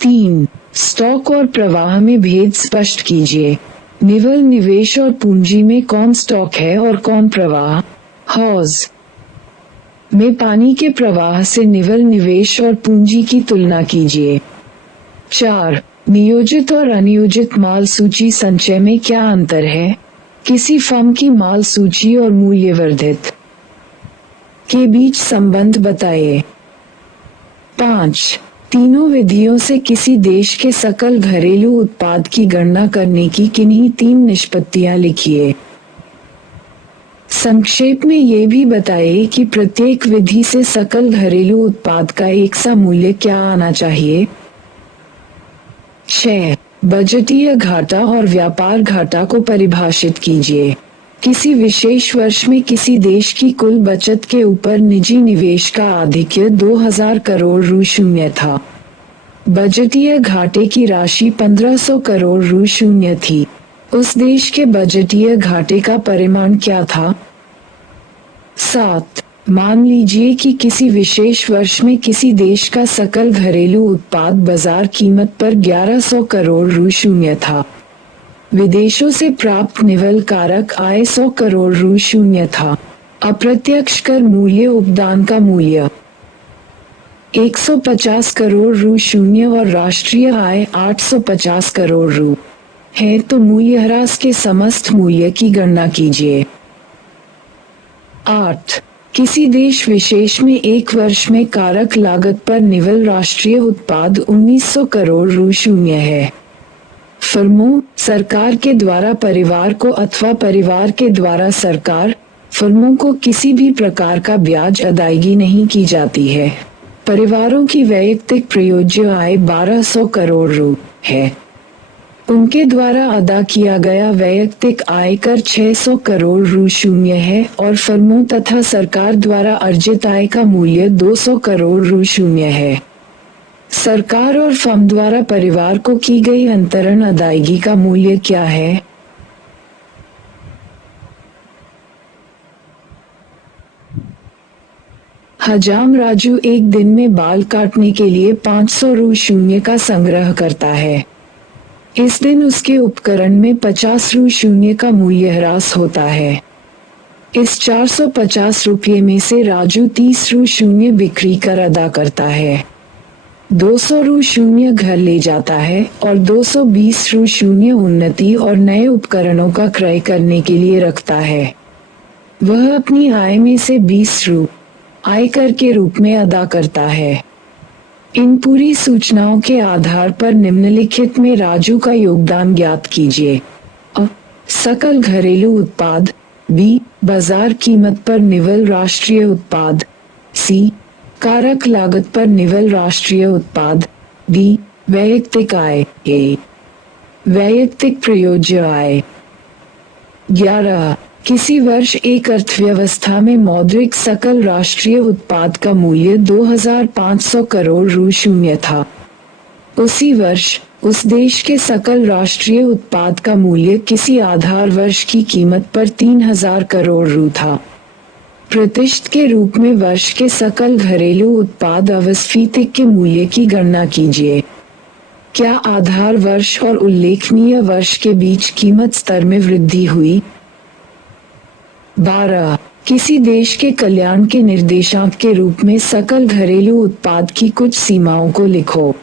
3. स्टॉक और प्रवाह में भेद स्पष्ट कीजिए। निवल निवेश और पूंजी में कौन स्टॉक है और कौन प्रवाह। हौज में पानी के प्रवाह से निवल निवेश और पूंजी की तुलना कीजिए। 4. नियोजित और अनियोजित माल सूची संचय में क्या अंतर है, किसी फर्म की माल सूची और मूल्यवर्धित के बीच संबंध बताइए। 5. तीनों विधियों से किसी देश के सकल घरेलू उत्पाद की गणना करने की किन्हीं तीन निष्पत्तियां लिखिए। संक्षेप में ये भी बताइए कि प्रत्येक विधि से सकल घरेलू उत्पाद का एक सा मूल्य क्या आना चाहिए। 6. बजटीय घाटा और व्यापार घाटा को परिभाषित कीजिए। किसी विशेष वर्ष में किसी देश की कुल बचत के ऊपर निजी निवेश का आधिक्य 2000 करोड़ रु शून्य था। बजटीय घाटे की राशि 1500 करोड़ रु शून्य थी। उस देश के बजटीय घाटे का परिमाण क्या था। 7. मान लीजिए कि किसी विशेष वर्ष में किसी देश का सकल घरेलू उत्पाद बाजार कीमत पर 1100 करोड़ रु शून्य था। विदेशों से प्राप्त निवल कारक आय 100 करोड़ रु शून्य था। अप्रत्यक्ष कर मूल्य उपदान का मूल्य 150 करोड़ रु शून्य और राष्ट्रीय आय 850 करोड़ रु। है तो मूल्यह्रास के समस्त मूल्य की गणना कीजिए। 8. किसी देश विशेष में एक वर्ष में कारक लागत पर निवल राष्ट्रीय उत्पाद 1900 करोड़ रु शून्य है। फर्मों, सरकार के द्वारा परिवार को अथवा परिवार के द्वारा सरकार, फर्मों को किसी भी प्रकार का ब्याज अदायगी नहीं की जाती है। परिवारों की वैयक्तिक प्रयोज्य आय 1200 करोड़ रु है। उनके द्वारा अदा किया गया वैयक्तिक आयकर 600 करोड़ रु शून्य है और फर्मों तथा सरकार द्वारा अर्जित आय का मूल्य 200 करोड़ रु शून्य है। सरकार और फर्म द्वारा परिवार को की गई अंतरण अदायगी का मूल्य क्या है? हजाम राजू एक दिन में बाल काटने के लिए 500 रु शून्य का संग्रह करता है। इस दिन उसके उपकरण में 50 रु शून्य का मूल्यह्रास होता है। इस 450 रुपये में से राजू 30 रु शून्य बिक्री कर अदा करता है। 200 रु शून्य घर ले जाता है और 220 रु शून्य उन्नति और नए उपकरणों का क्रय करने के लिए रखता है। वह अपनी आय में से 20 रु आयकर के रूप में अदा करता है। इन पूरी सूचनाओं के आधार पर निम्नलिखित में राजू का योगदान ज्ञात कीजिए। अ. सकल घरेलू उत्पाद। बी. बाजार कीमत पर निवल राष्ट्रीय उत्पाद। सी. कारक लागत पर निवल राष्ट्रीय उत्पाद। डी. वैयक्तिक आय। ए. वैयक्तिक प्रयोज्य आय। 11. किसी वर्ष एक अर्थव्यवस्था में मौद्रिक सकल राष्ट्रीय उत्पाद का मूल्य 2500 करोड़ रु शून्य था। उसी वर्ष उस देश के सकल राष्ट्रीय उत्पाद का मूल्य किसी आधार वर्ष की कीमत पर 3000 करोड़ रु था। प्रतिशत के रूप में वर्ष के सकल घरेलू उत्पाद अवस्फीति के मूल्य की गणना कीजिए। क्या आधार वर्ष और उल्लेखनीय वर्ष के बीच कीमत स्तर में वृद्धि हुई? 12. किसी देश के कल्याण के निर्देशांक के रूप में सकल घरेलू उत्पाद की कुछ सीमाओं को लिखो।